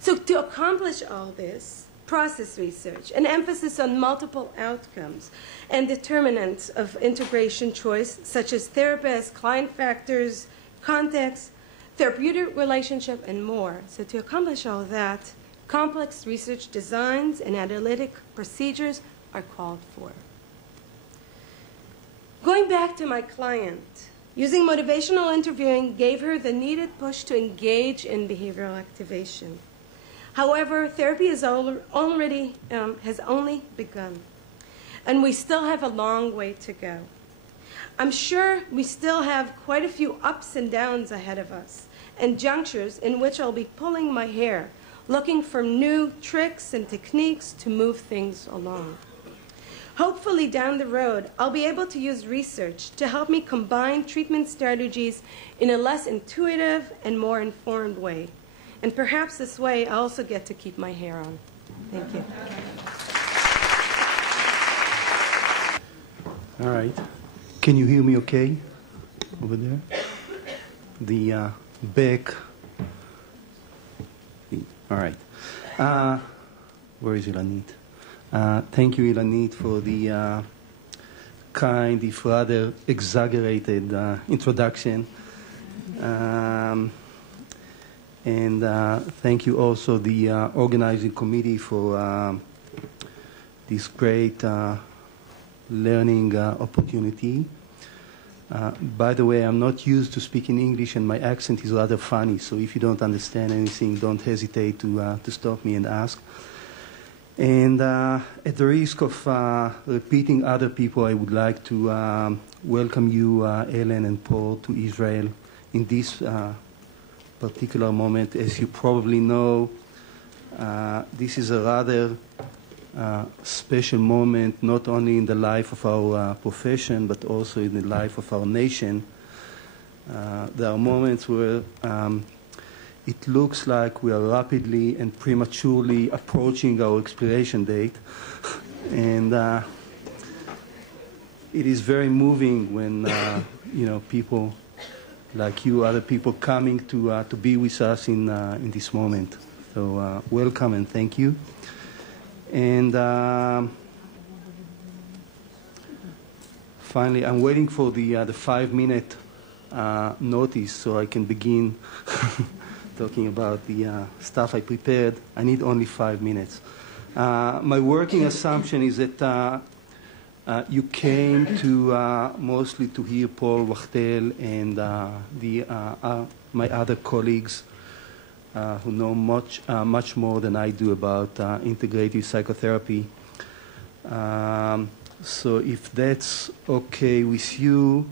So to accomplish all this, process research, an emphasis on multiple outcomes and determinants of integration choice, such as therapist, client factors, context, therapeutic relationship, and more. So to accomplish all that, complex research designs and analytic procedures are called for. Going back to my client, using motivational interviewing gave her the needed push to engage in behavioral activation. However, therapy has only begun, and we still have a long way to go. I'm sure we still have quite a few ups and downs ahead of us, and junctures in which I'll be pulling my hair, looking for new tricks and techniques to move things along. Hopefully down the road, I'll be able to use research to help me combine treatment strategies in a less intuitive and more informed way. And perhaps this way I also get to keep my hair on. Thank you. All right. Can you hear me okay over there? The back. All right. Where is Ilanit? Thank you, Ilanit, for the kind, if rather exaggerated introduction. And thank you also the organizing committee for this great learning opportunity. By the way, I'm not used to speaking English and my accent is rather funny, so if you don't understand anything, don't hesitate to stop me and ask. And at the risk of repeating other people, I would like to welcome you, Ellen and Paul, to Israel in this particular moment. As you probably know, this is a rather special moment, not only in the life of our profession, but also in the life of our nation. There are moments where it looks like we are rapidly and prematurely approaching our expiration date. And it is very moving when people like you, other people coming to be with us in this moment. So welcome and thank you. And finally, I'm waiting for the 5-minute notice so I can begin talking about the stuff I prepared. I need only 5 minutes. My working assumption is that you came to mostly to hear Paul Wachtel and my other colleagues who know much more than I do about integrative psychotherapy. So if that's okay with you,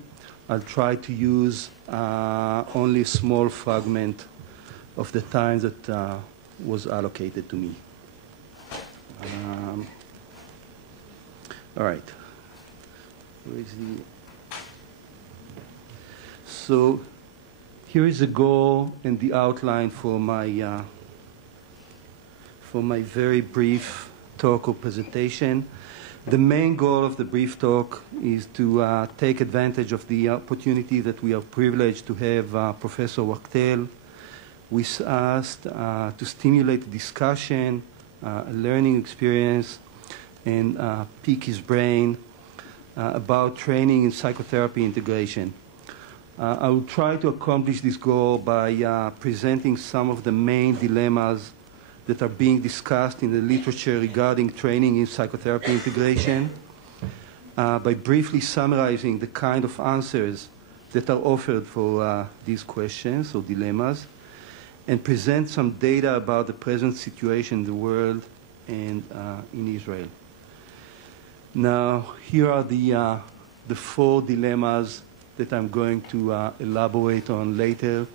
I'll try to use only a small fragment of the time that was allocated to me. All right. Where is the... So here is the goal and the outline for my very brief talk or presentation. The main goal of the brief talk is to take advantage of the opportunity that we are privileged to have Professor Wachtel with us to stimulate discussion, a learning experience, and pique his brain about training in psychotherapy integration. I will try to accomplish this goal by presenting some of the main dilemmas that are being discussed in the literature regarding training in psychotherapy integration, by briefly summarizing the kind of answers that are offered for these questions or dilemmas, and present some data about the present situation in the world and in Israel. Now, here are the 4 dilemmas that I'm going to elaborate on later.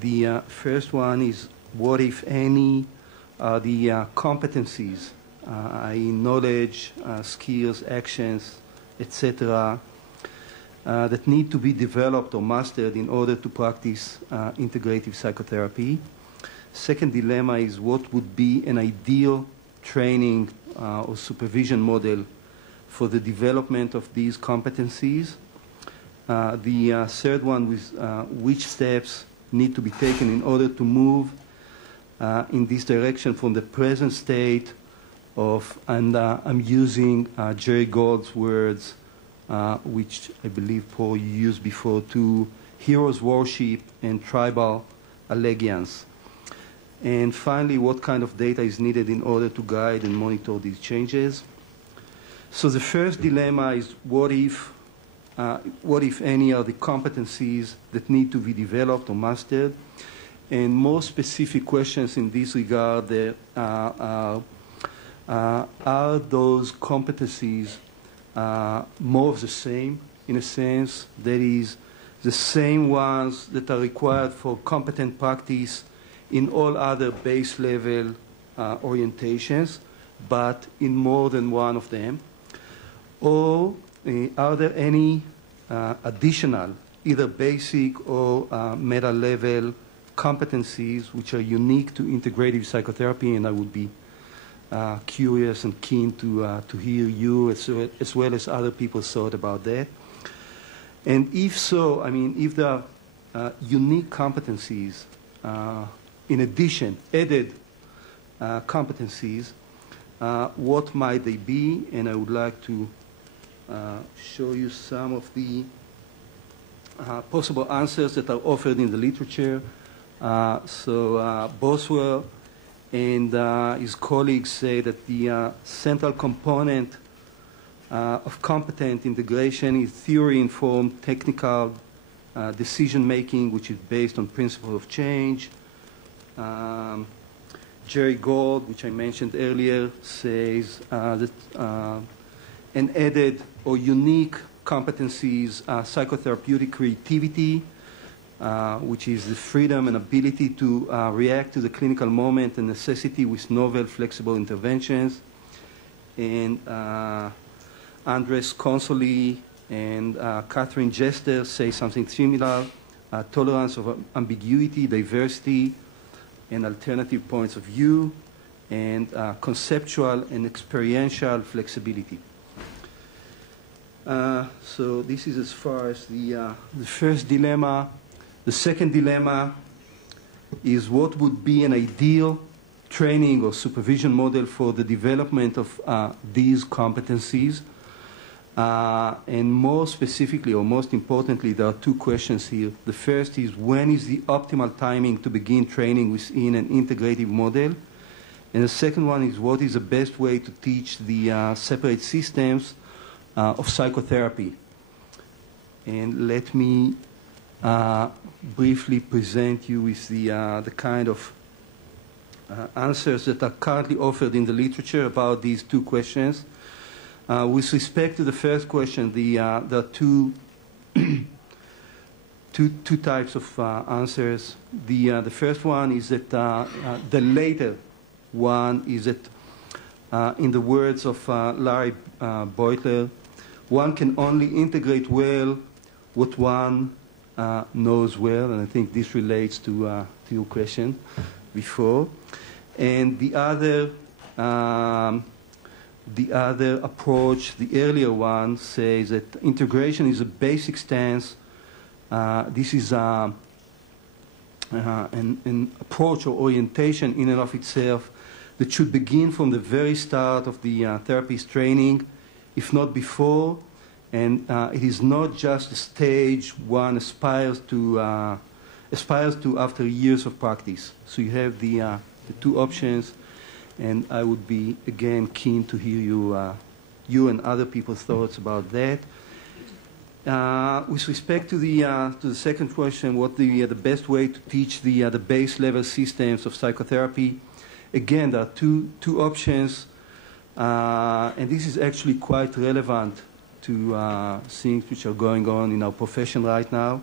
The first one is, what, if any, are the competencies, i.e. knowledge, skills, actions, etc., that need to be developed or mastered in order to practice integrative psychotherapy. Second dilemma is, what would be an ideal training or supervision model for the development of these competencies. The third one was, which steps need to be taken in order to move in this direction from the present state of, and I'm using Jerry Gold's words, which I believe, Paul, you used before, to heroes worship and tribal allegiance. And finally, what kind of data is needed in order to guide and monitor these changes. So the first dilemma is, what if any are the competencies that need to be developed or mastered? And more specific questions in this regard, are those competencies more of the same, in a sense, that is, the same ones that are required for competent practice in all other base level orientations, but in more than one of them? Or are there any additional, either basic or meta level competencies which are unique to integrative psychotherapy? And I would be curious and keen to hear you as well as other people's thought about that. And if so, I mean, if there are unique competencies, in addition, added competencies, what might they be? And I would like to show you some of the possible answers that are offered in the literature. So Boswell and his colleagues say that the central component of competent integration is theory-informed technical decision-making, which is based on principles of change. Jerry Gold, which I mentioned earlier, says that an added or unique competencies are psychotherapeutic creativity, which is the freedom and ability to react to the clinical moment and necessity with novel, flexible interventions. And Andres Consoli and Catherine Jester say something similar, tolerance of ambiguity, diversity, and alternative points of view, and conceptual and experiential flexibility. So this is as far as the first dilemma. The second dilemma is what would be an ideal training or supervision model for the development of these competencies. And more specifically, or most importantly, there are two questions here. The first is, when is the optimal timing to begin training within an integrative model? And the second one is, what is the best way to teach the separate systems of psychotherapy? And let me briefly present you with the kind of answers that are currently offered in the literature about these two questions. With respect to the first question, there are two types of answers. The first one is that the later one is that, in the words of Larry Beutler, one can only integrate well what one knows well, and I think this relates to your question before. And the other approach, the earlier one, says that integration is a basic stance. This is an approach or orientation in and of itself that should begin from the very start of the therapist training, if not before. And it is not just a stage one aspires to after years of practice. So you have the two options. And I would be, again, keen to hear you and other people's thoughts about that. With respect to the second question, what the best way to teach the base level systems of psychotherapy? Again, there are two options, and this is actually quite relevant to things which are going on in our profession right now.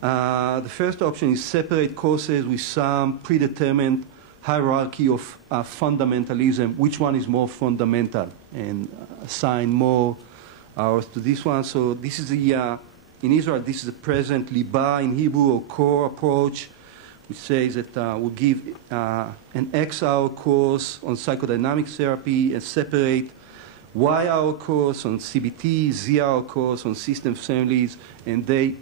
The first option is separate courses with some predetermined hierarchy of fundamentalism, which one is more fundamental, and assign more hours to this one. So this is in Israel, this is the present liba in Hebrew, or core approach, which says that we'll give an X-hour course on psychodynamic therapy and separate Y-hour course on CBT, Z-hour course on system families, and they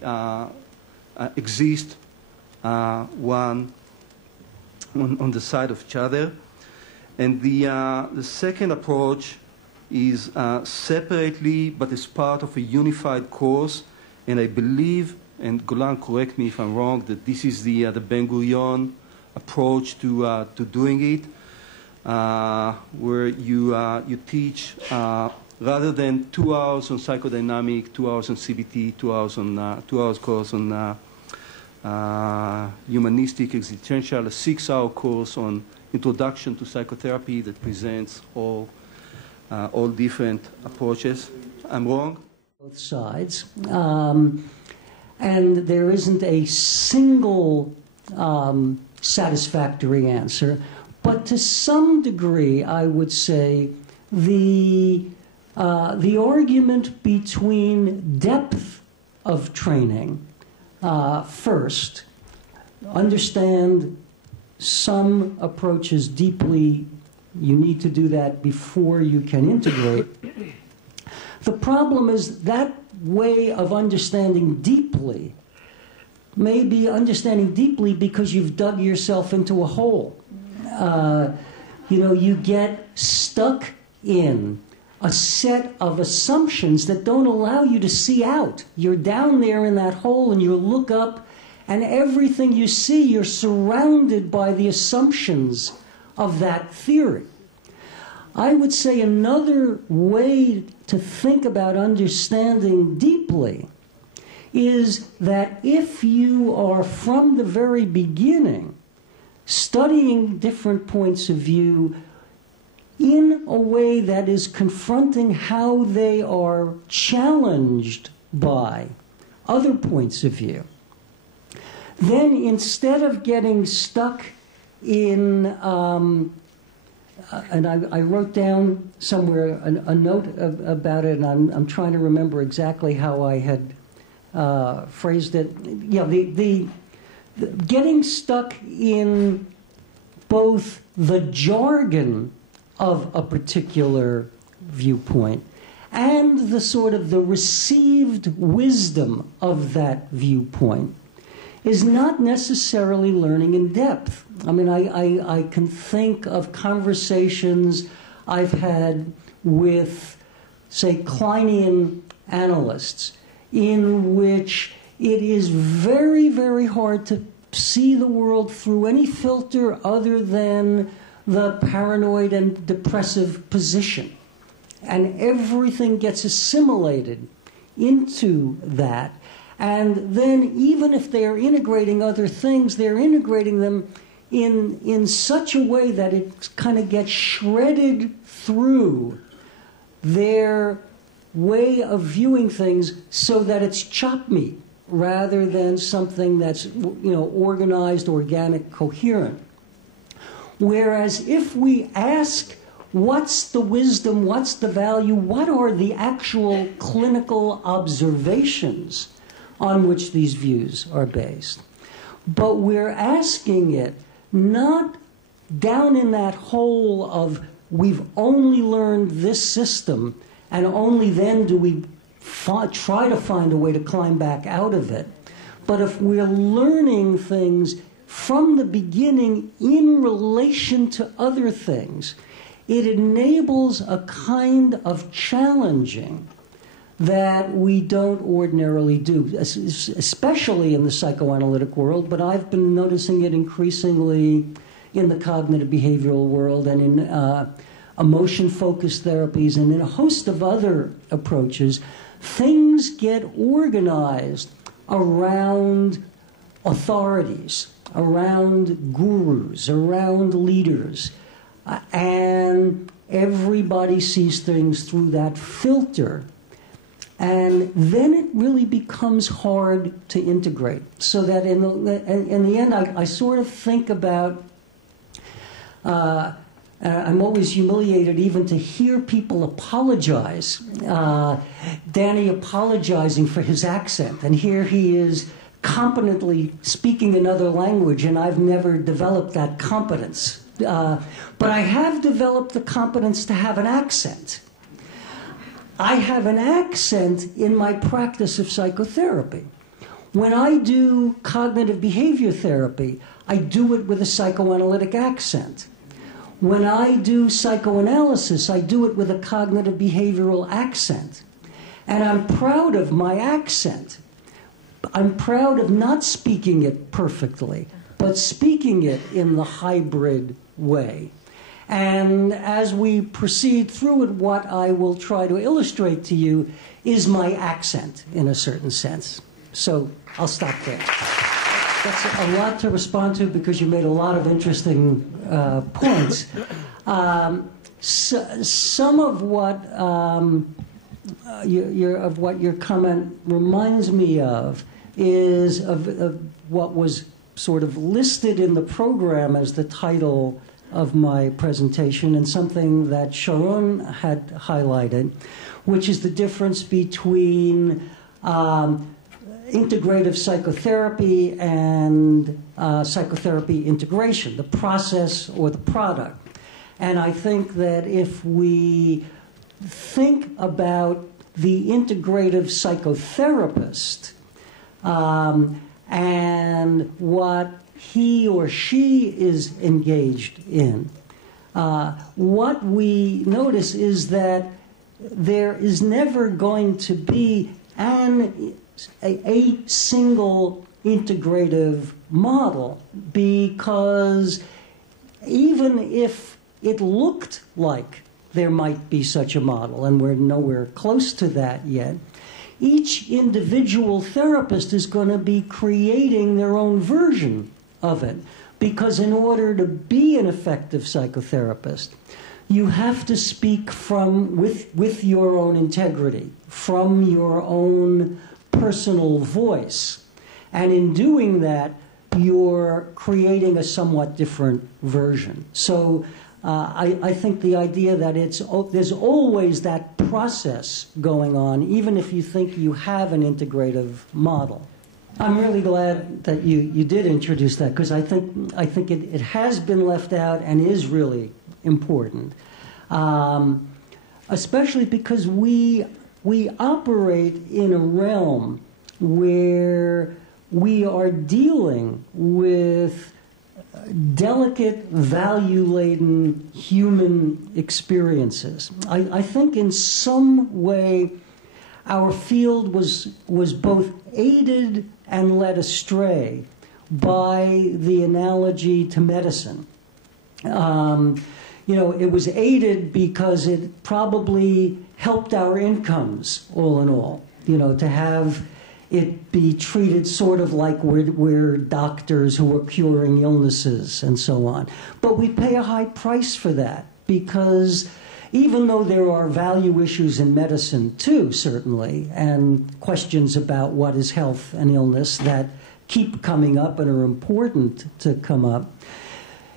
exist one on the side of each other. And the second approach is separately but as part of a unified course. And I believe, and Golan, correct me if I'm wrong, that this is the Ben-Gurion approach to doing it, where you teach rather than 2 hours on psychodynamic, 2 hours on CBT, 2 hours course on humanistic existential, a 6-hour course on introduction to psychotherapy that presents all different approaches. I'm wrong? Both sides. and there isn't a single satisfactory answer. But to some degree, I would say the argument between depth of training first, understand some approaches deeply. You need to do that before you can integrate. The problem is that way of understanding deeply may be understanding deeply because you've dug yourself into a hole. You get stuck in a set of assumptions that don't allow you to see out. You're down there in that hole and you look up, and everything you see, you're surrounded by the assumptions of that theory. I would say another way to think about understanding deeply is that if you are from the very beginning studying different points of view in a way that is confronting how they are challenged by other points of view, then instead of getting stuck in, and I wrote down somewhere a note about it, and I'm trying to remember exactly how I had phrased it. Yeah, the getting stuck in both the jargon of a particular viewpoint and the sort of the received wisdom of that viewpoint is not necessarily learning in depth. I mean, I can think of conversations I've had with, say, Kleinian analysts in which it is very, very hard to see the world through any filter other than the paranoid and depressive position. And everything gets assimilated into that. And then even if they're integrating other things, they're integrating them in such a way that it kind of gets shredded through their way of viewing things so that it's chop meat rather than something that's, organized, organic, coherent. Whereas if we ask, what's the wisdom, what's the value, what are the actual clinical observations on which these views are based? But we're asking it not down in that hole of we've only learned this system and only then do we try to find a way to climb back out of it. But if we're learning things from the beginning in relation to other things, it enables a kind of challenging that we don't ordinarily do, especially in the psychoanalytic world, but I've been noticing it increasingly in the cognitive behavioral world and in emotion-focused therapies and in a host of other approaches. Things get organized around authorities, around gurus, around leaders, and everybody sees things through that filter. And then it really becomes hard to integrate. So that in the end, I sort of think about, I'm always humiliated even to hear people apologize. Danny apologizing for his accent. And here he is competently speaking another language, and I've never developed that competence. But I have developed the competence to have an accent. I have an accent in my practice of psychotherapy. When I do cognitive behavior therapy, I do it with a psychoanalytic accent. When I do psychoanalysis, I do it with a cognitive behavioral accent. And I'm proud of my accent. I'm proud of not speaking it perfectly, but speaking it in the hybrid way. And as we proceed through it, what I will try to illustrate to you is my accent in a certain sense. So I'll stop there. That's a lot to respond to because you made a lot of interesting points. Some of what your comment reminds me of is of what was sort of listed in the program as the title of my presentation, and something that Sharon had highlighted, which is the difference between integrative psychotherapy and psychotherapy integration, the process or the product. And I think that if we think about the integrative psychotherapist and what he or she is engaged in, what we notice is that there is never going to be a single integrative model, because even if it looked like there might be such a model, and we're nowhere close to that yet, each individual therapist is going to be creating their own version of it. Because in order to be an effective psychotherapist, you have to speak with your own integrity, from your own personal voice. And in doing that, you're creating a somewhat different version. So I think the idea that there's always that process going on, even if you think you have an integrative model. I'm really glad that you did introduce that, because I think it has been left out and is really important, especially because we operate in a realm where we are dealing with delicate, value-laden human experiences. I think in some way our field was both aided and led astray by the analogy to medicine. It was aided because it probably helped our incomes, all in all, to have it be treated sort of like we're doctors who are curing illnesses and so on. But we pay a high price for that, because even though there are value issues in medicine too, certainly, and questions about what is health and illness that keep coming up and are important to come up,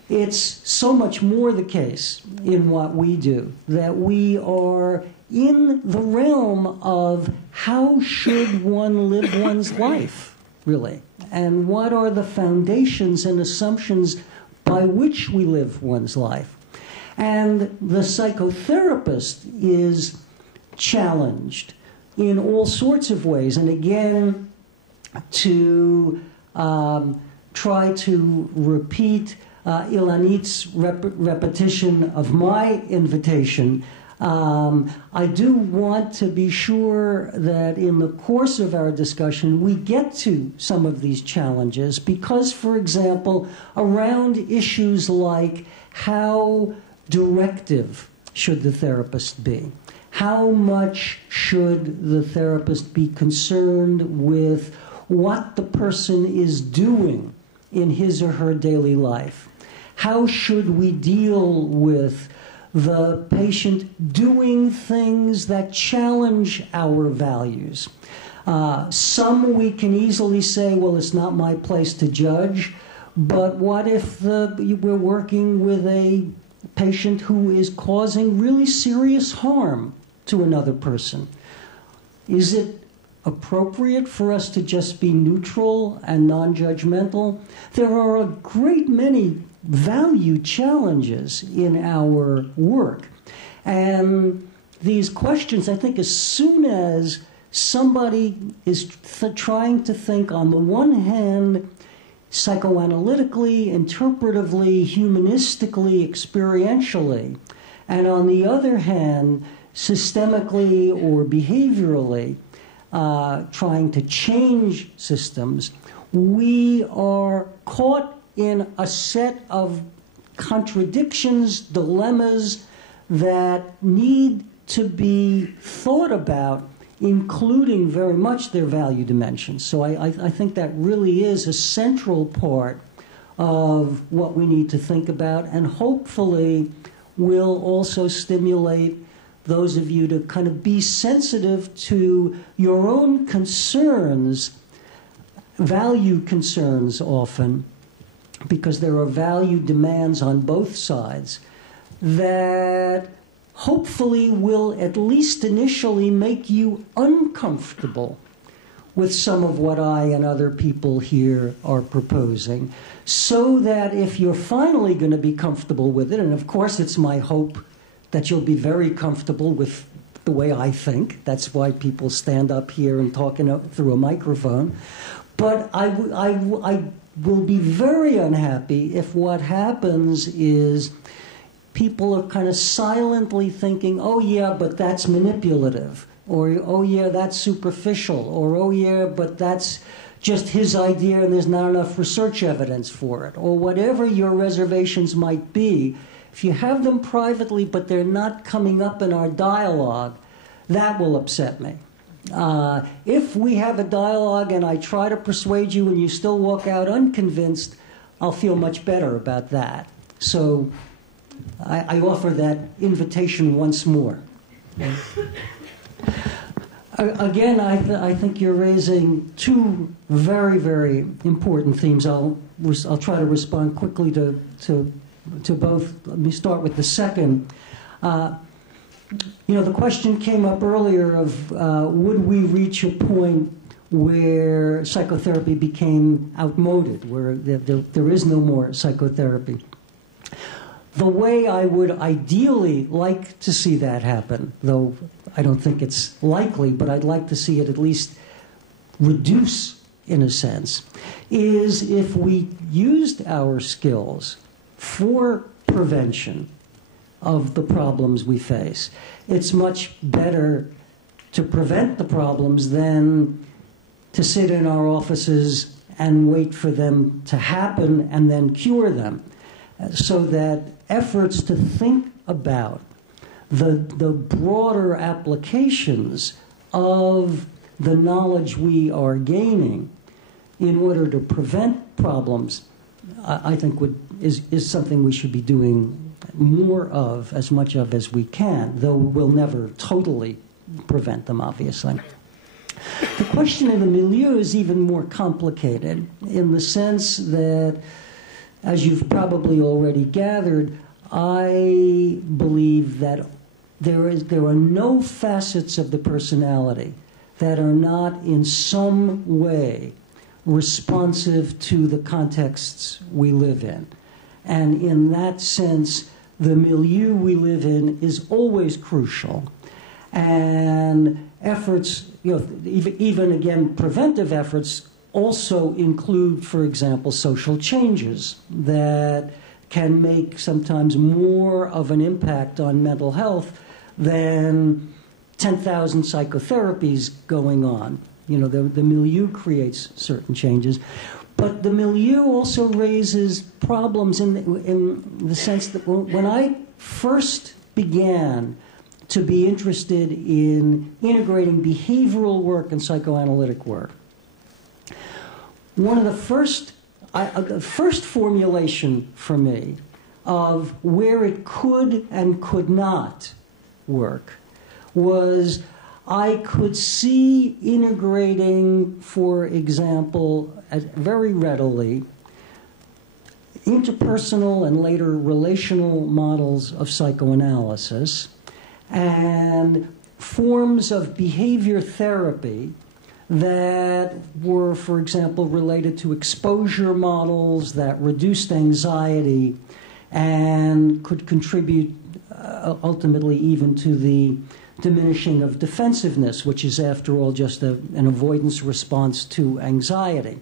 it's so much more the case in what we do that we are in the realm of how should one live one's life, really, and what are the foundations and assumptions by which we live one's life. And the psychotherapist is challenged in all sorts of ways. And again, to try to repeat Ilanit's repetition of my invitation, I do want to be sure that in the course of our discussion we get to some of these challenges, because, for example, around issues like how directive should the therapist be? How much should the therapist be concerned with what the person is doing in his or her daily life? How should we deal with the patient doing things that challenge our values? Some we can easily say, well, it's not my place to judge, but what if we're working with a patient who is causing really serious harm to another person? Is it appropriate for us to just be neutral and non-judgmental? There are a great many value challenges in our work. And these questions, I think, as soon as somebody is trying to think, on the one hand, psychoanalytically, interpretively, humanistically, experientially, and on the other hand, systemically or behaviorally, trying to change systems, we are caught in a set of contradictions, dilemmas that need to be thought about, including very much their value dimensions. So I think that really is a central part of what we need to think about, and hopefully will also stimulate those of you to kind of be sensitive to your own concerns value concerns often, because there are value demands on both sides that hopefully will at least initially make you uncomfortable with some of what I and other people here are proposing, so that if you're finally going to be comfortable with it, and of course it's my hope that you'll be very comfortable with the way I think. That's why people stand up here and talk through a microphone. But I will be very unhappy if what happens is people are kind of silently thinking, oh yeah, but that's manipulative, or oh yeah, that's superficial, or oh yeah, but that's just his idea and there's not enough research evidence for it, or whatever your reservations might be. If you have them privately but they're not coming up in our dialogue, that will upset me. If we have a dialogue and I try to persuade you and you still walk out unconvinced, I'll feel much better about that. So I offer that invitation once more. Again, I think you're raising two very, very important themes. I'll try to respond quickly to both. Let me start with the second. The question came up earlier of would we reach a point where psychotherapy became outmoded, where there is no more psychotherapy. The way I would ideally like to see that happen, though I don't think it's likely, but I'd like to see it at least reduce in a sense, is if we used our skills for prevention of the problems we face. It's much better to prevent the problems than to sit in our offices and wait for them to happen and then cure them. So that efforts to think about the broader applications of the knowledge we are gaining in order to prevent problems, I think is something we should be doing more of, as much of as we can, though we'll never totally prevent them, obviously. The question of the milieu is even more complicated in the sense that, as you've probably already gathered, I believe that there are no facets of the personality that are not in some way responsive to the contexts we live in. And in that sense, the milieu we live in is always crucial. And efforts, even again, preventive efforts also include, for example, social changes that can make sometimes more of an impact on mental health than 10,000 psychotherapies going on. The milieu creates certain changes. But the milieu also raises problems in the sense that when I first began to be interested in integrating behavioral work and psychoanalytic work, one of the first formulation for me of where it could and could not work was I could see integrating, for example, very readily, interpersonal and later relational models of psychoanalysis and forms of behavior therapy that were, for example, related to exposure models that reduced anxiety and could contribute ultimately even to the diminishing of defensiveness, which is, after all, just an avoidance response to anxiety.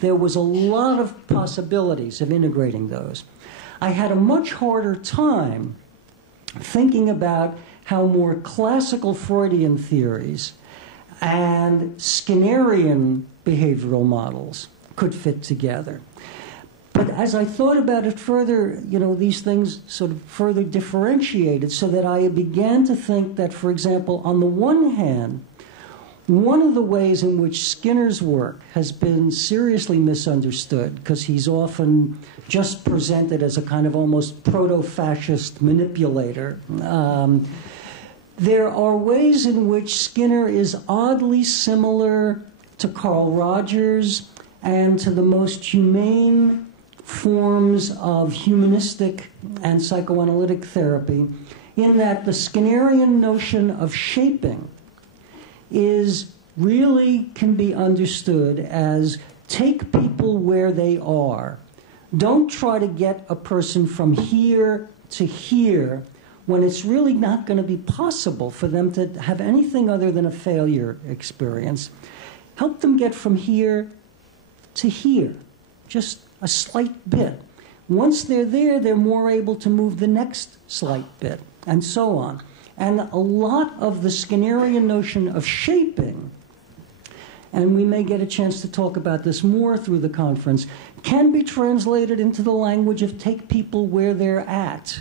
There was a lot of possibilities of integrating those. I had a much harder time thinking about how more classical Freudian theories and Skinnerian behavioral models could fit together. But as I thought about it further, these things sort of further differentiated, so that I began to think that, for example, on the one hand, one of the ways in which Skinner's work has been seriously misunderstood, because he's often just presented as a kind of almost proto-fascist manipulator, there are ways in which Skinner is oddly similar to Carl Rogers and to the most humane forms of humanistic and psychoanalytic therapy, in that the Skinnerian notion of shaping really can be understood as take people where they are. Don't try to get a person from here to here when it's really not going to be possible for them to have anything other than a failure experience. Help them get from here to here, just a slight bit. Once they're there, they're more able to move the next slight bit, and so on. And a lot of the Skinnerian notion of shaping, and we may get a chance to talk about this more through the conference, can be translated into the language of take people where they're at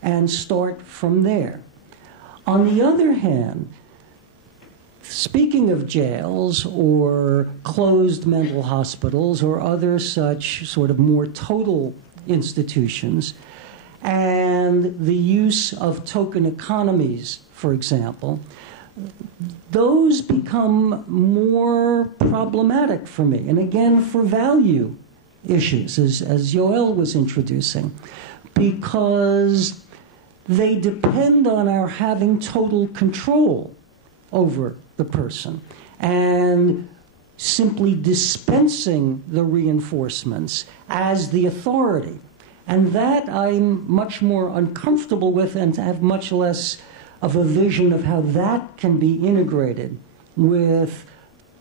and start from there. On the other hand, speaking of jails or closed mental hospitals or other such sort of more total institutions, and the use of token economies, for example, those become more problematic for me. And again, for value issues, as Yoel was introducing, because they depend on our having total control over the person and simply dispensing the reinforcements as the authority. And that I'm much more uncomfortable with and have much less of a vision of how that can be integrated with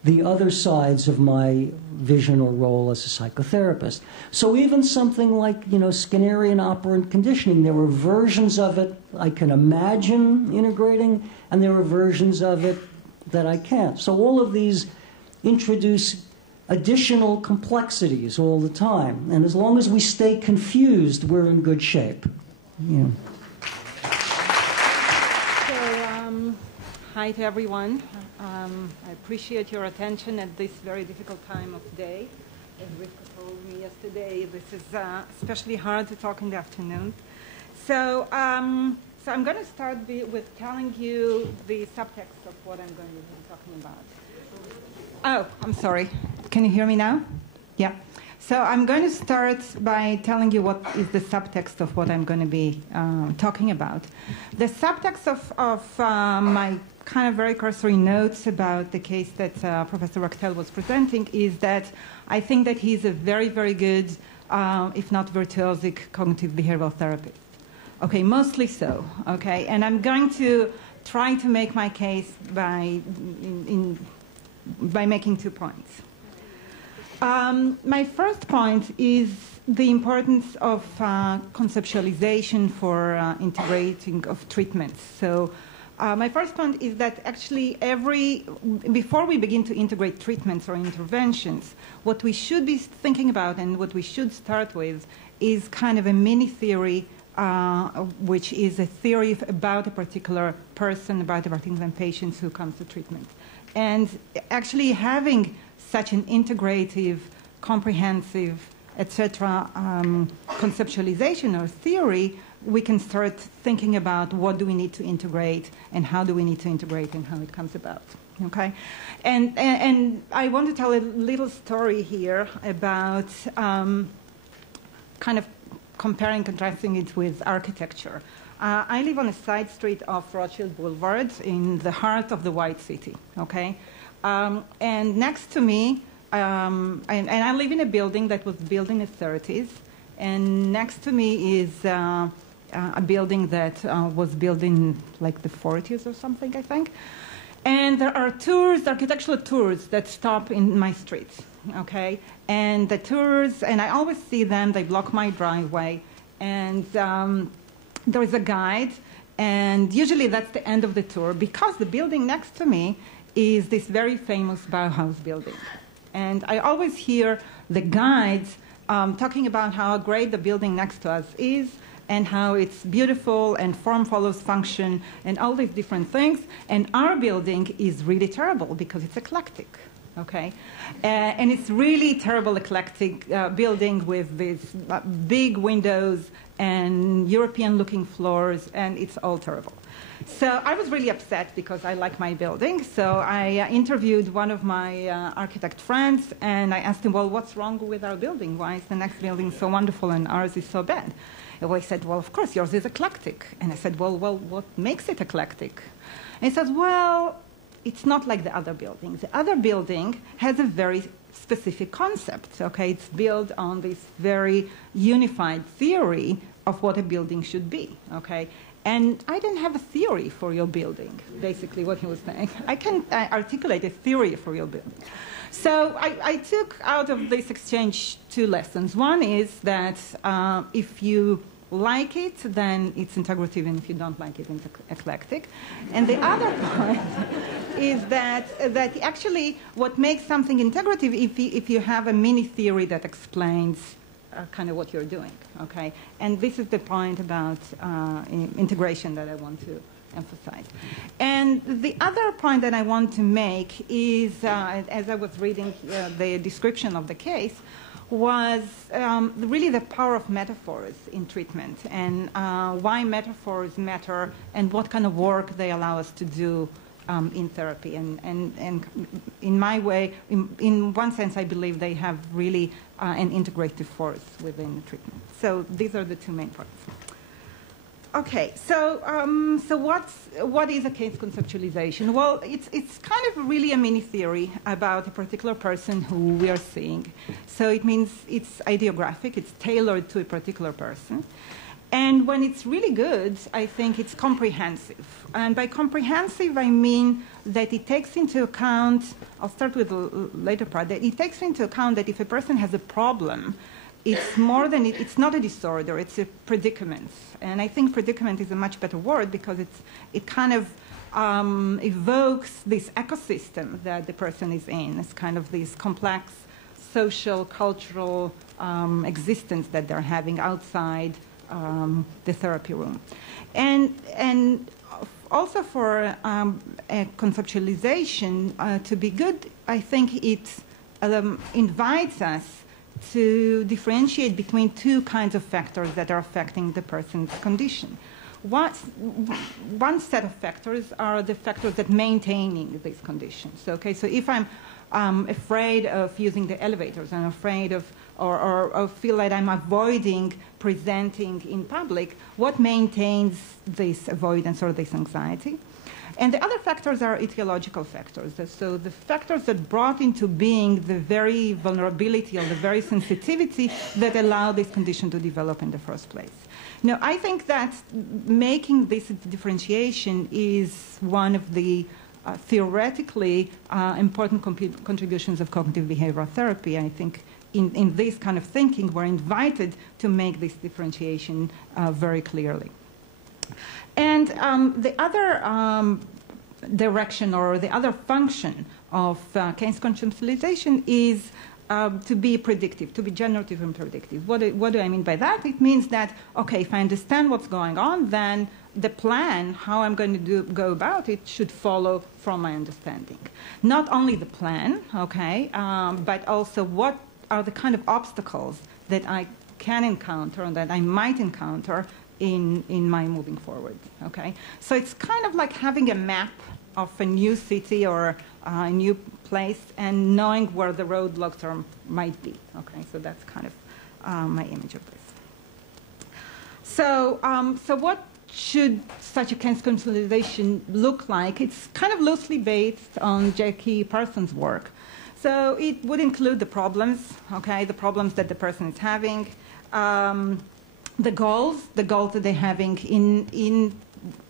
the other sides of my vision or role as a psychotherapist. So even something like, Skinnerian operant conditioning, there were versions of it I can imagine integrating, and there are versions of it that I can't. So all of these introduce additional complexities all the time. And as long as we stay confused, we're in good shape. Yeah. Hi to everyone. I appreciate your attention at this very difficult time of day. As Rivka told me yesterday, this is especially hard to talk in the afternoon. So I'm going to start with telling you the subtext of what I'm going to be talking about. Oh, I'm sorry. Can you hear me now? Yeah. So I'm going to start by telling you what is the subtext of what I'm going to be talking about. The subtext of my kind of very cursory notes about the case that Professor Wachtel was presenting is that I think that he's a very, very good, if not virtuosic, cognitive behavioral therapist. Okay, mostly so. Okay, and I'm going to try to make my case by making 2 points. My first point is the importance of conceptualization for integrating of treatments. So my first point is that actually before we begin to integrate treatments or interventions, what we should be thinking about and what we should start with is kind of a mini theory, which is a theory about a particular person, about a particular patient who comes to treatment. And actually having such an integrative, comprehensive, etc. Conceptualization or theory, we can start thinking about what do we need to integrate and how do we need to integrate and how it comes about. Okay, and I want to tell a little story here about kind of comparing, contrasting it with architecture. I live on a side street of Rothschild Boulevard in the heart of the White City. Okay, and next to me, and I live in a building that was built in the 30s, and next to me is a building that was built in like the 40s or something, I think. And there are tours, architectural tours, that stop in my street, okay? And the tours, and I always see them, they block my driveway, and there is a guide, and usually that's the end of the tour, because the building next to me is this very famous Bauhaus building. And I always hear the guides talking about how great the building next to us is, and how it's beautiful, and form follows function, and all these different things. And our building is really terrible because it's eclectic, okay? And it's really terrible eclectic building with these big windows and European-looking floors, and it's all terrible. So I was really upset because I like my building. So I interviewed one of my architect friends, and I asked him, well, what's wrong with our building? Why is the next building so wonderful and ours is so bad? And he said, well, of course, yours is eclectic. And I said, well, what makes it eclectic? And he says, well, it's not like the other buildings. The other building has a very specific concept, okay? It's built on this very unified theory of what a building should be, okay? And I didn't have a theory for your building, basically what he was saying. I can articulate a theory for your building. So I took out of this exchange 2 lessons. One is that if you like it, then it's integrative, and if you don't like it, it's eclectic. And the other point is that actually what makes something integrative if you have a mini theory that explains kind of what you're doing, okay? And this is the point about integration that I want to emphasize. And the other point that I want to make is, as I was reading the description of the case, was really the power of metaphors in treatment, and why metaphors matter and what kind of work they allow us to do in therapy. And in my way, in one sense, I believe they have really an integrative force within the treatment. So these are the 2 main points. Okay, so what is a case conceptualization? Well, it's kind of really a mini theory about a particular person who we are seeing. So it means it's ideographic, it's tailored to a particular person. And when it's really good, I think it's comprehensive. And by comprehensive, I mean that it takes into account, I'll start with the later part, that it takes into account that if a person has a problem, it's more than it's not a disorder, it's a predicament. And I think predicament is a much better word because it kind of evokes this ecosystem that the person is in. It's kind of this complex social, cultural existence that they're having outside the therapy room. And also for a conceptualization to be good, I think it invites us to differentiate between 2 kinds of factors that are affecting the person's condition. One set of factors are the factors that maintaining these conditions. Okay, so if I'm afraid of using the elevators, I'm afraid of or feel that I'm avoiding presenting in public, what maintains this avoidance or this anxiety? And the other factors are etiological factors. So the factors that brought into being the very vulnerability or the very sensitivity that allow this condition to develop in the first place. Now, I think that making this differentiation is one of the theoretically important contributions of cognitive behavioral therapy. I think in this kind of thinking, we're invited to make this differentiation very clearly. And the other direction or the other function of case conceptualization is to be predictive, to be generative and predictive. What do I mean by that? It means that, okay, if I understand what's going on, then the plan, how I'm going to go about it, should follow from my understanding. Not only the plan, okay, but also what are the kind of obstacles that I can encounter and that I might encounter in my moving forward, okay? So it's kind of like having a map of a new city or a new place and knowing where the roadblocks might be, okay? So that's kind of my image of this. So, so what should such a case consolidation look like? It's kind of loosely based on Jackie Parsons' work. So it would include the problems, okay, the problems that the person is having, the goals that they're having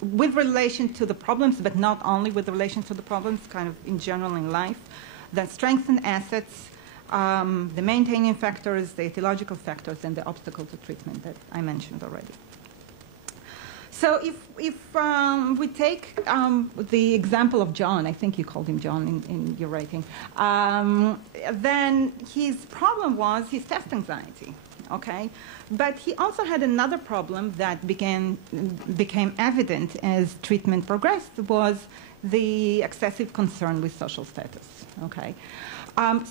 with relation to the problems, but not only with relation to the problems, kind of in general in life, the strengths and assets, the maintaining factors, the etiological factors, and the obstacle to treatment that I mentioned already. So if we take the example of John, I think you called him John in your writing, then his problem was his test anxiety, okay? But he also had another problem that became evident as treatment progressed, was the excessive concern with social status, okay?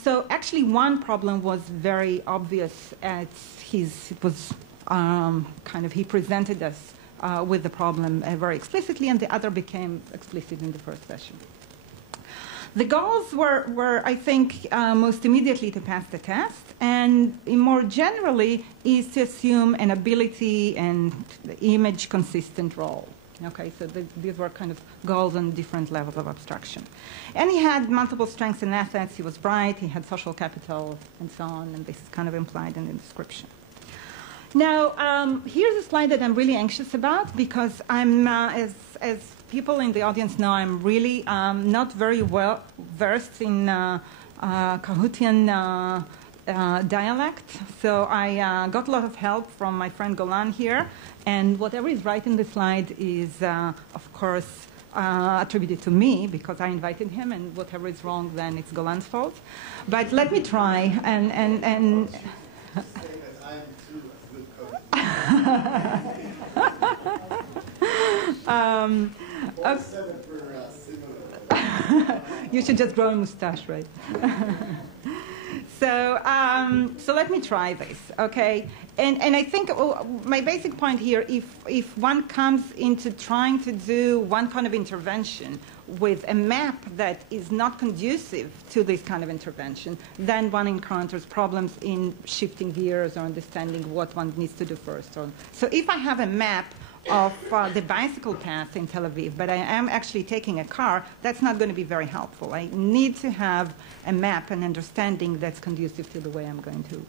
So actually one problem was very obvious as he presented us with the problem very explicitly, and the other became explicit in the first session. The goals were I think, most immediately to pass the test, and more generally is to assume an ability and image consistent role. Okay, so these were kind of goals on different levels of abstraction. And he had multiple strengths and assets. He was bright, he had social capital, and so on, and this is kind of implied in the description. Now, here's a slide that I'm really anxious about because I'm, as people in the audience know, I'm really not very well versed in Kahutian dialect. So I got a lot of help from my friend Golan here. And whatever is right in the slide is, of course, attributed to me because I invited him. And whatever is wrong, then it's Golan's fault. But let me try. And you should just grow a mustache, right? So let me try this, okay? And I think my basic point here, if one comes into trying to do one kind of intervention with a map that is not conducive to this kind of intervention, then one encounters problems in shifting gears or understanding what one needs to do first. So if I have a map of the bicycle path in Tel Aviv, but I am actually taking a car, that's not going to be very helpful. I need to have a map and understanding that's conducive to the way I'm going to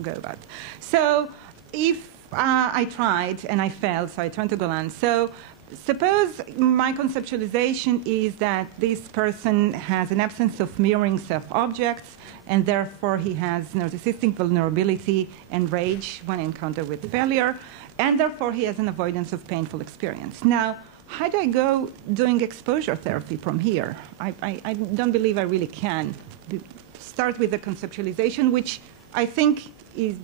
go about. So if I tried and I failed, so I turned to Golan. So suppose my conceptualization is that this person has an absence of mirroring self-objects, and therefore he has narcissistic vulnerability and rage when encountered with failure, and therefore he has an avoidance of painful experience. Now, how do I go doing exposure therapy from here? I don't believe I really can. Start with the conceptualization, which I think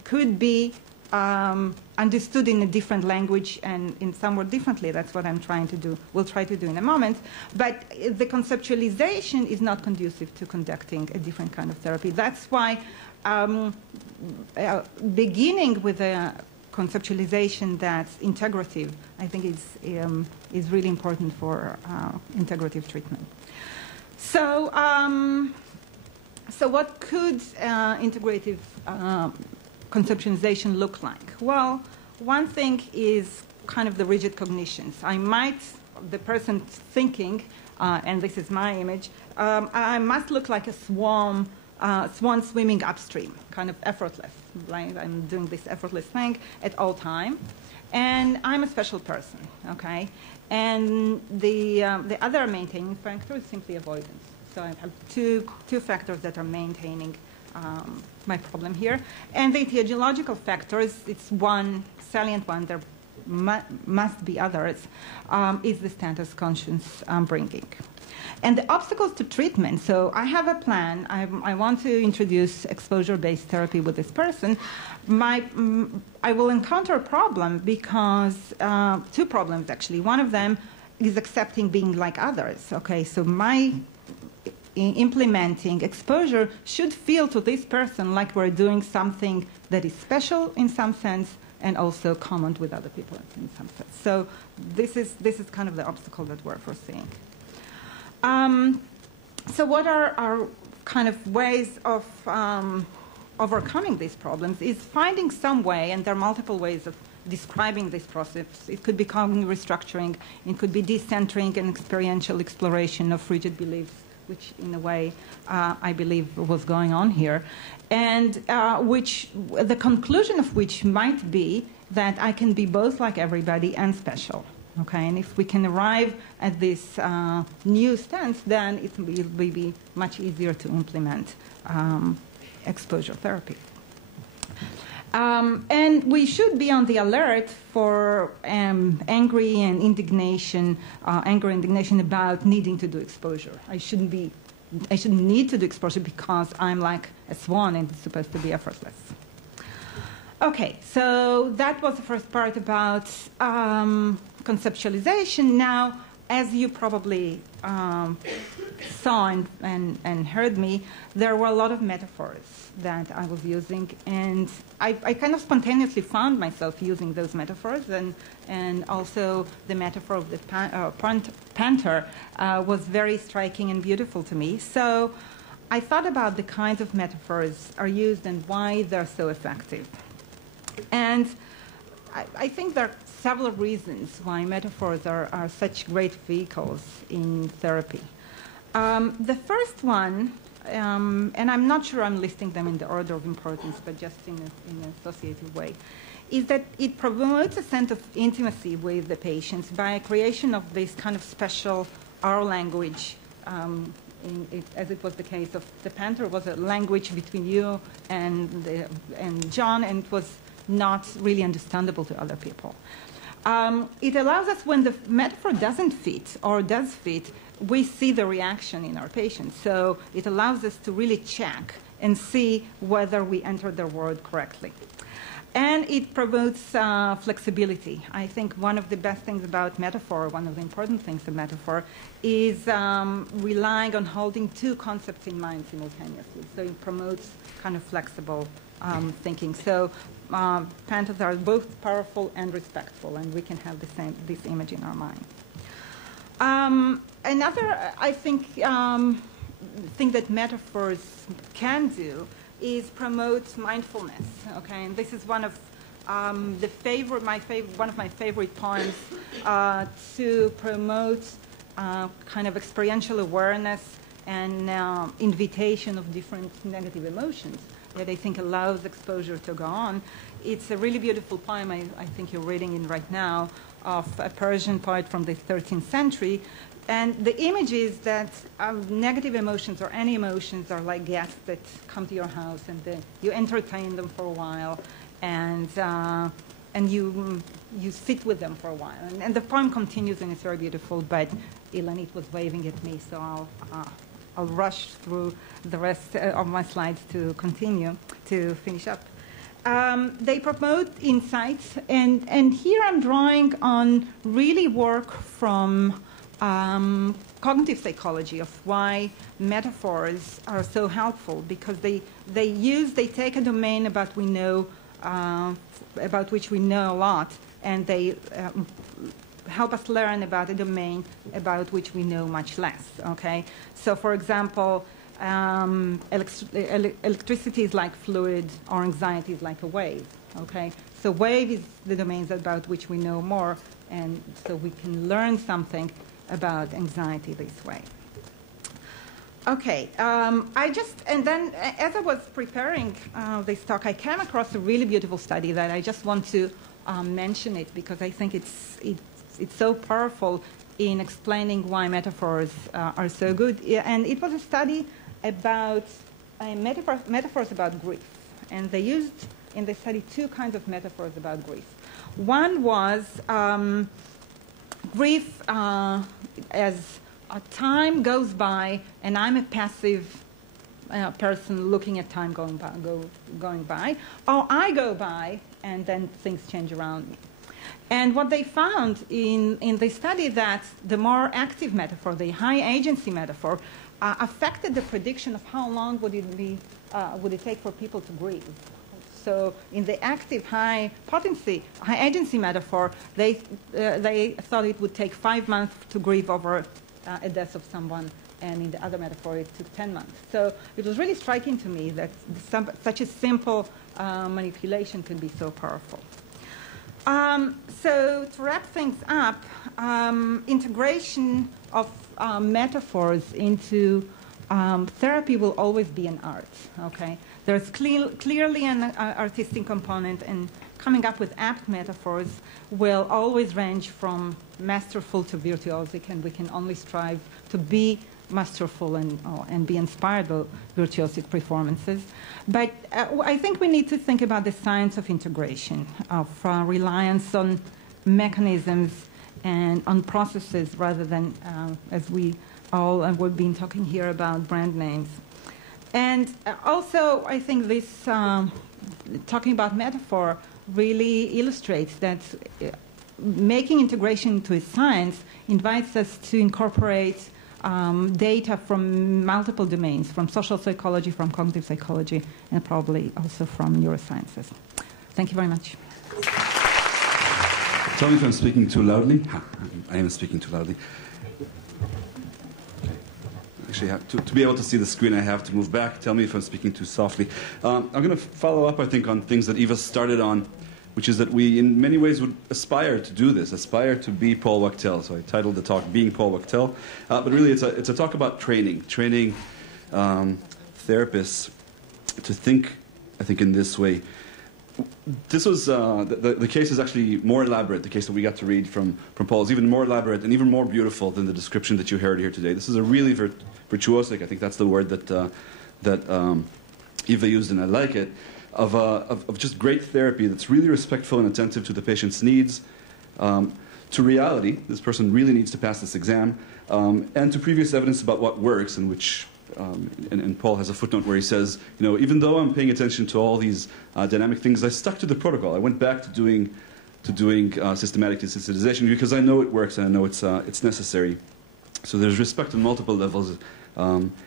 could be understood in a different language and in somewhat differently. That's what I'm trying to do. We'll try to do in a moment. But the conceptualization is not conducive to conducting a different kind of therapy. That's why beginning with a conceptualization that's integrative, I think is really important for integrative treatment. So, so what could integrative conceptualization look like? Well, one thing is kind of the rigid cognitions. The person thinking, and this is my image, I must look like a swan swimming upstream, kind of effortless. Like I'm doing this effortless thing at all time. And I'm a special person, okay? And the other maintaining factor is simply avoidance. So I have two factors that are maintaining my problem here. And the etiological factors, it's one salient one, there must be others, is the status conscious bringing. And the obstacles to treatment, so I have a plan. I want to introduce exposure-based therapy with this person. I will encounter a problem because, two problems actually. One of them is accepting being like others. Okay, so my implementing exposure should feel to this person like we're doing something that is special in some sense and also common with other people in some sense. So this is kind of the obstacle that we're foreseeing. So what are our kind of ways of overcoming these problems is finding some way, and there are multiple ways of describing this process. It could be cognitive restructuring, it could be decentering and experiential exploration of rigid beliefs, which in a way I believe was going on here, and the conclusion of which might be that I can be both like everybody and special. Okay, and if we can arrive at this new stance, then it will be much easier to implement exposure therapy. And we should be on the alert for anger and indignation about needing to do exposure. I shouldn't need to do exposure because I'm like a swan and it's supposed to be effortless. Okay, so that was the first part about conceptualization. Now, as you probably saw and heard me, there were a lot of metaphors that I was using, and I kind of spontaneously found myself using those metaphors, and also the metaphor of the panther was very striking and beautiful to me. So I thought about the kinds of metaphors are used and why they're so effective. And I think there are several reasons why metaphors are such great vehicles in therapy. The first one, and I'm not sure I'm listing them in the order of importance, but just in an associative way, is that it promotes a sense of intimacy with the patients by a creation of this kind of special our language, as it was the case of the panther, was a language between you and John, and it was not really understandable to other people. It allows us, when the metaphor doesn't fit or does fit, we see the reaction in our patients. So it allows us to really check and see whether we enter the word correctly. And it promotes flexibility. I think one of the best things about metaphor, one of the important things of metaphor, is relying on holding two concepts in mind simultaneously. So it promotes kind of flexible thinking. So panthers are both powerful and respectful, and we can have this image in our mind. Another, I think, thing that metaphors can do is promote mindfulness. Okay, and this is one of one of my favorite poems to promote kind of experiential awareness and invitation of different negative emotions that I think allows exposure to go on. It's a really beautiful poem. I think you're reading it right now, of a Persian poet from the 13th century. And the image is that negative emotions, or any emotions, are like guests that come to your house, and you entertain them for a while, and you sit with them for a while. And the poem continues, and it's very beautiful, but Ilanit was waving at me, so I'll rush through the rest of my slides to continue, to finish up. They promote insights, and here I'm drawing on really work from cognitive psychology of why metaphors are so helpful, because they take a domain about which we know a lot, and they help us learn about a domain about which we know much less. Okay, so for example, electricity is like fluid, or anxiety is like a wave. Okay, so wave is the domains about which we know more, and so we can learn something about anxiety this way. Okay, and then as I was preparing this talk, I came across a really beautiful study that I just want to mention it, because I think it's so powerful in explaining why metaphors are so good. And it was a study about metaphors about grief, and they used in the study two kinds of metaphors about grief. One was grief as time goes by, and I'm a passive person looking at time going by, or I go by and then things change around me. And what they found in the study, that the more active metaphor, the high agency metaphor, affected the prediction of how long would it take for people to grieve. So in the active high potency, high agency metaphor, they thought it would take 5 months to grieve over a death of someone, and in the other metaphor it took 10 months. So it was really striking to me that such a simple manipulation can be so powerful. So to wrap things up, integration of metaphors into therapy will always be an art. Okay, there's clearly an artistic component, and coming up with apt metaphors will always range from masterful to virtuosic, and we can only strive to be masterful and be inspired by virtuosic performances. But I think we need to think about the science of integration, of reliance on mechanisms and on processes, rather than, as we all we've been talking here about, brand names. And also, I think this talking about metaphor really illustrates that making integration into a science invites us to incorporate data from multiple domains, from social psychology, from cognitive psychology, and probably also from neurosciences. Thank you very much. Tell me if I'm speaking too loudly. I am speaking too loudly. Actually, to be able to see the screen, I have to move back. Tell me if I'm speaking too softly. I'm going to follow up, I think, on things that Eva started on, which is that we, in many ways, would aspire to do this, aspire to be Paul Wachtel. So I titled the talk, Being Paul Wachtel. But really, it's a talk about training therapists to think, I think, in this way. This was, the case is actually more elaborate. The case that we got to read from Paul is even more elaborate and even more beautiful than the description that you heard here today. This is a really virtuosic, I think that's the word that Eva used, and I like it, of just great therapy that's really respectful and attentive to the patient's needs, to reality, this person really needs to pass this exam, and to previous evidence about what works, and which, and Paul has a footnote where he says, you know, even though I'm paying attention to all these dynamic things, I stuck to the protocol. I went back to doing systematic desensitization because I know it works and I know it's necessary. So there's respect on multiple levels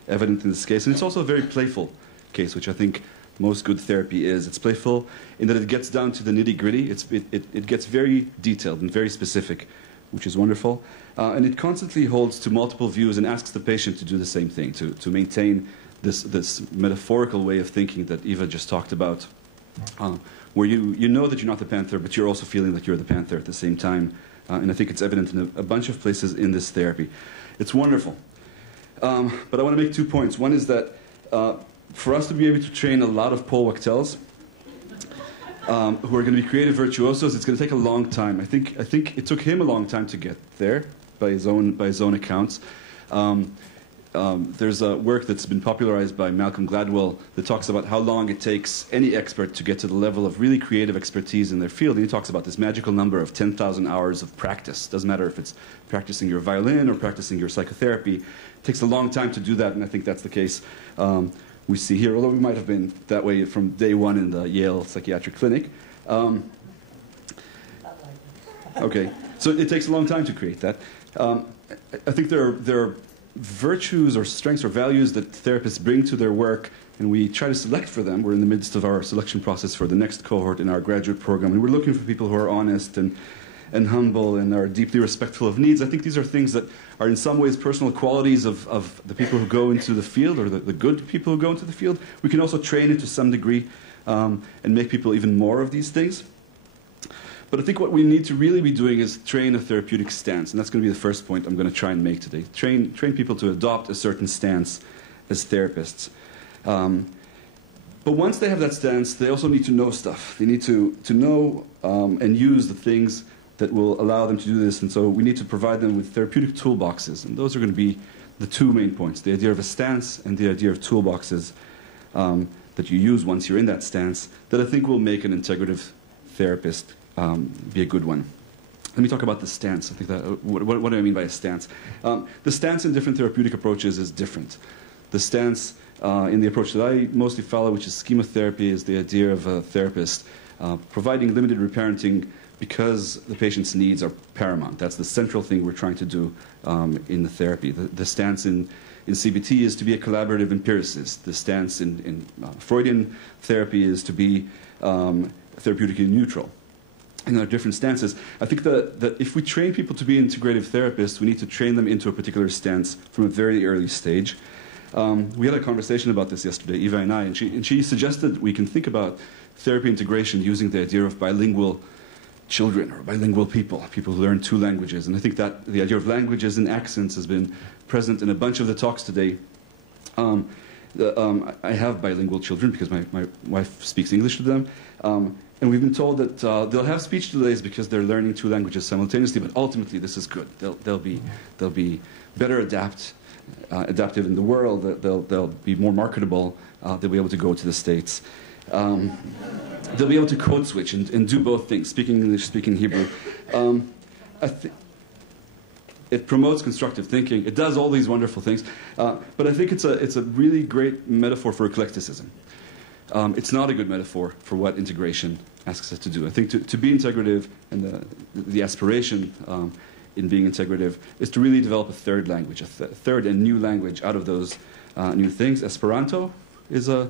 evident in this case, and it's also a very playful case, which I think most good therapy is. It's playful in that it gets down to the nitty-gritty. It gets very detailed and very specific, which is wonderful. And it constantly holds to multiple views and asks the patient to do the same thing, to maintain this metaphorical way of thinking that Eva just talked about, where you know that you're not the panther, but you're also feeling that you're the panther at the same time. And I think it's evident in a bunch of places in this therapy. It's wonderful. But I want to make 2 points. One is that for us to be able to train a lot of Paul Wachtels, who are going to be creative virtuosos, it's going to take a long time. I think it took him a long time to get there, by his own accounts. There's a work that's been popularized by Malcolm Gladwell that talks about how long it takes any expert to get to the level of really creative expertise in their field. And he talks about this magical number of 10,000 hours of practice. Doesn't matter if it's practicing your violin or practicing your psychotherapy. It takes a long time to do that, and I think that's the case we see here, although we might have been that way from day one in the Yale Psychiatric Clinic. Okay, so it takes a long time to create that. I think there are virtues or strengths or values that therapists bring to their work, and we try to select for them. We're in the midst of our selection process for the next cohort in our graduate program, and we're looking for people who are honest and humble and are deeply respectful of needs. I think these are things that are in some ways personal qualities of the people who go into the field, or the good people who go into the field. We can also train it to some degree and make people even more of these things. But I think what we need to really be doing is train a therapeutic stance, and that's going to be the first point I'm going to try and make today. Train people to adopt a certain stance as therapists. But once they have that stance, they also need to know stuff. They need to know and use the things that will allow them to do this, and so we need to provide them with therapeutic toolboxes, and those are going to be the 2 main points, the idea of a stance and the idea of toolboxes that you use once you're in that stance, that I think will make an integrative therapist be a good one. Let me talk about the stance. I think that, what do I mean by a stance? The stance in different therapeutic approaches is different. The stance in the approach that I mostly follow, which is schema therapy, is the idea of a therapist providing limited reparenting because the patient's needs are paramount. That's the central thing we're trying to do in the therapy. The stance in CBT is to be a collaborative empiricist. The stance in Freudian therapy is to be therapeutically neutral. And there are different stances. I think that if we train people to be integrative therapists, we need to train them into a particular stance from a very early stage. We had a conversation about this yesterday, Eva and I, and she suggested we can think about therapy integration using the idea of bilingual children or bilingual people who learn 2 languages. And I think that the idea of languages and accents has been present in a bunch of the talks today. I have bilingual children because my wife speaks English to them. And we've been told that they'll have speech delays because they're learning 2 languages simultaneously, but ultimately this is good. They'll be better adaptive in the world. They'll be more marketable. They'll be able to go to the States. They'll be able to code switch and do both things, speaking English, speaking Hebrew. It promotes constructive thinking. It does all these wonderful things. But I think it's a really great metaphor for eclecticism. it's not a good metaphor for what integration asks us to do. I think to be integrative, and the aspiration in being integrative is to really develop a third language, a third and new language out of those new things. Esperanto is a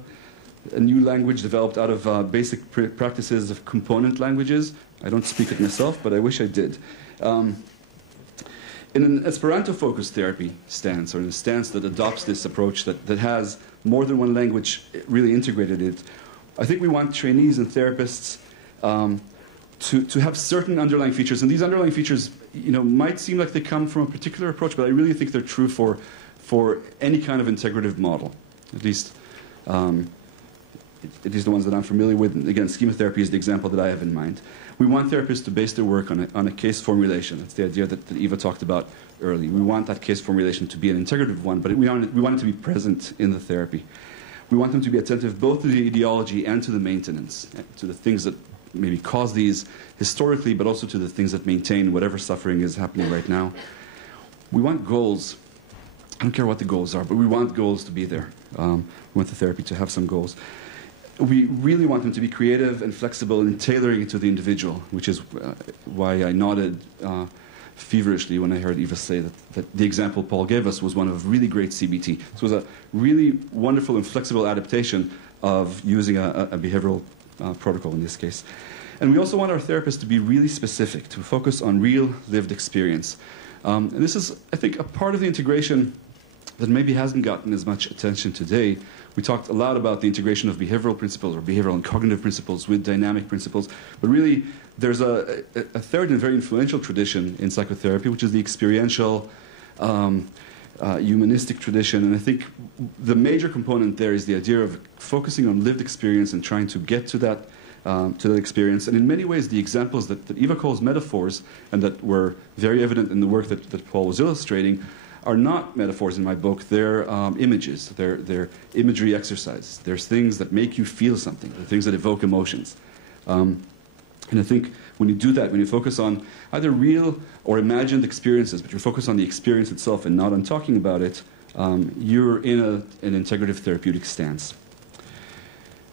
new language developed out of basic practices of component languages. I don't speak it myself, but I wish I did. In an Esperanto-focused therapy stance, or in a stance that adopts this approach that has more than one language really integrated it, I think we want trainees and therapists to have certain underlying features. And these underlying features, might seem like they come from a particular approach, but I really think they're true for any kind of integrative model, at least the ones that I'm familiar with. And again, schema therapy is the example that I have in mind. We want therapists to base their work on a case formulation. That's the idea that Eva talked about earlier. We want that case formulation to be an integrative one, but we want it to be present in the therapy. We want them to be attentive both to the etiology and to the maintenance, to the things that maybe cause these historically, but also to the things that maintain whatever suffering is happening right now. We want goals. I don't care what the goals are, but we want goals to be there. We want the therapy to have some goals. We really want them to be creative and flexible in tailoring it to the individual, which is why I nodded feverishly when I heard Eva say that the example Paul gave us was one of really great CBT. This was a really wonderful and flexible adaptation of using a behavioral protocol in this case. And we also want our therapists to be really specific, to focus on real lived experience. And this is, I think, a part of the integration that maybe hasn't gotten as much attention today. We talked a lot about the integration of behavioral principles, or behavioral and cognitive principles, with dynamic principles. But really, there's a third and very influential tradition in psychotherapy, which is the experiential, humanistic tradition. And I think the major component there is the idea of focusing on lived experience and trying to get to that experience. And in many ways, the examples that Eva calls metaphors, and that were very evident in the work that Paul was illustrating, are not metaphors in my book. They're images. They're imagery exercises. There's things that make you feel something. They're things that evoke emotions. And I think when you do that, when you focus on either real or imagined experiences, but you focus on the experience itself and not on talking about it, you're in an integrative therapeutic stance.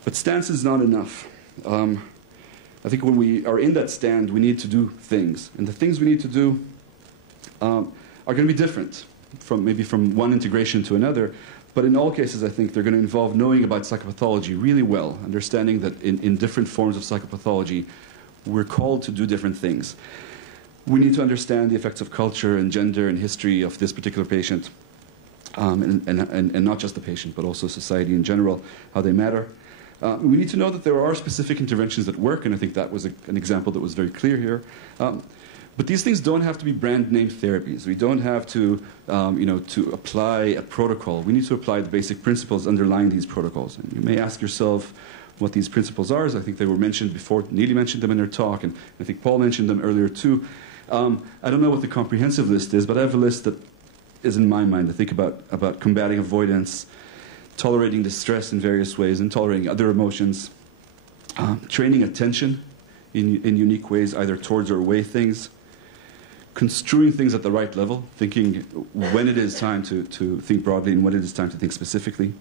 But stance is not enough. I think when we are in that stand, we need to do things. And the things we need to do are going to be different, maybe from one integration to another. But in all cases, I think they're going to involve knowing about psychopathology really well, understanding that in different forms of psychopathology, we're called to do different things. We need to understand the effects of culture and gender and history of this particular patient, and not just the patient, but also society in general, how they matter. We need to know that there are specific interventions that work, and I think that was an example that was very clear here. But these things don't have to be brand-name therapies. We don't have to, to apply a protocol. We need to apply the basic principles underlying these protocols. And you may ask yourself what these principles are. I think they were mentioned before. Neely mentioned them in her talk, and I think Paul mentioned them earlier too. I don't know what the comprehensive list is, but I have a list that is in my mind. I think about combating avoidance, tolerating distress in various ways, and tolerating other emotions, training attention in unique ways, either towards or away things, construing things at the right level, thinking when it is time to think broadly and when it is time to think specifically,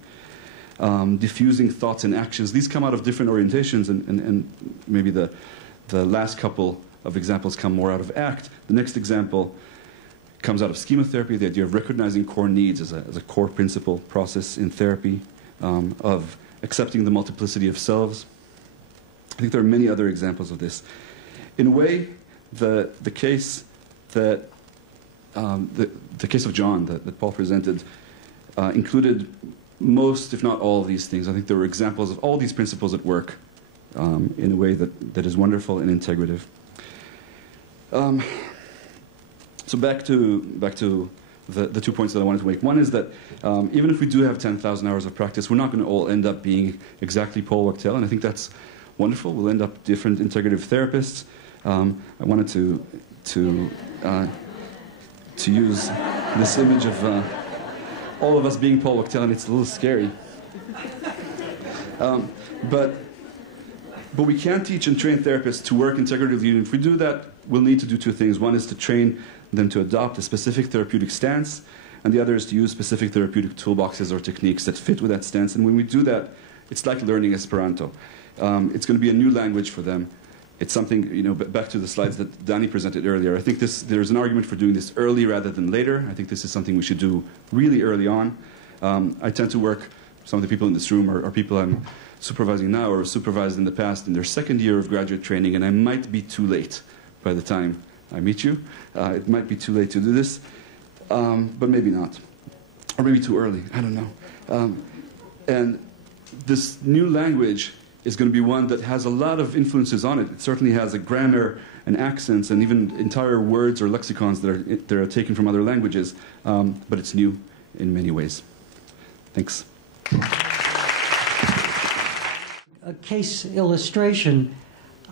diffusing thoughts and actions. These come out of different orientations, and maybe the last couple of examples come more out of ACT. The next example comes out of schema therapy, the idea of recognizing core needs as a core principle process in therapy, of accepting the multiplicity of selves. I think there are many other examples of this. In a way, the case that the case of John that Paul presented included most, if not all, of these things. I think there were examples of all these principles at work in a way that is wonderful and integrative. So back to the 2 points that I wanted to make. One is that even if we do have 10,000 hours of practice, we're not going to all end up being exactly Paul Wachtel, and I think that's wonderful. We'll end up different integrative therapists. I wanted to use this image of all of us being Paul Wachtel, and it's a little scary. But we can teach and train therapists to work integratively, and if we do that, we'll need to do two things. One is to train them to adopt a specific therapeutic stance, and the other is to use specific therapeutic toolboxes or techniques that fit with that stance. And when we do that, It's like learning Esperanto. It's going to be a new language for them. It's something, back to the slides that Danny presented earlier. I think there's an argument for doing this early rather than later. I think this is something we should do really early on. I tend to work, some of the people in this room are people I'm supervising now or supervised in the past in their second year of graduate training, and I might be too late by the time I meet you. It might be too late to do this, but maybe not. Or maybe too early, I don't know. And this new language is going to be one that has a lot of influences on it. It certainly has a grammar and accents and even entire words or lexicons that are taken from other languages, but it's new in many ways. Thanks. A case illustration.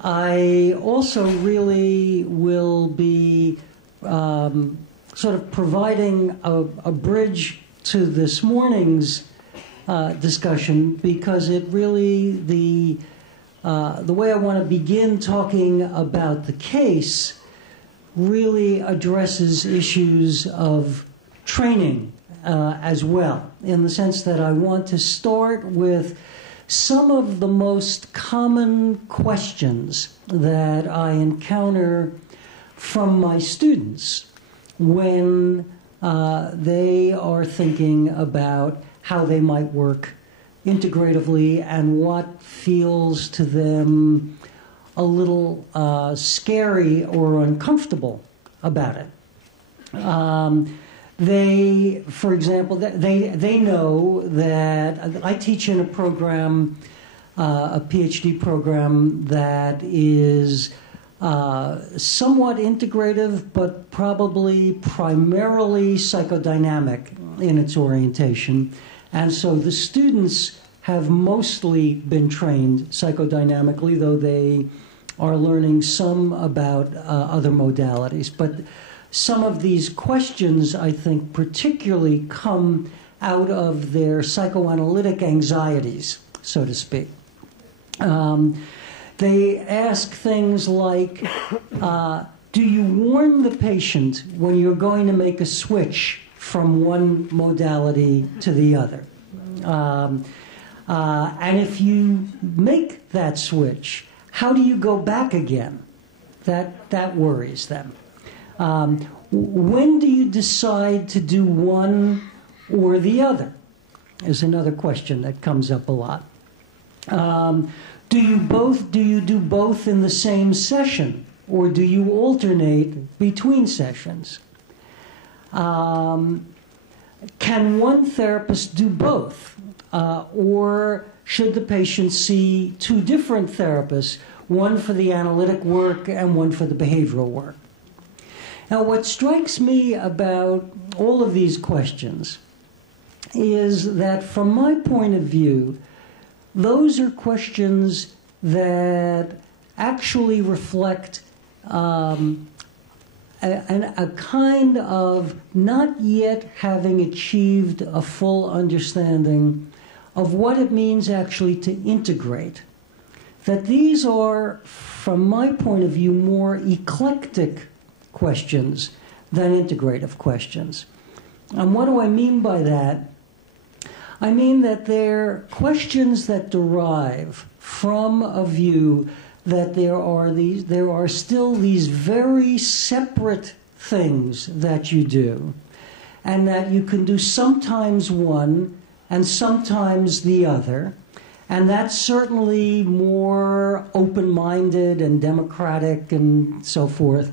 I also really will be sort of providing a bridge to this morning's discussion, because it really, the way I want to begin talking about the case really addresses issues of training as well, in the sense that I want to start with some of the most common questions that I encounter from my students when they are thinking about how they might work integratively and what feels to them a little scary or uncomfortable about it. They, for example, they know that I teach in a program, a PhD program that is somewhat integrative, but probably primarily psychodynamic in its orientation. And so the students have mostly been trained psychodynamically, though they are learning some about other modalities. But some of these questions, I think, particularly come out of their psychoanalytic anxieties, so to speak. They ask things like, do you warn the patient when you're going to make a switch from one modality to the other? And if you make that switch, how do you go back again? That worries them. When do you decide to do one or the other? Is another question that comes up a lot. Do you do both in the same session, or do you alternate between sessions? Can one therapist do both? Or should the patient see two different therapists, one for the analytic work and one for the behavioral work? Now, what strikes me about all of these questions is that, from my point of view, those are questions that actually reflect a kind of not yet having achieved a full understanding of what it means actually to integrate. That these are, from my point of view, more eclectic questions than integrative questions. And what do I mean by that? I mean that they're questions that derive from a view that there are still these very separate things that you do, and that you can do sometimes one and sometimes the other, and that's certainly more open-minded and democratic and so forth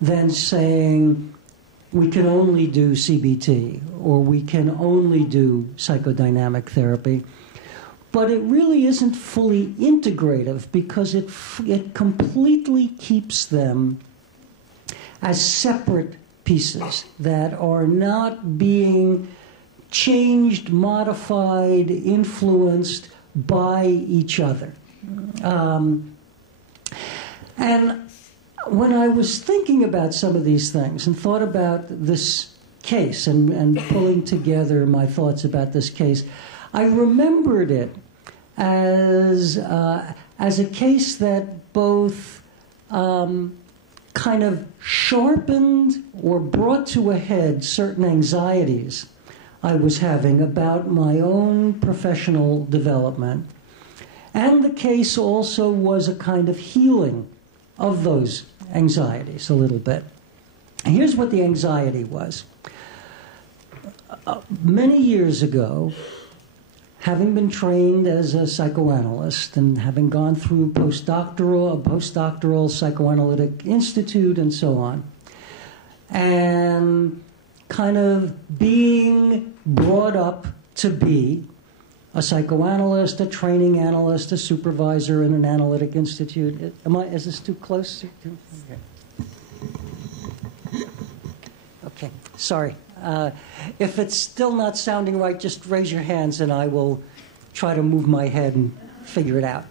than saying we can only do CBT or we can only do psychodynamic therapy. But it really isn't fully integrative, because it completely keeps them as separate pieces that are not being changed, modified, influenced by each other. And when I was thinking about some of these things and thought about this case and pulling together my thoughts about this case, I remembered it as a case that both kind of sharpened or brought to a head certain anxieties I was having about my own professional development. And the case also was a kind of healing of those anxieties a little bit. Here's what the anxiety was. Many years ago, having been trained as a psychoanalyst and having gone through a postdoctoral psychoanalytic institute and so on, and kind of being brought up to be a psychoanalyst, a training analyst, a supervisor in an analytic institute. Is this too close? Okay, sorry. If it's still not sounding right, just raise your hands and I will try to move my head and figure it out.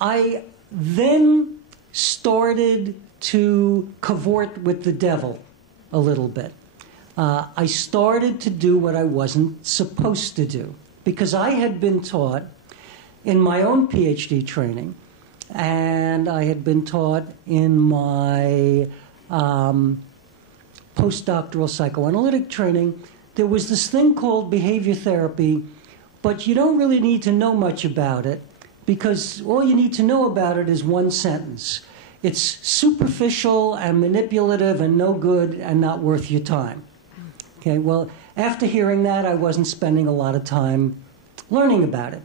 I then started to cavort with the devil a little bit. I started to do what I wasn't supposed to do because I had been taught in my own PhD training and I had been taught in my postdoctoral psychoanalytic training, there was this thing called behavior therapy, but you don't really need to know much about it because all you need to know about it is one sentence. It's superficial and manipulative and no good and not worth your time. Okay, well, after hearing that, I wasn't spending a lot of time learning about it.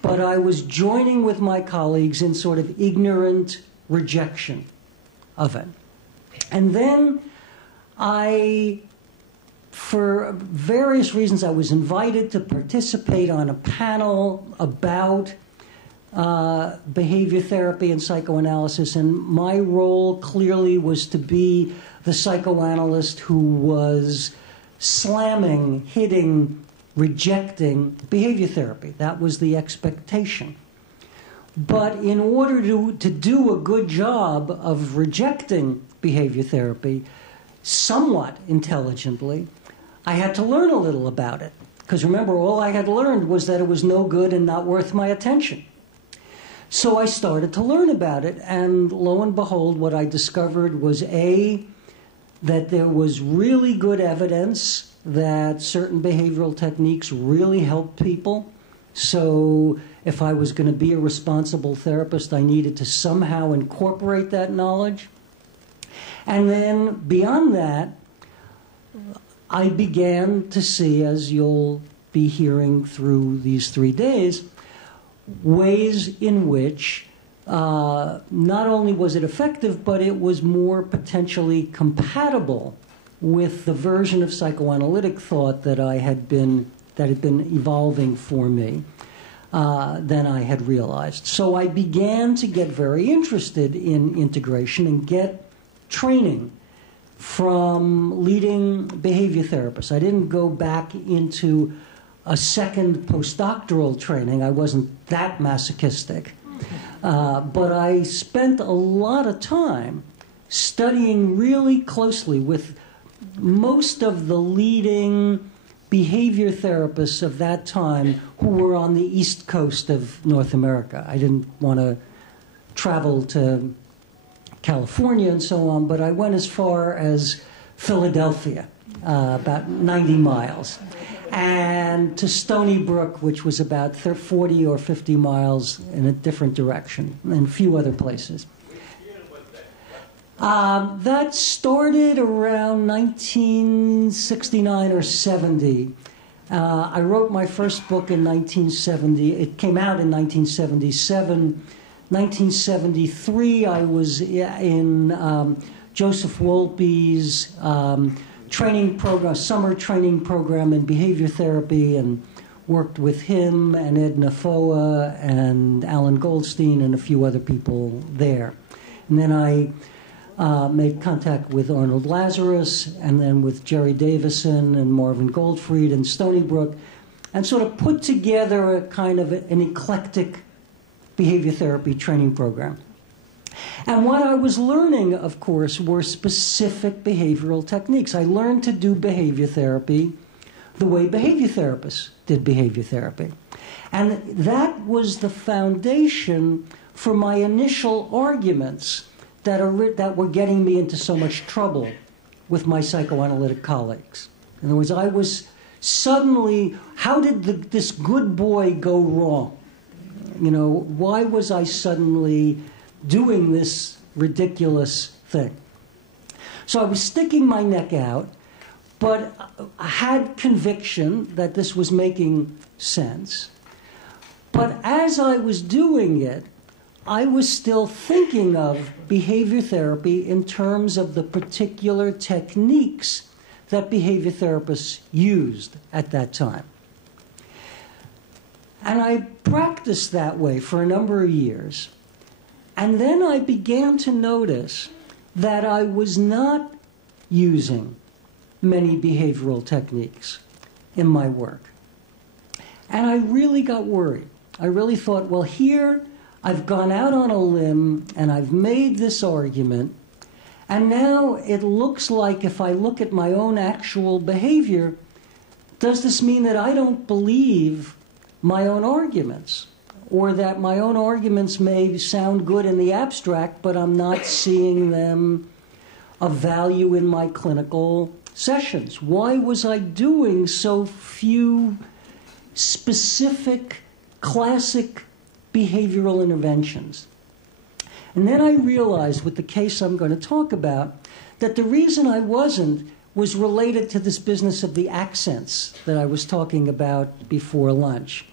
But I was joining with my colleagues in sort of ignorant rejection of it. And then for various reasons, I was invited to participate on a panel about behavior therapy and psychoanalysis, and my role clearly was to be the psychoanalyst who was slamming, hitting, rejecting behavior therapy. That was the expectation. But in order to do a good job of rejecting behavior therapy somewhat intelligently, I had to learn a little about it. Because remember, all I had learned was that it was no good and not worth my attention. So I started to learn about it, and lo and behold, what I discovered was that there was really good evidence that certain behavioral techniques really helped people. So if I was going to be a responsible therapist, I needed to somehow incorporate that knowledge. And then beyond that, I began to see, as you'll be hearing through these 3 days, ways in which not only was it effective, but it was more potentially compatible with the version of psychoanalytic thought that had been evolving for me than I had realized. So I began to get very interested in integration and get training from leading behavior therapists. I didn't go back into a second postdoctoral training. I wasn't that masochistic. But I spent a lot of time studying really closely with most of the leading behavior therapists of that time who were on the East Coast of North America. I didn't want to travel to California and so on, but I went as far as Philadelphia, about 90 miles, and to Stony Brook, which was about 40 or 50 miles in a different direction, and a few other places. That started around 1969 or 70. I wrote my first book in 1970. It came out in 1977. 1973, I was in Joseph Wolpe's training program, summer training program in behavior therapy, and worked with him and Edna Foa and Alan Goldstein and a few other people there. And then I made contact with Arnold Lazarus and then with Jerry Davison and Marvin Goldfried and Stony Brook, and sort of put together a kind of an eclectic behavior therapy training program. And what I was learning, of course, were specific behavioral techniques. I learned to do behavior therapy the way behavior therapists did behavior therapy. And that was the foundation for my initial arguments that were getting me into so much trouble with my psychoanalytic colleagues. In other words, I was suddenly, how did this good boy go wrong? You know, why was I suddenly doing this ridiculous thing? So I was sticking my neck out, but I had conviction that this was making sense. But as I was doing it, I was still thinking of behavior therapy in terms of the particular techniques that behavior therapists used at that time. And I practiced that way for a number of years. And then I began to notice that I was not using many behavioral techniques in my work. And I really got worried. I really thought, well, here I've gone out on a limb and I've made this argument, and now it looks like if I look at my own actual behavior, does this mean that I don't believe my own arguments? Or that my own arguments may sound good in the abstract, but I'm not seeing them of value in my clinical sessions? Why was I doing so few specific, classic behavioral interventions? And then I realized with the case I'm going to talk about that the reason I wasn't was related to this business of the accents that I was talking about before lunch.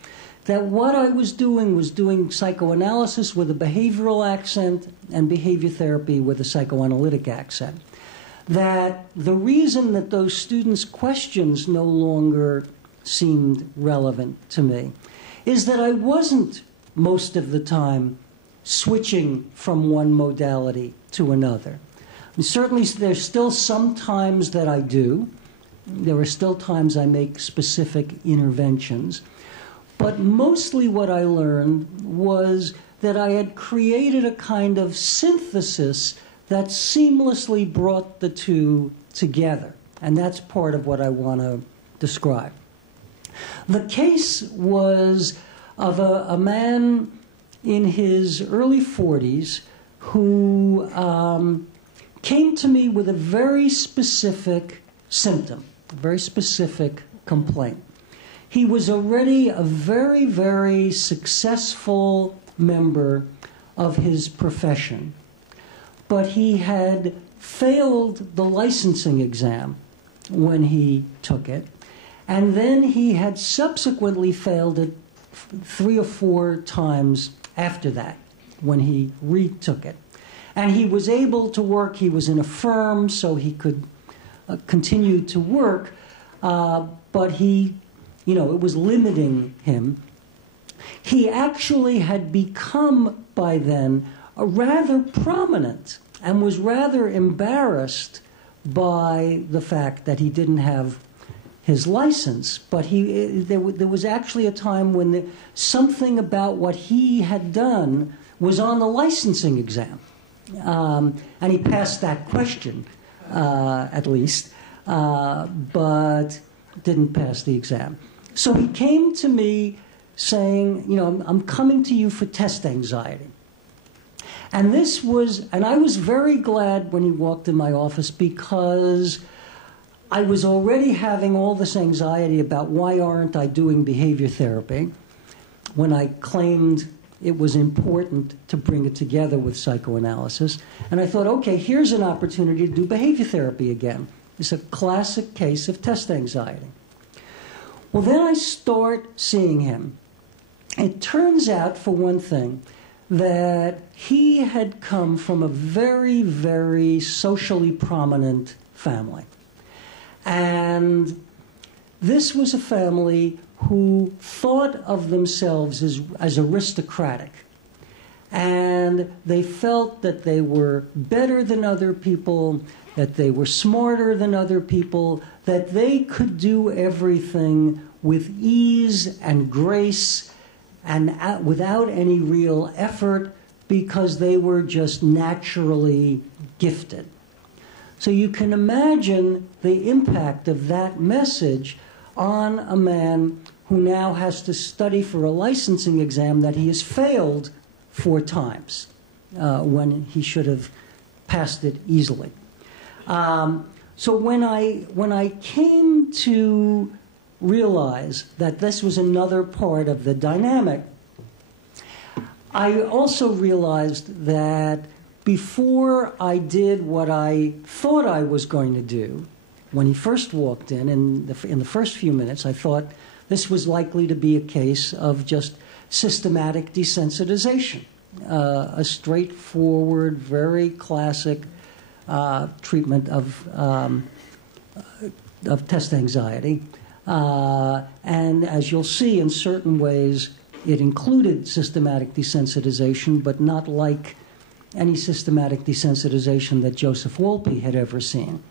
That what I was doing psychoanalysis with a behavioral accent and behavior therapy with a psychoanalytic accent. That the reason that those students' questions no longer seemed relevant to me is that I wasn't most of the time switching from one modality to another. And certainly there's still some times that I do. There are still times I make specific interventions. But mostly what I learned was that I had created a kind of synthesis that seamlessly brought the two together. And that's part of what I want to describe. The case was of a man in his early 40s who came to me with a very specific symptom, a very specific complaint. He was already a very, very successful member of his profession, but he had failed the licensing exam when he took it, and then he had subsequently failed it 3 or 4 times after that when he retook it. And he was able to work. He was in a firm, so he could continue to work, but he, you know, it was limiting him. He actually had become, by then, a rather prominent and was rather embarrassed by the fact that he didn't have his license. But there was actually a time when something about what he had done was on the licensing exam. And he passed that question, at least, but didn't pass the exam. So he came to me saying, you know, I'm coming to you for test anxiety. And I was very glad when he walked in my office, because I was already having all this anxiety about why aren't I doing behavior therapy when I claimed it was important to bring it together with psychoanalysis. And I thought, okay, here's an opportunity to do behavior therapy again. It's a classic case of test anxiety. Well, then I start seeing him. It turns out, for one thing, that he had come from a very, very socially prominent family. And this was a family who thought of themselves as aristocratic. And they felt that they were better than other people, that they were smarter than other people, that they could do everything with ease and grace and without any real effort, because they were just naturally gifted. So you can imagine the impact of that message on a man who now has to study for a licensing exam that he has failed 4 times when he should have passed it easily. So when I came to realize that this was another part of the dynamic, I also realized that before I did what I thought I was going to do, when he first walked in the first few minutes, I thought this was likely to be a case of just systematic desensitization, a straightforward, very classic treatment of test anxiety. And as you'll see, in certain ways, it included systematic desensitization, but not like any systematic desensitization that Joseph Wolpe had ever seen.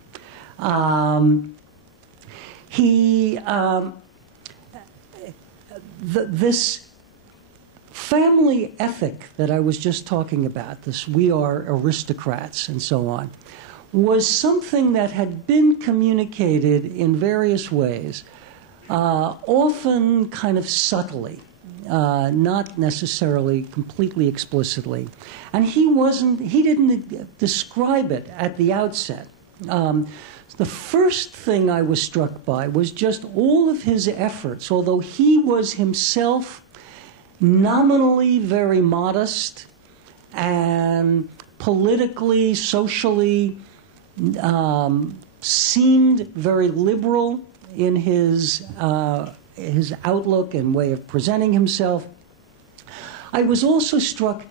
This family ethic that I was just talking about, this we are aristocrats and so on, was something that had been communicated in various ways, often kind of subtly, not necessarily completely explicitly. And he didn't describe it at the outset. The first thing I was struck by was just all of his efforts, although he was himself nominally very modest and politically, socially seemed very liberal in his outlook and way of presenting himself. I was also struck,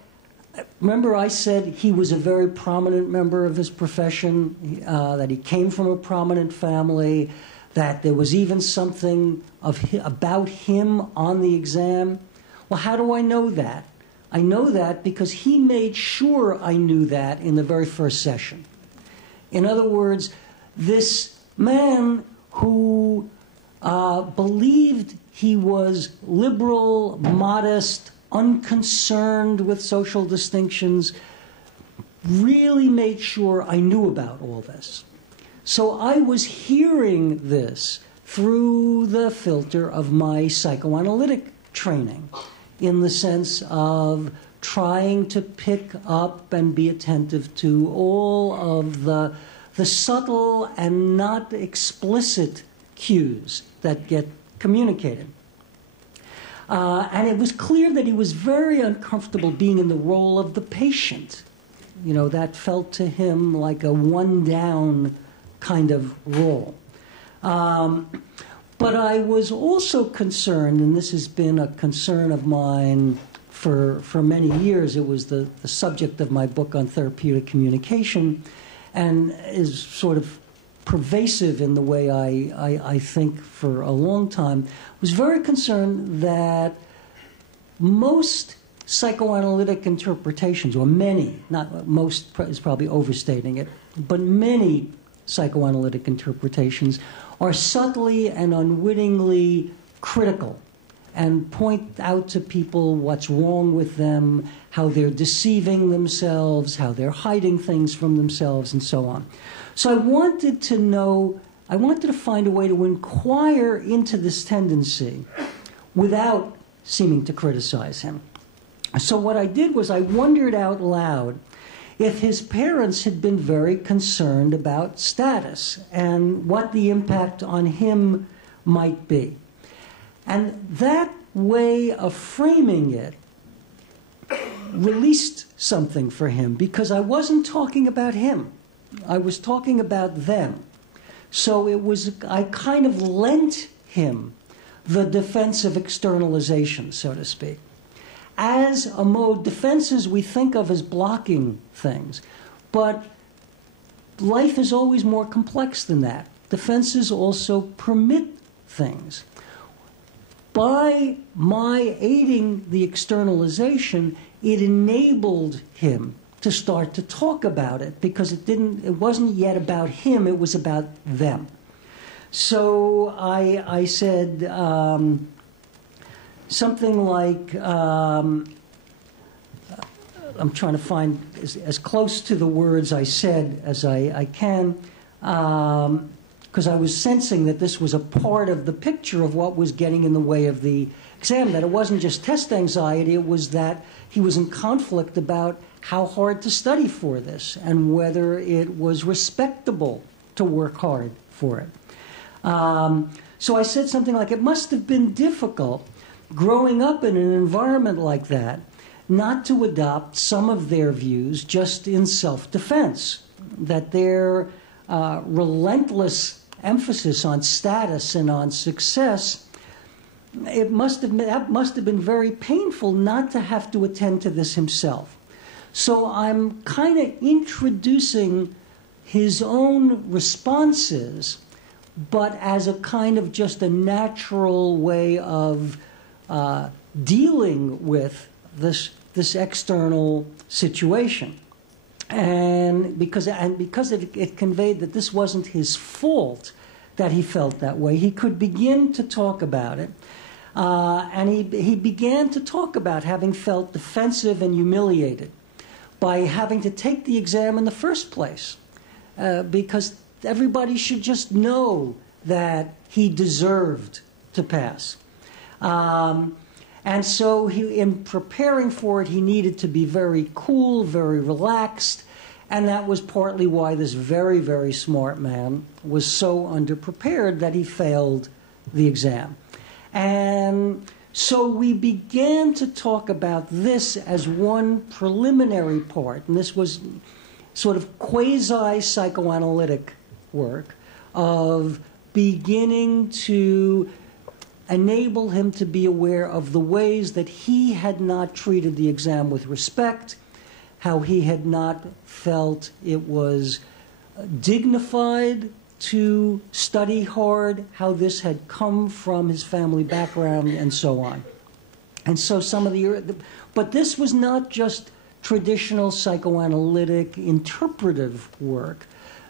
remember I said he was a very prominent member of his profession, that he came from a prominent family, that there was even something about him on the exam. Well, how do I know that? I know that because he made sure I knew that in the very first session. In other words, this man who believed he was liberal, modest, unconcerned with social distinctions, really made sure I knew about all this. So I was hearing this through the filter of my psychoanalytic training, in the sense of trying to pick up and be attentive to all of the subtle and not explicit cues that get communicated. And it was clear that he was very uncomfortable being in the role of the patient. You know, that felt to him like a one-down kind of role. But I was also concerned, and this has been a concern of mine for many years. It was the subject of my book on therapeutic communication, and is sort of pervasive in the way I think for a long time. I was very concerned that most psychoanalytic interpretations, or many, not most is probably overstating it, but many psychoanalytic interpretations are subtly and unwittingly critical and point out to people what's wrong with them, how they're deceiving themselves, how they're hiding things from themselves, and so on. So I wanted to find a way to inquire into this tendency without seeming to criticize him. So what I did was I wondered out loud if his parents had been very concerned about status and what the impact on him might be. And that way of framing it released something for him, because I wasn't talking about him. I was talking about them. So I kind of lent him the defense of externalization, so to speak. As a mode, defenses we think of as blocking things, but life is always more complex than that. Defenses also permit things. By my aiding the externalization, it enabled him to start to talk about it, because it wasn't yet about him, it was about them. So I said something like, I'm trying to find as close to the words I said as I can, because I was sensing that this was a part of the picture of what was getting in the way of the exam, that it wasn't just test anxiety, it was that he was in conflict about how hard to study for this and whether it was respectable to work hard for it. So I said something like, it must have been difficult growing up in an environment like that not to adopt some of their views just in self-defense, that their relentless emphasis on status and on success, that must have been very painful not to have to attend to this himself. So I'm kind of introducing his own responses, but as a kind of just a natural way of dealing with this external situation. And because it conveyed that this wasn't his fault that he felt that way, he could begin to talk about it. And he began to talk about having felt defensive and humiliated by having to take the exam in the first place, because everybody should just know that he deserved to pass. And so in preparing for it, he needed to be very cool, very relaxed, and that was partly why this very, very smart man was so underprepared that he failed the exam. And so we began to talk about this as one preliminary part, and this was sort of quasi-psychoanalytic work of beginning to enable him to be aware of the ways that he had not treated the exam with respect, how he had not felt it was dignified to study hard, how this had come from his family background, and so on. And so but this was not just traditional psychoanalytic interpretive work.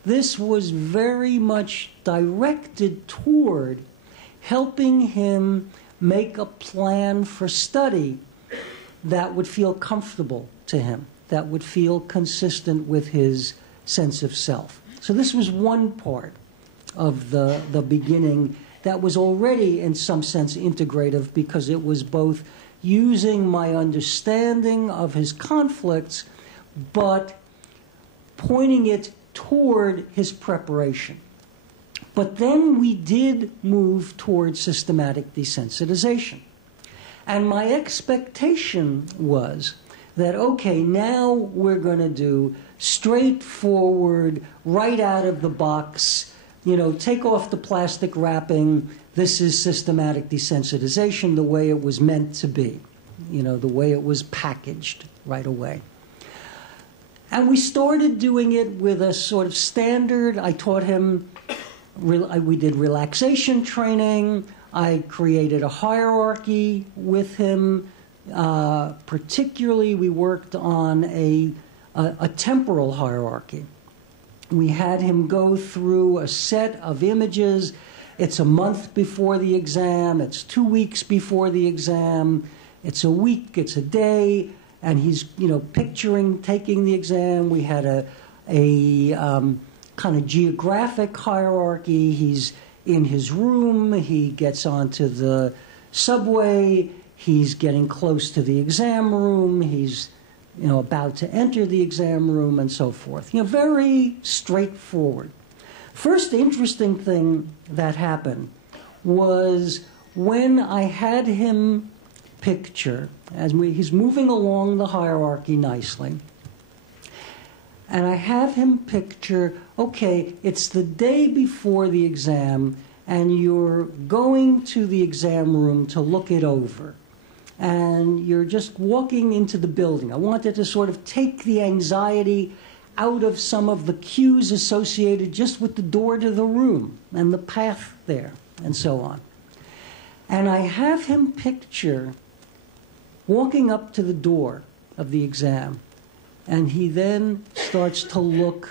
This was very much directed toward helping him make a plan for study that would feel comfortable to him, that would feel consistent with his sense of self. So this was one part of the beginning that was already in some sense integrative, because it was both using my understanding of his conflicts but pointing it toward his preparation. But then we did move towards systematic desensitization. And my expectation was that, okay, now we're going to do straightforward, right out of the box, take off the plastic wrapping. This is systematic desensitization the way it was meant to be, the way it was packaged right away. And we started doing it with a sort of standard. I taught him, we did relaxation training. I created a hierarchy with him. Particularly, we worked on a temporal hierarchy. We had him go through a set of images. It's a month before the exam. It's 2 weeks before the exam. It's a week. It's a day. And he's, picturing taking the exam. We had a kind of geographic hierarchy. He's in his room. He gets onto the subway. He's getting close to the exam room. He's, about to enter the exam room, and so forth. Very straightforward. First interesting thing that happened was when I had him picture, he's moving along the hierarchy nicely, and I have him picture, okay, it's the day before the exam, and you're going to the exam room to look it over. And you're just walking into the building. I wanted to sort of take the anxiety out of some of the cues associated just with the door to the room and the path there and so on. And I have him picture walking up to the door of the exam, and he then starts to look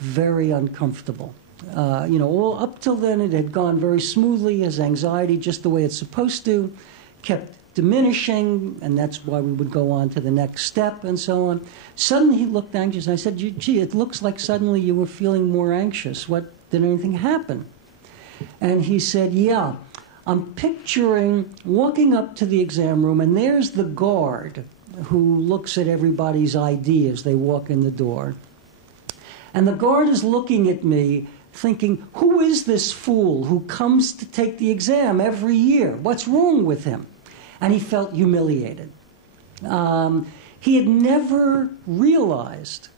very uncomfortable. All up till then it had gone very smoothly, his anxiety just the way it's supposed to, kept diminishing, and that's why we would go on to the next step and so on. Suddenly he looked anxious. I said, gee, it looks like suddenly you were feeling more anxious. Did anything happen? And he said, yeah, I'm picturing walking up to the exam room, and there's the guard who looks at everybody's ID as they walk in the door. And the guard is looking at me thinking, who is this fool who comes to take the exam every year? What's wrong with him? And he felt humiliated. He had never realized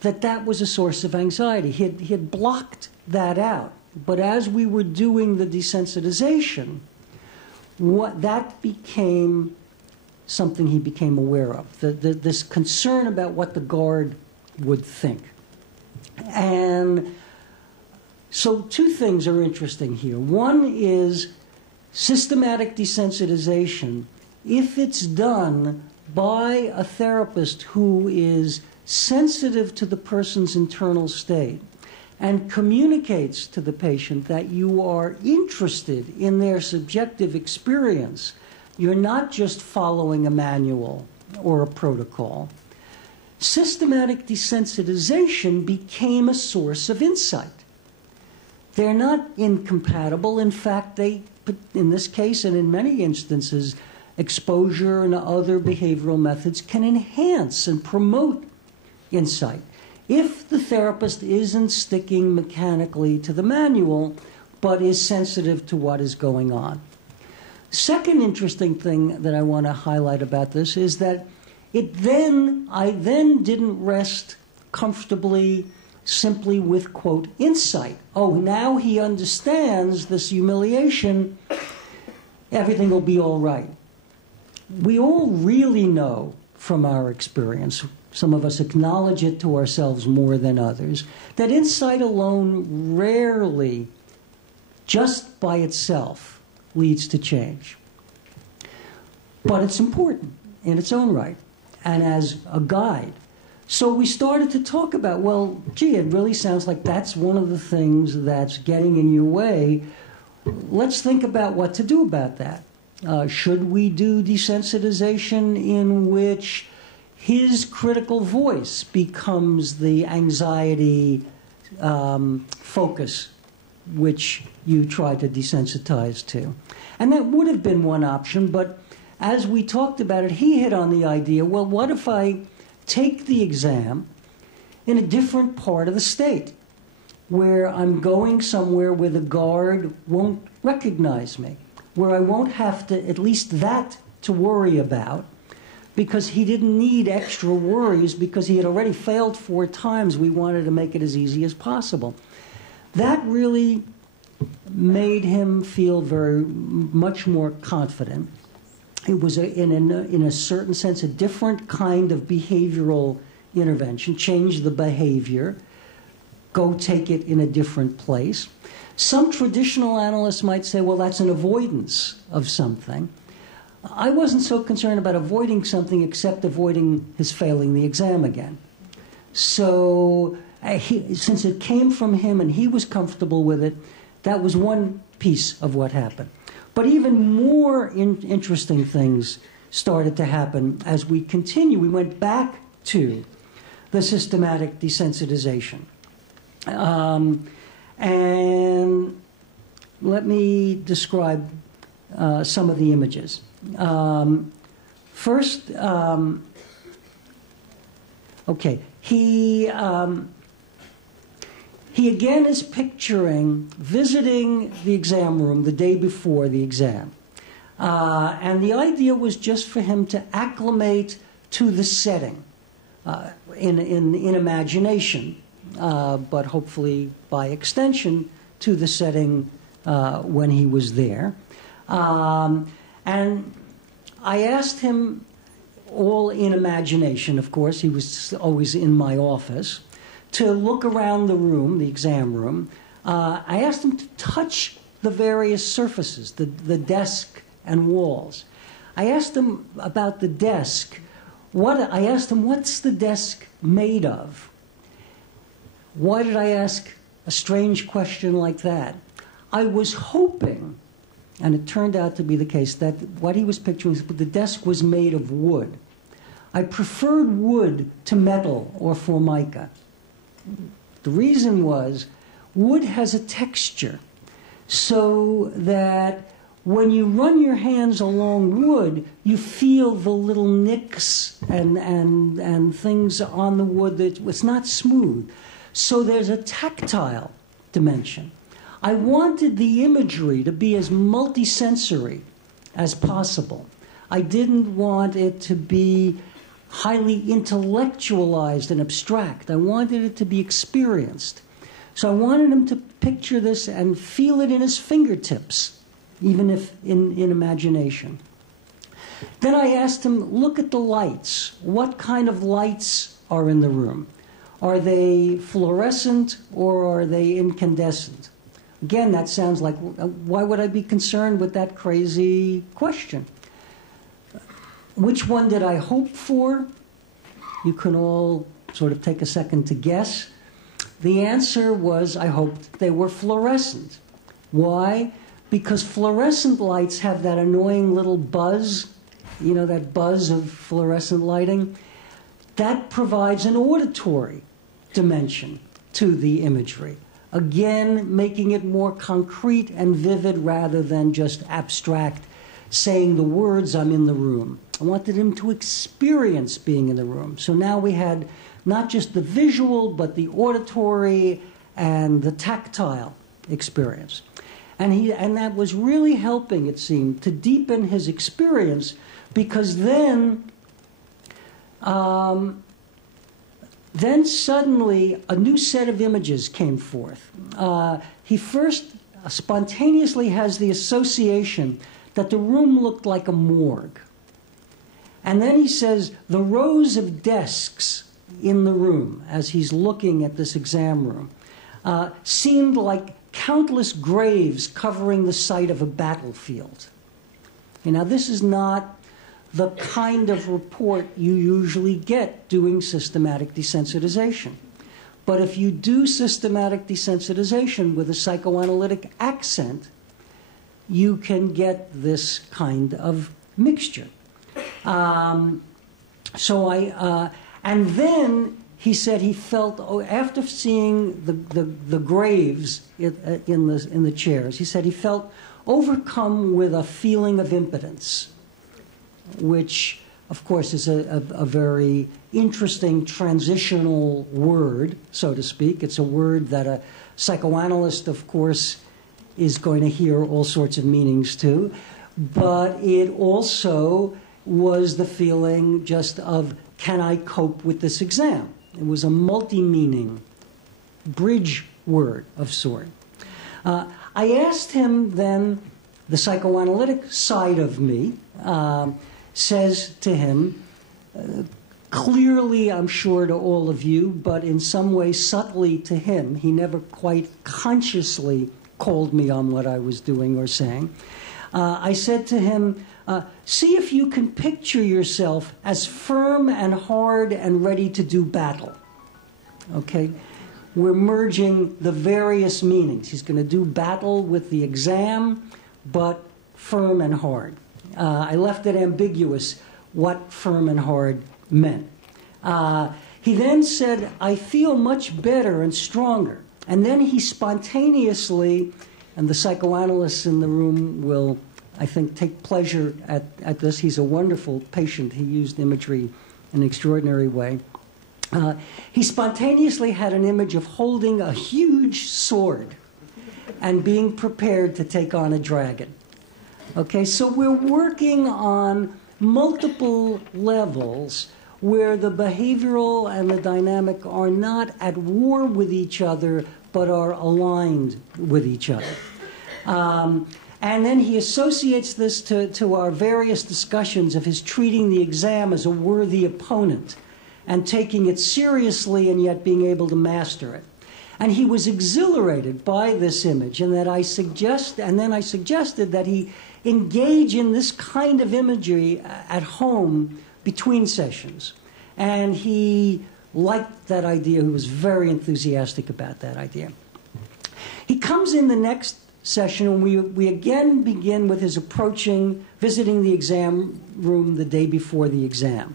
that that was a source of anxiety. He had blocked that out. But as we were doing the desensitization, that became something he became aware of, this concern about what the guard would think. And so two things are interesting here. One is systematic desensitization, if it's done by a therapist who is sensitive to the person's internal state and communicates to the patient that you are interested in their subjective experience. You're not just following a manual or a protocol. Systematic desensitization became a source of insight. They're not incompatible. In fact, they, in this case and in many instances, exposure and other behavioral methods can enhance and promote insight. If the therapist isn't sticking mechanically to the manual, but is sensitive to what is going on. Second interesting thing that I want to highlight about this is that I then didn't rest comfortably simply with, quote, insight. Oh, now he understands this humiliation, everything will be all right. We all really know from our experience, some of us acknowledge it to ourselves more than others, that insight alone rarely, just by itself, leads to change. But it's important in its own right and as a guide. So we started to talk about, well, gee, it really sounds like that's one of the things that's getting in your way. Let's think about what to do about that. Should we do desensitization in which his critical voice becomes the anxiety focus which you try to desensitize to? And that would have been one option, but as we talked about it, he hit on the idea, well, what if I take the exam in a different part of the state, where I'm going somewhere where the guard won't recognize me, where I won't have to, at least that, to worry about, because he didn't need extra worries because he had already failed 4 times. We wanted to make it as easy as possible. That really made him feel very much more confident. It was, in a certain sense, a different kind of behavioral intervention. Change the behavior, go take it in a different place. Some traditional analysts might say, well, that's an avoidance of something. I wasn't so concerned about avoiding something except avoiding his failing the exam again. So since it came from him and he was comfortable with it, that was one piece of what happened. But even more interesting things started to happen as we continue. We went back to the systematic desensitization. And let me describe some of the images. First, okay, he again is picturing visiting the exam room the day before the exam. And the idea was just for him to acclimate to the setting in imagination, but hopefully by extension to the setting when he was there. And I asked him, all in imagination, of course, he was always in my office, to look around the room, the exam room. I asked him to touch the various surfaces, the desk and walls. I asked him about the desk. I asked him, what's the desk made of? Why did I ask a strange question like that? I was hoping, and it turned out to be the case, that what he was picturing was the desk was made of wood. I preferred wood to metal or formica. The reason was wood has a texture so that when you run your hands along wood, you feel the little nicks and things on the wood that it's not smooth. So there's a tactile dimension. I wanted the imagery to be as multisensory as possible. I didn't want it to be highly intellectualized and abstract. I wanted it to be experienced. So I wanted him to picture this and feel it in his fingertips, even if in imagination. Then I asked him, look at the lights. What kind of lights are in the room? Are they fluorescent or are they incandescent? Again, that sounds like, why would I be concerned with that crazy question? Which one did I hope for? You can all sort of take a second to guess. The answer was I hoped they were fluorescent. Why? Because fluorescent lights have that annoying little buzz, you know, that buzz of fluorescent lighting. That provides an auditory dimension to the imagery. Again, making it more concrete and vivid rather than just abstract, saying the words, I'm in the room. I wanted him to experience being in the room. So now we had not just the visual, but the auditory and the tactile experience. And that was really helping, it seemed, to deepen his experience, because then suddenly a new set of images came forth. He first spontaneously has the association that the room looked like a morgue. And then he says the rows of desks in the room, as he's looking at this exam room, seemed like countless graves covering the site of a battlefield. Now, this is not the kind of report you usually get doing systematic desensitization. But if you do systematic desensitization with a psychoanalytic accent, you can get this kind of mixture. And then he said he felt, after seeing the graves in the chairs, he said he felt overcome with a feeling of impotence, which, of course, is a very interesting transitional word, so to speak. It's a word that a psychoanalyst, of course, is going to hear all sorts of meanings to. But it also was the feeling just of, can I cope with this exam? It was a multi-meaning bridge word of sort. I asked him then, the psychoanalytic side of me says to him, clearly, I'm sure to all of you, but in some way subtly to him, he never quite consciously called me on what I was doing or saying. I said to him, see if you can picture yourself as firm and hard and ready to do battle. Okay? We're merging the various meanings. He's going to do battle with the exam, but firm and hard. I left it ambiguous what firm and hard meant. He then said, I feel much better and stronger. And then he spontaneously, and the psychoanalysts in the room will, I think, take pleasure at this. He's a wonderful patient. He used imagery in an extraordinary way. He spontaneously had an image of holding a huge sword and being prepared to take on a dragon. Okay, so we're working on multiple levels where the behavioral and the dynamic are not at war with each other, but are aligned with each other. And then he associates this to our various discussions of his treating the exam as a worthy opponent and taking it seriously and yet being able to master it. And he was exhilarated by this image, and that I suggested that he engage in this kind of imagery at home between sessions. And he liked that idea. He was very enthusiastic about that idea. He comes in the next session, and we again begin with his visiting the exam room the day before the exam.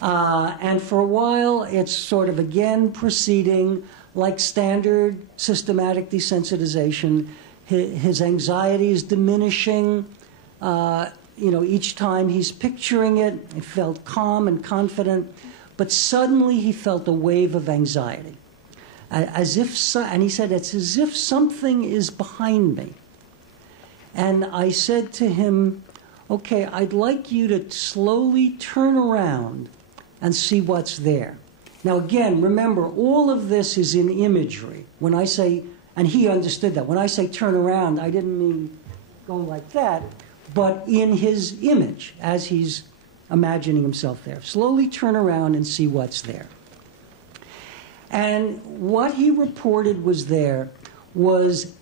And for a while, it's sort of again proceeding like standard systematic desensitization. His anxiety is diminishing. Each time he's picturing it, he felt calm and confident, but suddenly he felt a wave of anxiety. as if, and he said, it's as if something is behind me. And I said to him, okay, I'd like you to slowly turn around and see what's there. Now again, remember, all of this is in imagery. When I say, and he understood that, when I say turn around, I didn't mean go like that, but in his image, as he's imagining himself there. Slowly turn around and see what's there. And what he reported was there was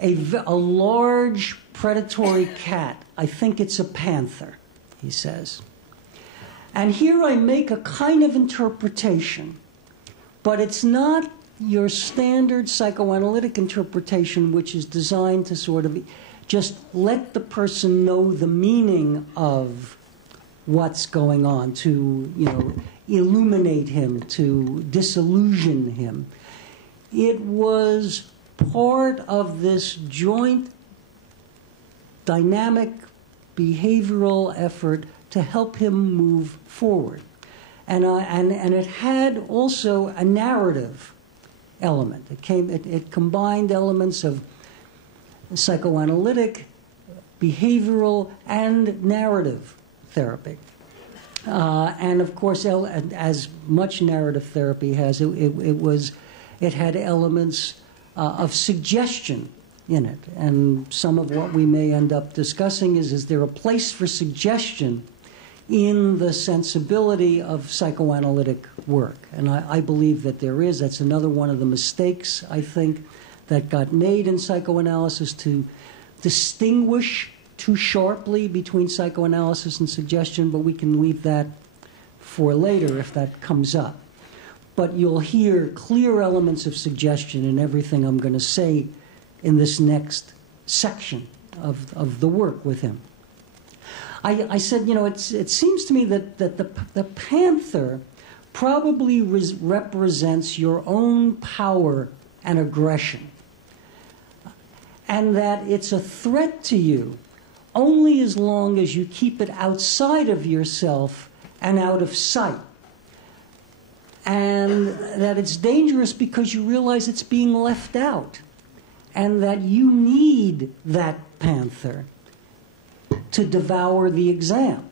a large predatory cat. I think it's a panther, he says. And here I make a kind of interpretation, but it's not your standard psychoanalytic interpretation, which is designed to sort of just let the person know the meaning of what's going on, to, illuminate him, to disillusion him. It was part of this joint dynamic behavioral effort to help him move forward. And it had also a narrative element. It combined elements of psychoanalytic, behavioral, and narrative therapy. And of course, as much narrative therapy has, it had elements of suggestion in it. And some of what we may end up discussing is there a place for suggestion in the sensibility of psychoanalytic work? And I believe that there is. That's another one of the mistakes, I think, that got made in psychoanalysis, to distinguish too sharply between psychoanalysis and suggestion, but we can leave that for later if that comes up. But you'll hear clear elements of suggestion in everything I'm going to say in this next section of the work with him. I said, it seems to me that the panther probably represents your own power and aggression, and that it's a threat to you only as long as you keep it outside of yourself and out of sight. And that it's dangerous because you realize it's being left out, and that you need that panther to devour the exam.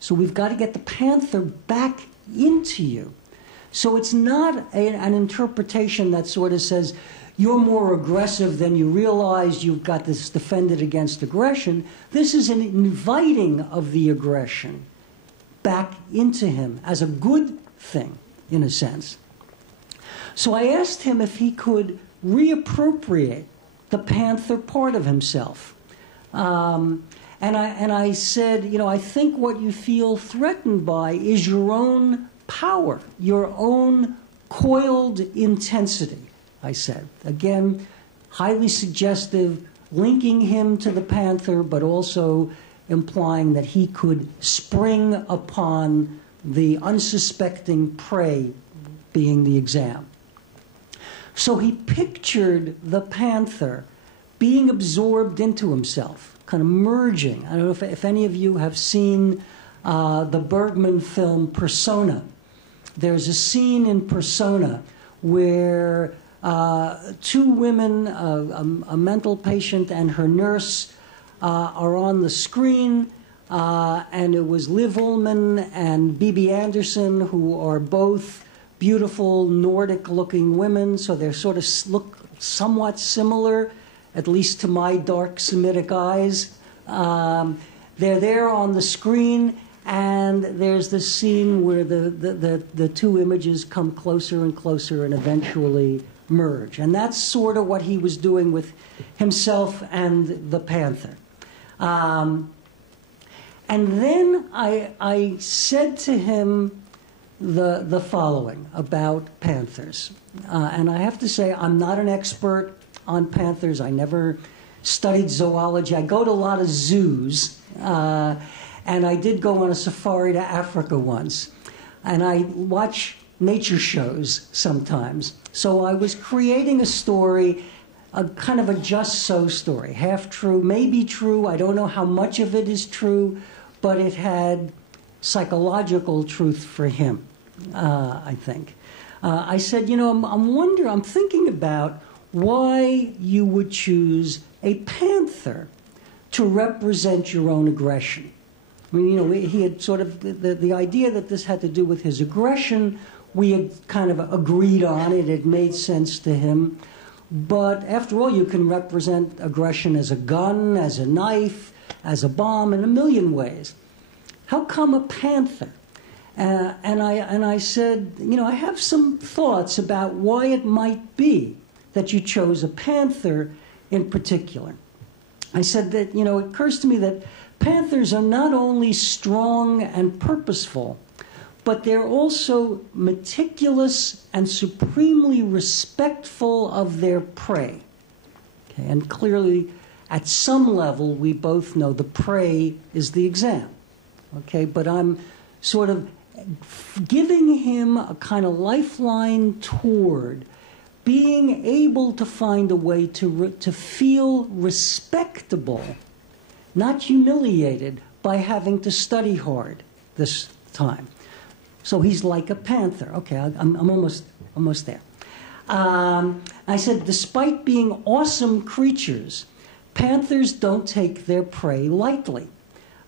So we've got to get the panther back into you. So it's not an interpretation that sort of says, you're more aggressive than you realize, you've got this defended against aggression. This is an inviting of the aggression back into him as a good thing, in a sense. So I asked him if he could reappropriate the panther part of himself. And I said, I think what you feel threatened by is your own power, your own coiled intensity, I said. Again, highly suggestive, linking him to the panther, but also implying that he could spring upon the unsuspecting prey, being the exam. So he pictured the panther being absorbed into himself, kind of merging. I don't know if any of you have seen the Bergman film Persona. There's a scene in Persona where two women, a mental patient and her nurse, are on the screen, and it was Liv Ullmann and Bibi Andersson, who are both beautiful Nordic-looking women, so they sort of look somewhat similar, at least to my dark Semitic eyes. They're there on the screen, and there's this scene where the two images come closer and closer and eventually merge. And that's sort of what he was doing with himself and the panther. And then I said to him the following about panthers. And I have to say, I'm not an expert on panthers. I never studied zoology. I go to a lot of zoos. And I did go on a safari to Africa once. And I watch nature shows sometimes. So I was creating a story, a kind of a just so story, half true, maybe true. I don't know how much of it is true, but it had psychological truth for him, I think. I said, you know, I'm thinking about why you would choose a panther to represent your own aggression. I mean, you know, he had sort of, the idea that this had to do with his aggression, we had kind of agreed on it. It made sense to him. But after all, you can represent aggression as a gun, as a knife, as a bomb, in a million ways. How come a panther? And I said, you know, I have some thoughts about why it might be that you chose a panther in particular. I said that, you know, it occurs to me that panthers are not only strong and purposeful, but they're also meticulous and supremely respectful of their prey. Okay? And clearly, at some level, we both know the prey is the exam. Okay? But I'm sort of giving him a kind of lifeline toward being able to find a way to feel respectable, not humiliated by having to study hard this time. So he's like a panther. Okay, I'm almost there. I said, despite being awesome creatures, panthers don't take their prey lightly.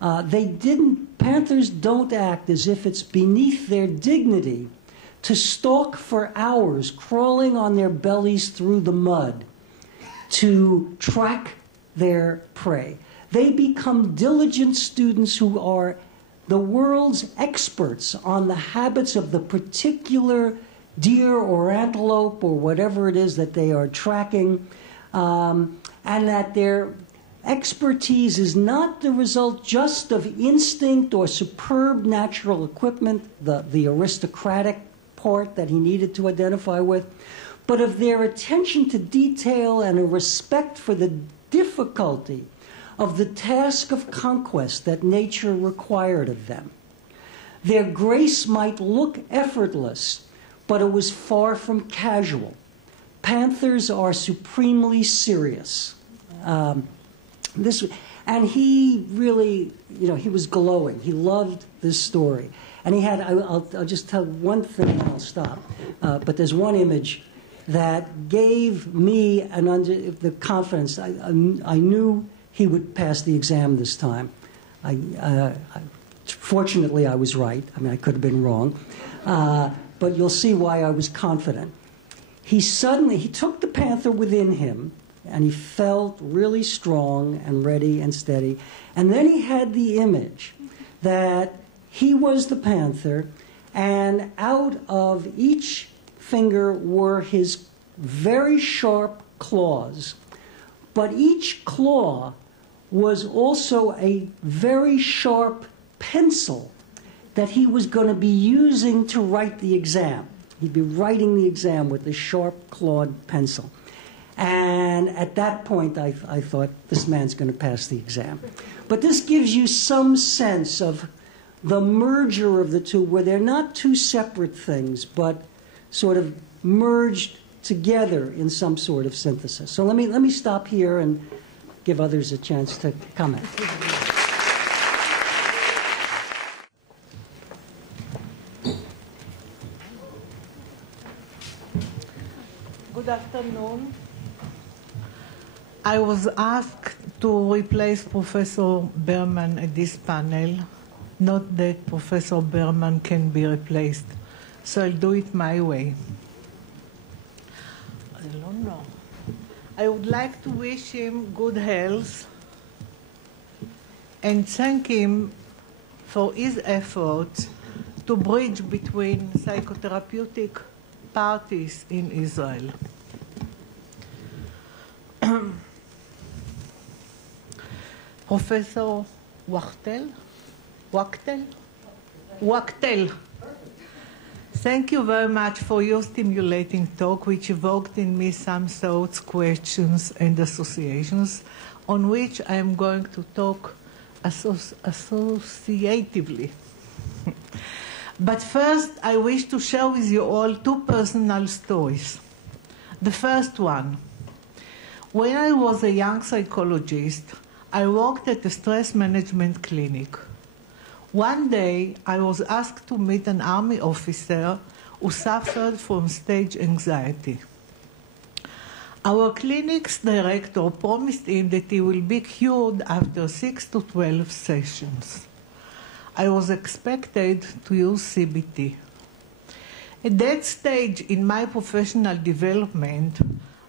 Panthers don't act as if it's beneath their dignity to stalk for hours, crawling on their bellies through the mud to track their prey. They become diligent students who are the world's experts on the habits of the particular deer or antelope or whatever it is that they are tracking, and that their expertise is not the result just of instinct or superb natural equipment, the aristocratic part that he needed to identify with, but of their attention to detail and a respect for the difficulty of the task of conquest that nature required of them. Their grace might look effortless, but it was far from casual. Panthers are supremely serious. And he really, you know, he was glowing. He loved this story. And he had, I'll just tell one thing and I'll stop. But there's one image that gave me the confidence. I knew he would pass the exam this time. Fortunately, I was right. I mean, I could have been wrong. But you'll see why I was confident. He took the panther within him, and he felt really strong and ready and steady. And then he had the image that he was the panther, and out of each finger were his very sharp claws. But each claw was also a very sharp pencil that he was going to be using to write the exam. He'd be writing the exam with the sharp clawed pencil. And at that point, I thought, this man's going to pass the exam. But this gives you some sense of the merger of the two, where they're not two separate things, but sort of merged together in some sort of synthesis. So let me stop here and give others a chance to comment. Good afternoon. I was asked to replace Professor Berman at this panel. Not that Professor Berman can be replaced, so I'll do it my way. I don't know. I would like to wish him good health and thank him for his effort to bridge between psychotherapeutic parties in Israel. Professor Wachtel, thank you very much for your stimulating talk, which evoked in me some thoughts, questions, and associations, on which I am going to talk associatively. But first, I wish to share with you all two personal stories. The first one. When I was a young psychologist, I worked at a stress management clinic. One day, I was asked to meet an army officer who suffered from stage anxiety. Our clinic's director promised him that he will be cured after 6 to 12 sessions. I was expected to use CBT. At that stage in my professional development,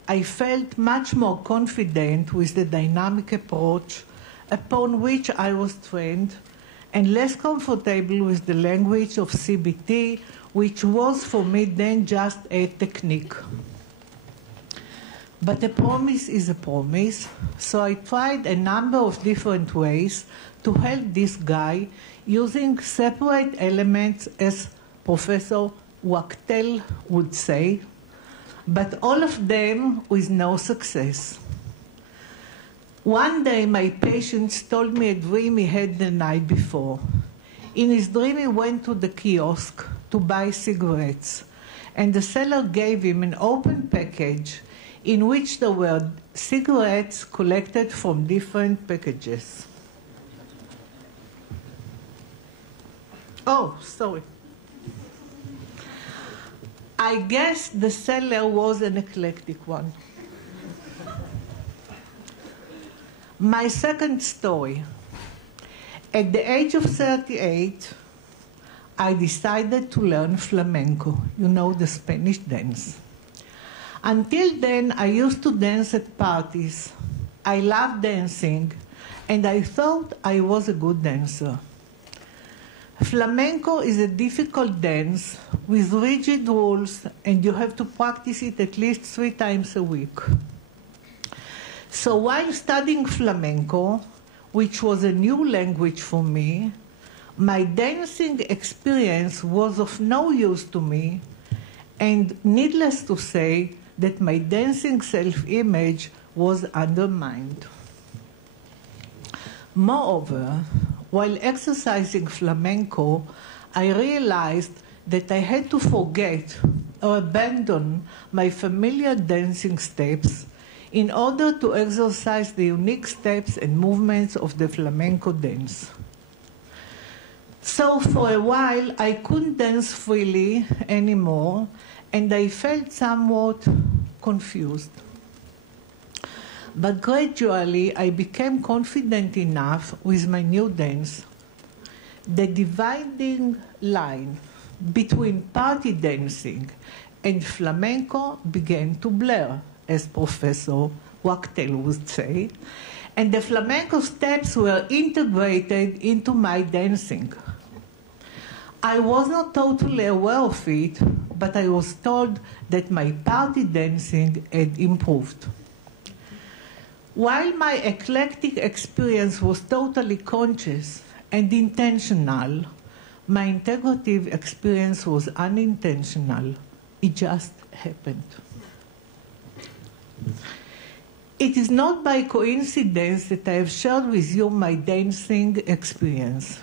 I felt much more confident with the dynamic approach upon which I was trained and less comfortable with the language of CBT, which was for me then just a technique. But a promise is a promise, so I tried a number of different ways to help this guy using separate elements, as Professor Wachtel would say, but all of them with no success. One day my patient told me a dream he had the night before. In his dream he went to the kiosk to buy cigarettes, and the seller gave him an open package in which there were cigarettes collected from different packages. Oh, sorry. I guess the seller was an eclectic one. My second story. At the age of 38, I decided to learn flamenco, you know, the Spanish dance. Until then, I used to dance at parties. I loved dancing, and I thought I was a good dancer. Flamenco is a difficult dance with rigid rules, and you have to practice it at least 3 times a week. So while studying flamenco, which was a new language for me, my dancing experience was of no use to me, and needless to say, that my dancing self-image was undermined. Moreover, while exercising flamenco, I realized that I had to forget or abandon my familiar dancing steps in order to exercise the unique steps and movements of the flamenco dance. So for a while, I couldn't dance freely anymore, and I felt somewhat confused. But gradually, I became confident enough with my new dance. The dividing line between party dancing and flamenco began to blur, as Professor Wachtel would say, and the flamenco steps were integrated into my dancing. I was not totally aware of it, but I was told that my party dancing had improved. While my eclectic experience was totally conscious and intentional, my integrative experience was unintentional. It just happened. It is not by coincidence that I have shared with you my dancing experience.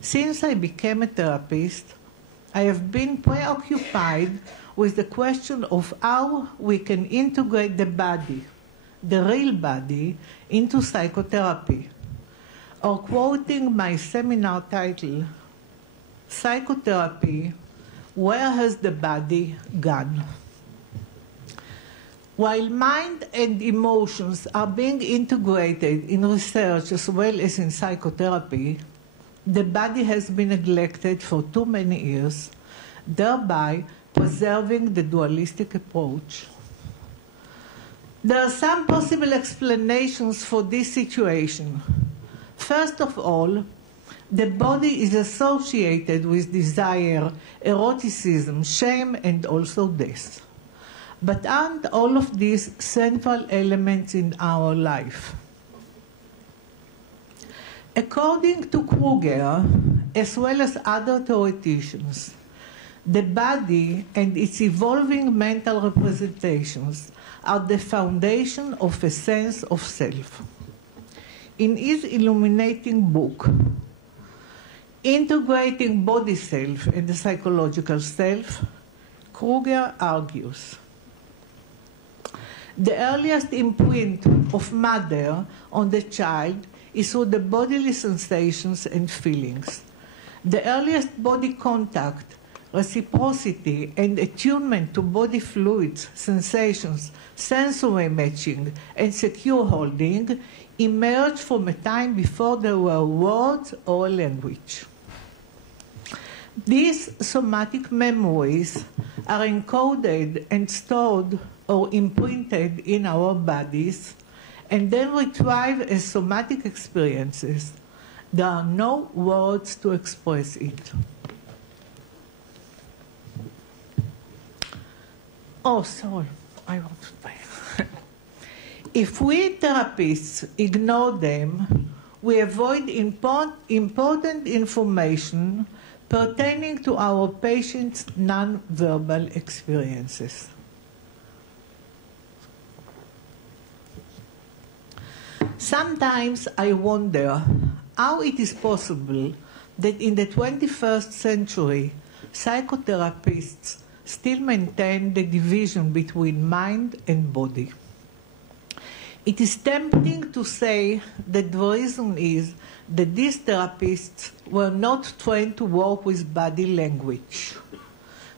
Since I became a therapist, I have been preoccupied with the question of how we can integrate the body, the real body, into psychotherapy. Or quoting my seminar title, Psychotherapy, Where Has the Body Gone? While mind and emotions are being integrated in research as well as in psychotherapy, the body has been neglected for too many years, thereby preserving the dualistic approach. There are some possible explanations for this situation. First of all, the body is associated with desire, eroticism, shame, and also death. But aren't all of these central elements in our life? According to Kruger, as well as other theoreticians, the body and its evolving mental representations are the foundation of a sense of self. In his illuminating book, Integrating Body Self and the Psychological Self, Kruger argues, the earliest imprint of mother on the child is through the bodily sensations and feelings. The earliest body contact reciprocity, and attunement to body fluids, sensations, sensory matching, and secure holding emerged from a time before there were words or language. These somatic memories are encoded and stored or imprinted in our bodies and then retrieved as somatic experiences. There are no words to express it. Oh, sorry, I want to pay. If we therapists ignore them, we avoid important information pertaining to our patients' non-verbal experiences. Sometimes I wonder how it is possible that in the 21st century, psychotherapists still maintain the division between mind and body. It is tempting to say that the reason is that these therapists were not trained to work with body language.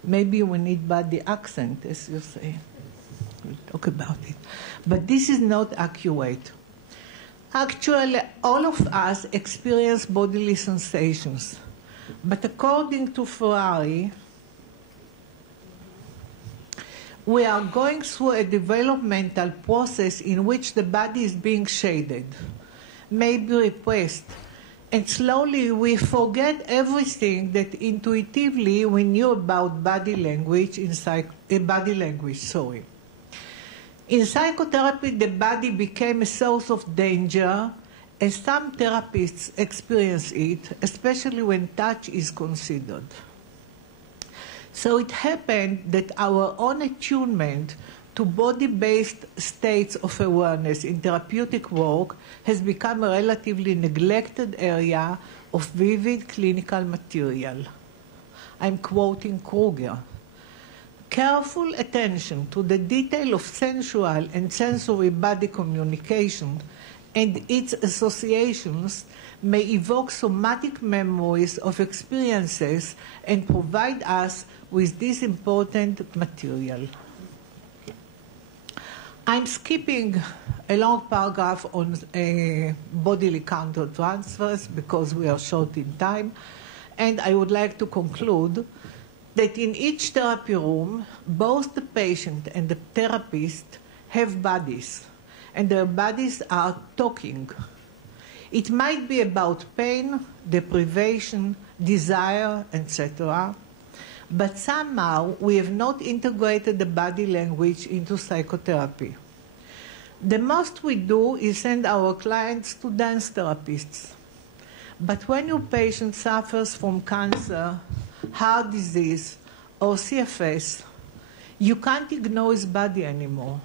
Maybe we need body accent, as you say. We'll talk about it. But this is not accurate. Actually, all of us experience bodily sensations. But according to Ferrari, we are going through a developmental process in which the body is being shaded, maybe repressed, and slowly we forget everything that intuitively we knew about body language. In psychotherapy, the body became a source of danger, and some therapists experience it, especially when touch is considered. So it happened that our own attunement to body-based states of awareness in therapeutic work has become a relatively neglected area of vivid clinical material. I'm quoting Kruger. Careful attention to the detail of sensual and sensory body communication and its associations may evoke somatic memories of experiences and provide us with this important material. I'm skipping a long paragraph on bodily countertransfers because we are short in time, and I would like to conclude that in each therapy room, both the patient and the therapist have bodies, and their bodies are talking. It might be about pain, deprivation, desire, etc., but somehow we have not integrated the body language into psychotherapy. The most we do is send our clients to dance therapists. But when your patient suffers from cancer, heart disease, or CFS, you can't ignore his body anymore.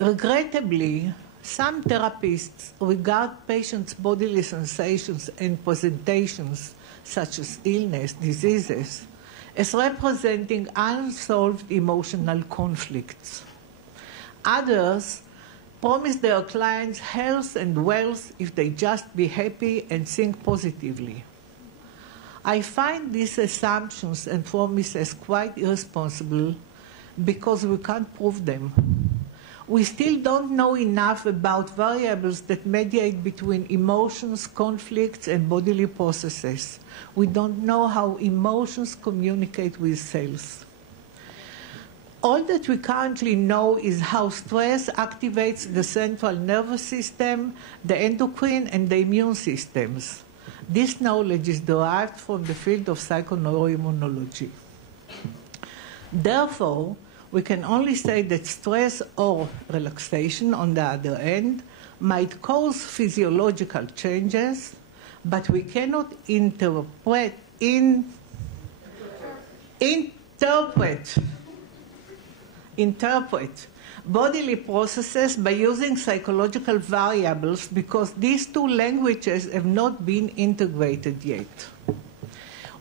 Regrettably, some therapists regard patients' bodily sensations and presentations, such as illness, diseases, as representing unsolved emotional conflicts. Others promise their clients health and wealth if they just be happy and think positively. I find these assumptions and promises quite irresponsible because we can't prove them. We still don't know enough about variables that mediate between emotions, conflicts, and bodily processes. We don't know how emotions communicate with cells. All that we currently know is how stress activates the central nervous system, the endocrine, and the immune systems. This knowledge is derived from the field of psychoneuroimmunology. Therefore, we can only say that stress or relaxation, on the other hand, might cause physiological changes, but we cannot interpret bodily processes by using psychological variables because these two languages have not been integrated yet.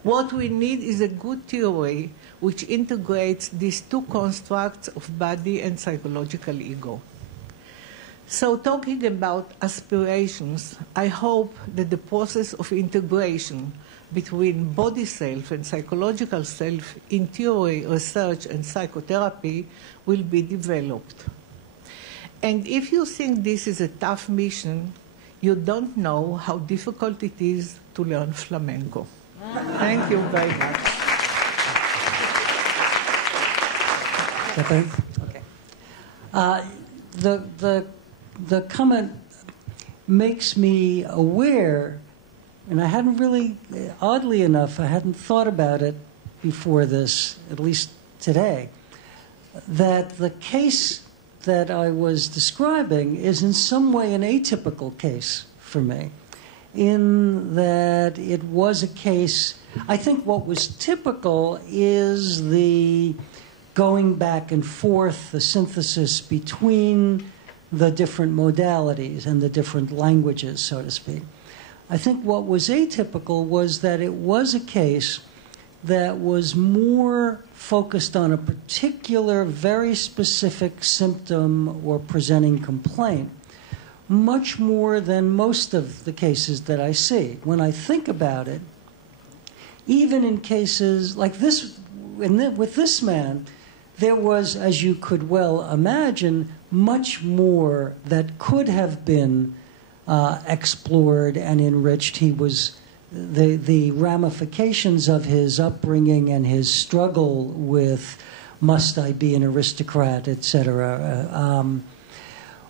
What we need is a good theory which integrates these two constructs of body and psychological ego. So talking about aspirations, I hope that the process of integration between body self and psychological self in theory, research, and psychotherapy will be developed. And if you think this is a tough mission, you don't know how difficult it is to learn flamenco. Thank you very much. Okay. The comment makes me aware, and I hadn't really, oddly enough, I hadn't thought about it before this, at least today, that the case that I was describing is in some way an atypical case for me, in that it was a case, I think what was typical is the going back and forth, the synthesis between the different modalities and the different languages, so to speak. I think what was atypical was that it was a case that was more focused on a particular, very specific symptom or presenting complaint, much more than most of the cases that I see. When I think about it, even in cases like this, with this man, there was, as you could well imagine, much more that could have been explored and enriched. He was the ramifications of his upbringing and his struggle with must I be an aristocrat, etc.,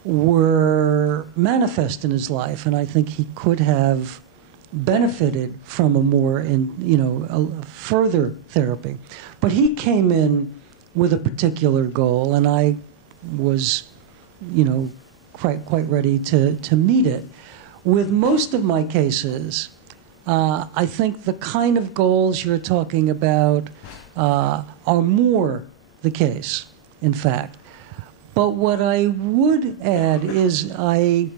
were manifest in his life, and I think he could have benefited from a more, a further therapy. But he came in with a particular goal, and I was, quite ready to meet it. With most of my cases, I think the kind of goals you're talking about are more the case, in fact. But what I would add is I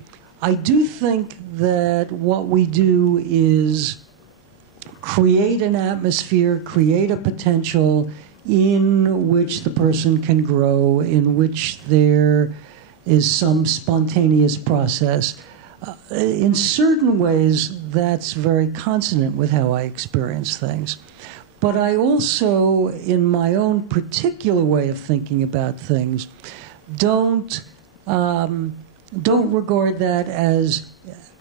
do think that what we do is create an atmosphere, create a potential in which the person can grow, in which there is some spontaneous process. In certain ways, that's very consonant with how I experience things. But I also, in my own particular way of thinking about things, don't regard that as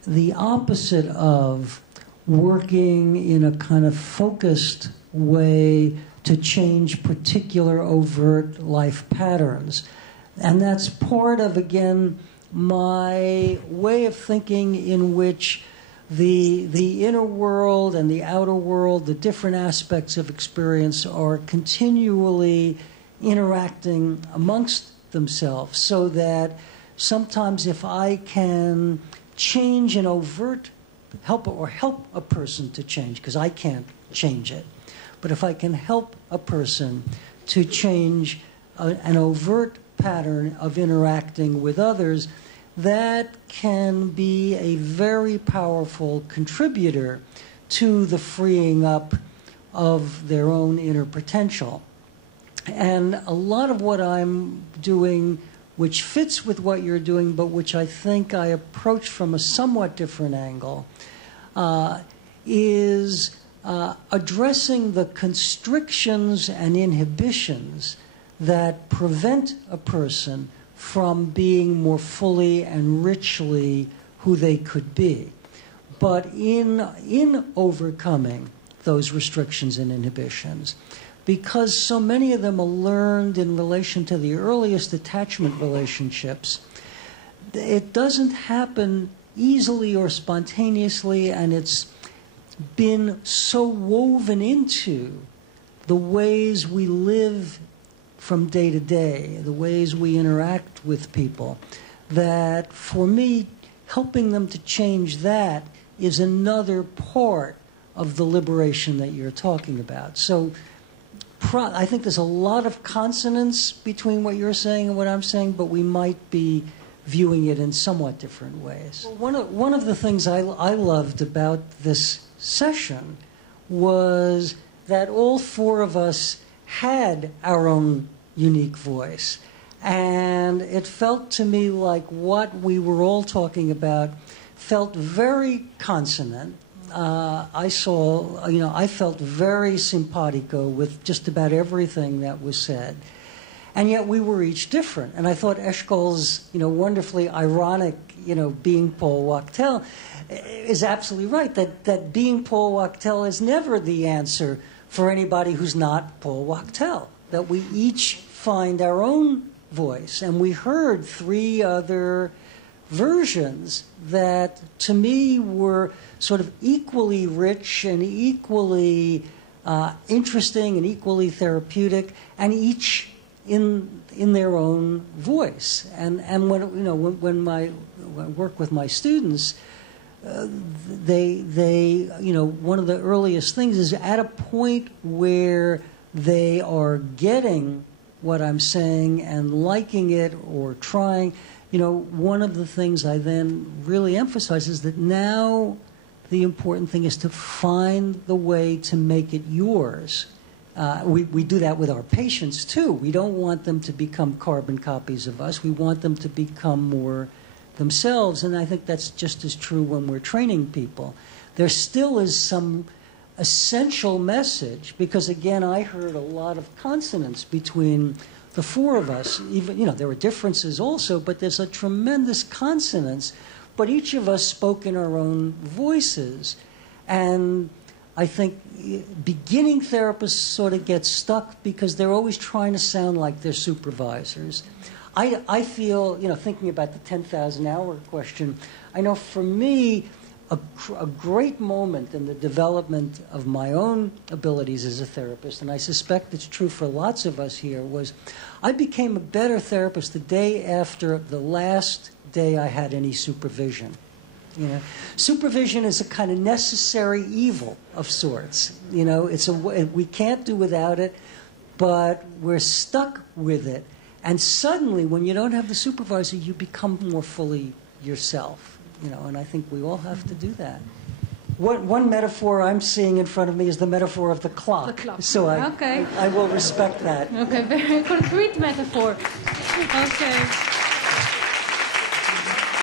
the opposite of working in a kind of focused way to change particular overt life patterns. And that's part of, again, my way of thinking in which the inner world and the outer world, the different aspects of experience are continually interacting amongst themselves, so that sometimes if I can change an overt, help a person to change, because I can't change it, but if I can help a person to change an overt pattern of interacting with others, that can be a very powerful contributor to the freeing up of their own inner potential. And a lot of what I'm doing, which fits with what you're doing, but which I think I approach from a somewhat different angle, is addressing the constrictions and inhibitions that prevent a person from being more fully and richly who they could be. But in overcoming those restrictions and inhibitions, because so many of them are learned in relation to the earliest attachment relationships, it doesn't happen easily or spontaneously, and it's been so woven into the ways we live from day to day, the ways we interact with people, that for me, helping them to change that is another part of the liberation that you're talking about. So I think there's a lot of consonance between what you're saying and what I'm saying, but we might be viewing it in somewhat different ways. Well, one of the things I loved about this session was that all four of us had our own unique voice. And it felt to me like what we were all talking about felt very consonant I saw, I felt very simpatico with just about everything that was said. And yet we were each different. And I thought Eshkol's, wonderfully ironic, being Paul Wachtel is absolutely right, that being Paul Wachtel is never the answer for anybody who's not Paul Wachtel, that we each find our own voice. And we heard 3 other versions that to me were sort of equally rich and equally interesting and equally therapeutic, and each in their own voice. And when I work with my students, they one of the earliest things is at a point where they are getting what I'm saying and liking it or trying. One of the things I then really emphasize is that now the important thing is to find the way to make it yours. We do that with our patients, too. We don't want them to become carbon copies of us. We want them to become more themselves, and I think that's just as true when we're training people. There still is some essential message, because, again, I heard a lot of consonance between the 4 of us. Even, there were differences also, but there's a tremendous consonance. But each of us spoke in our own voices. And I think beginning therapists sort of get stuck because they're always trying to sound like their supervisors. I feel, thinking about the 10,000-hour question, I know for me, a great moment in the development of my own abilities as a therapist, and I suspect it's true for lots of us here, was I became a better therapist the day after the last day I had any supervision. Supervision is a kind of necessary evil of sorts. We can't do without it, but we're stuck with it. And suddenly, when you don't have the supervisor, you become more fully yourself. And I think we all have to do that. One metaphor I'm seeing in front of me is the metaphor of the clock. The clock. So I will respect that. Okay, very concrete metaphor. Okay.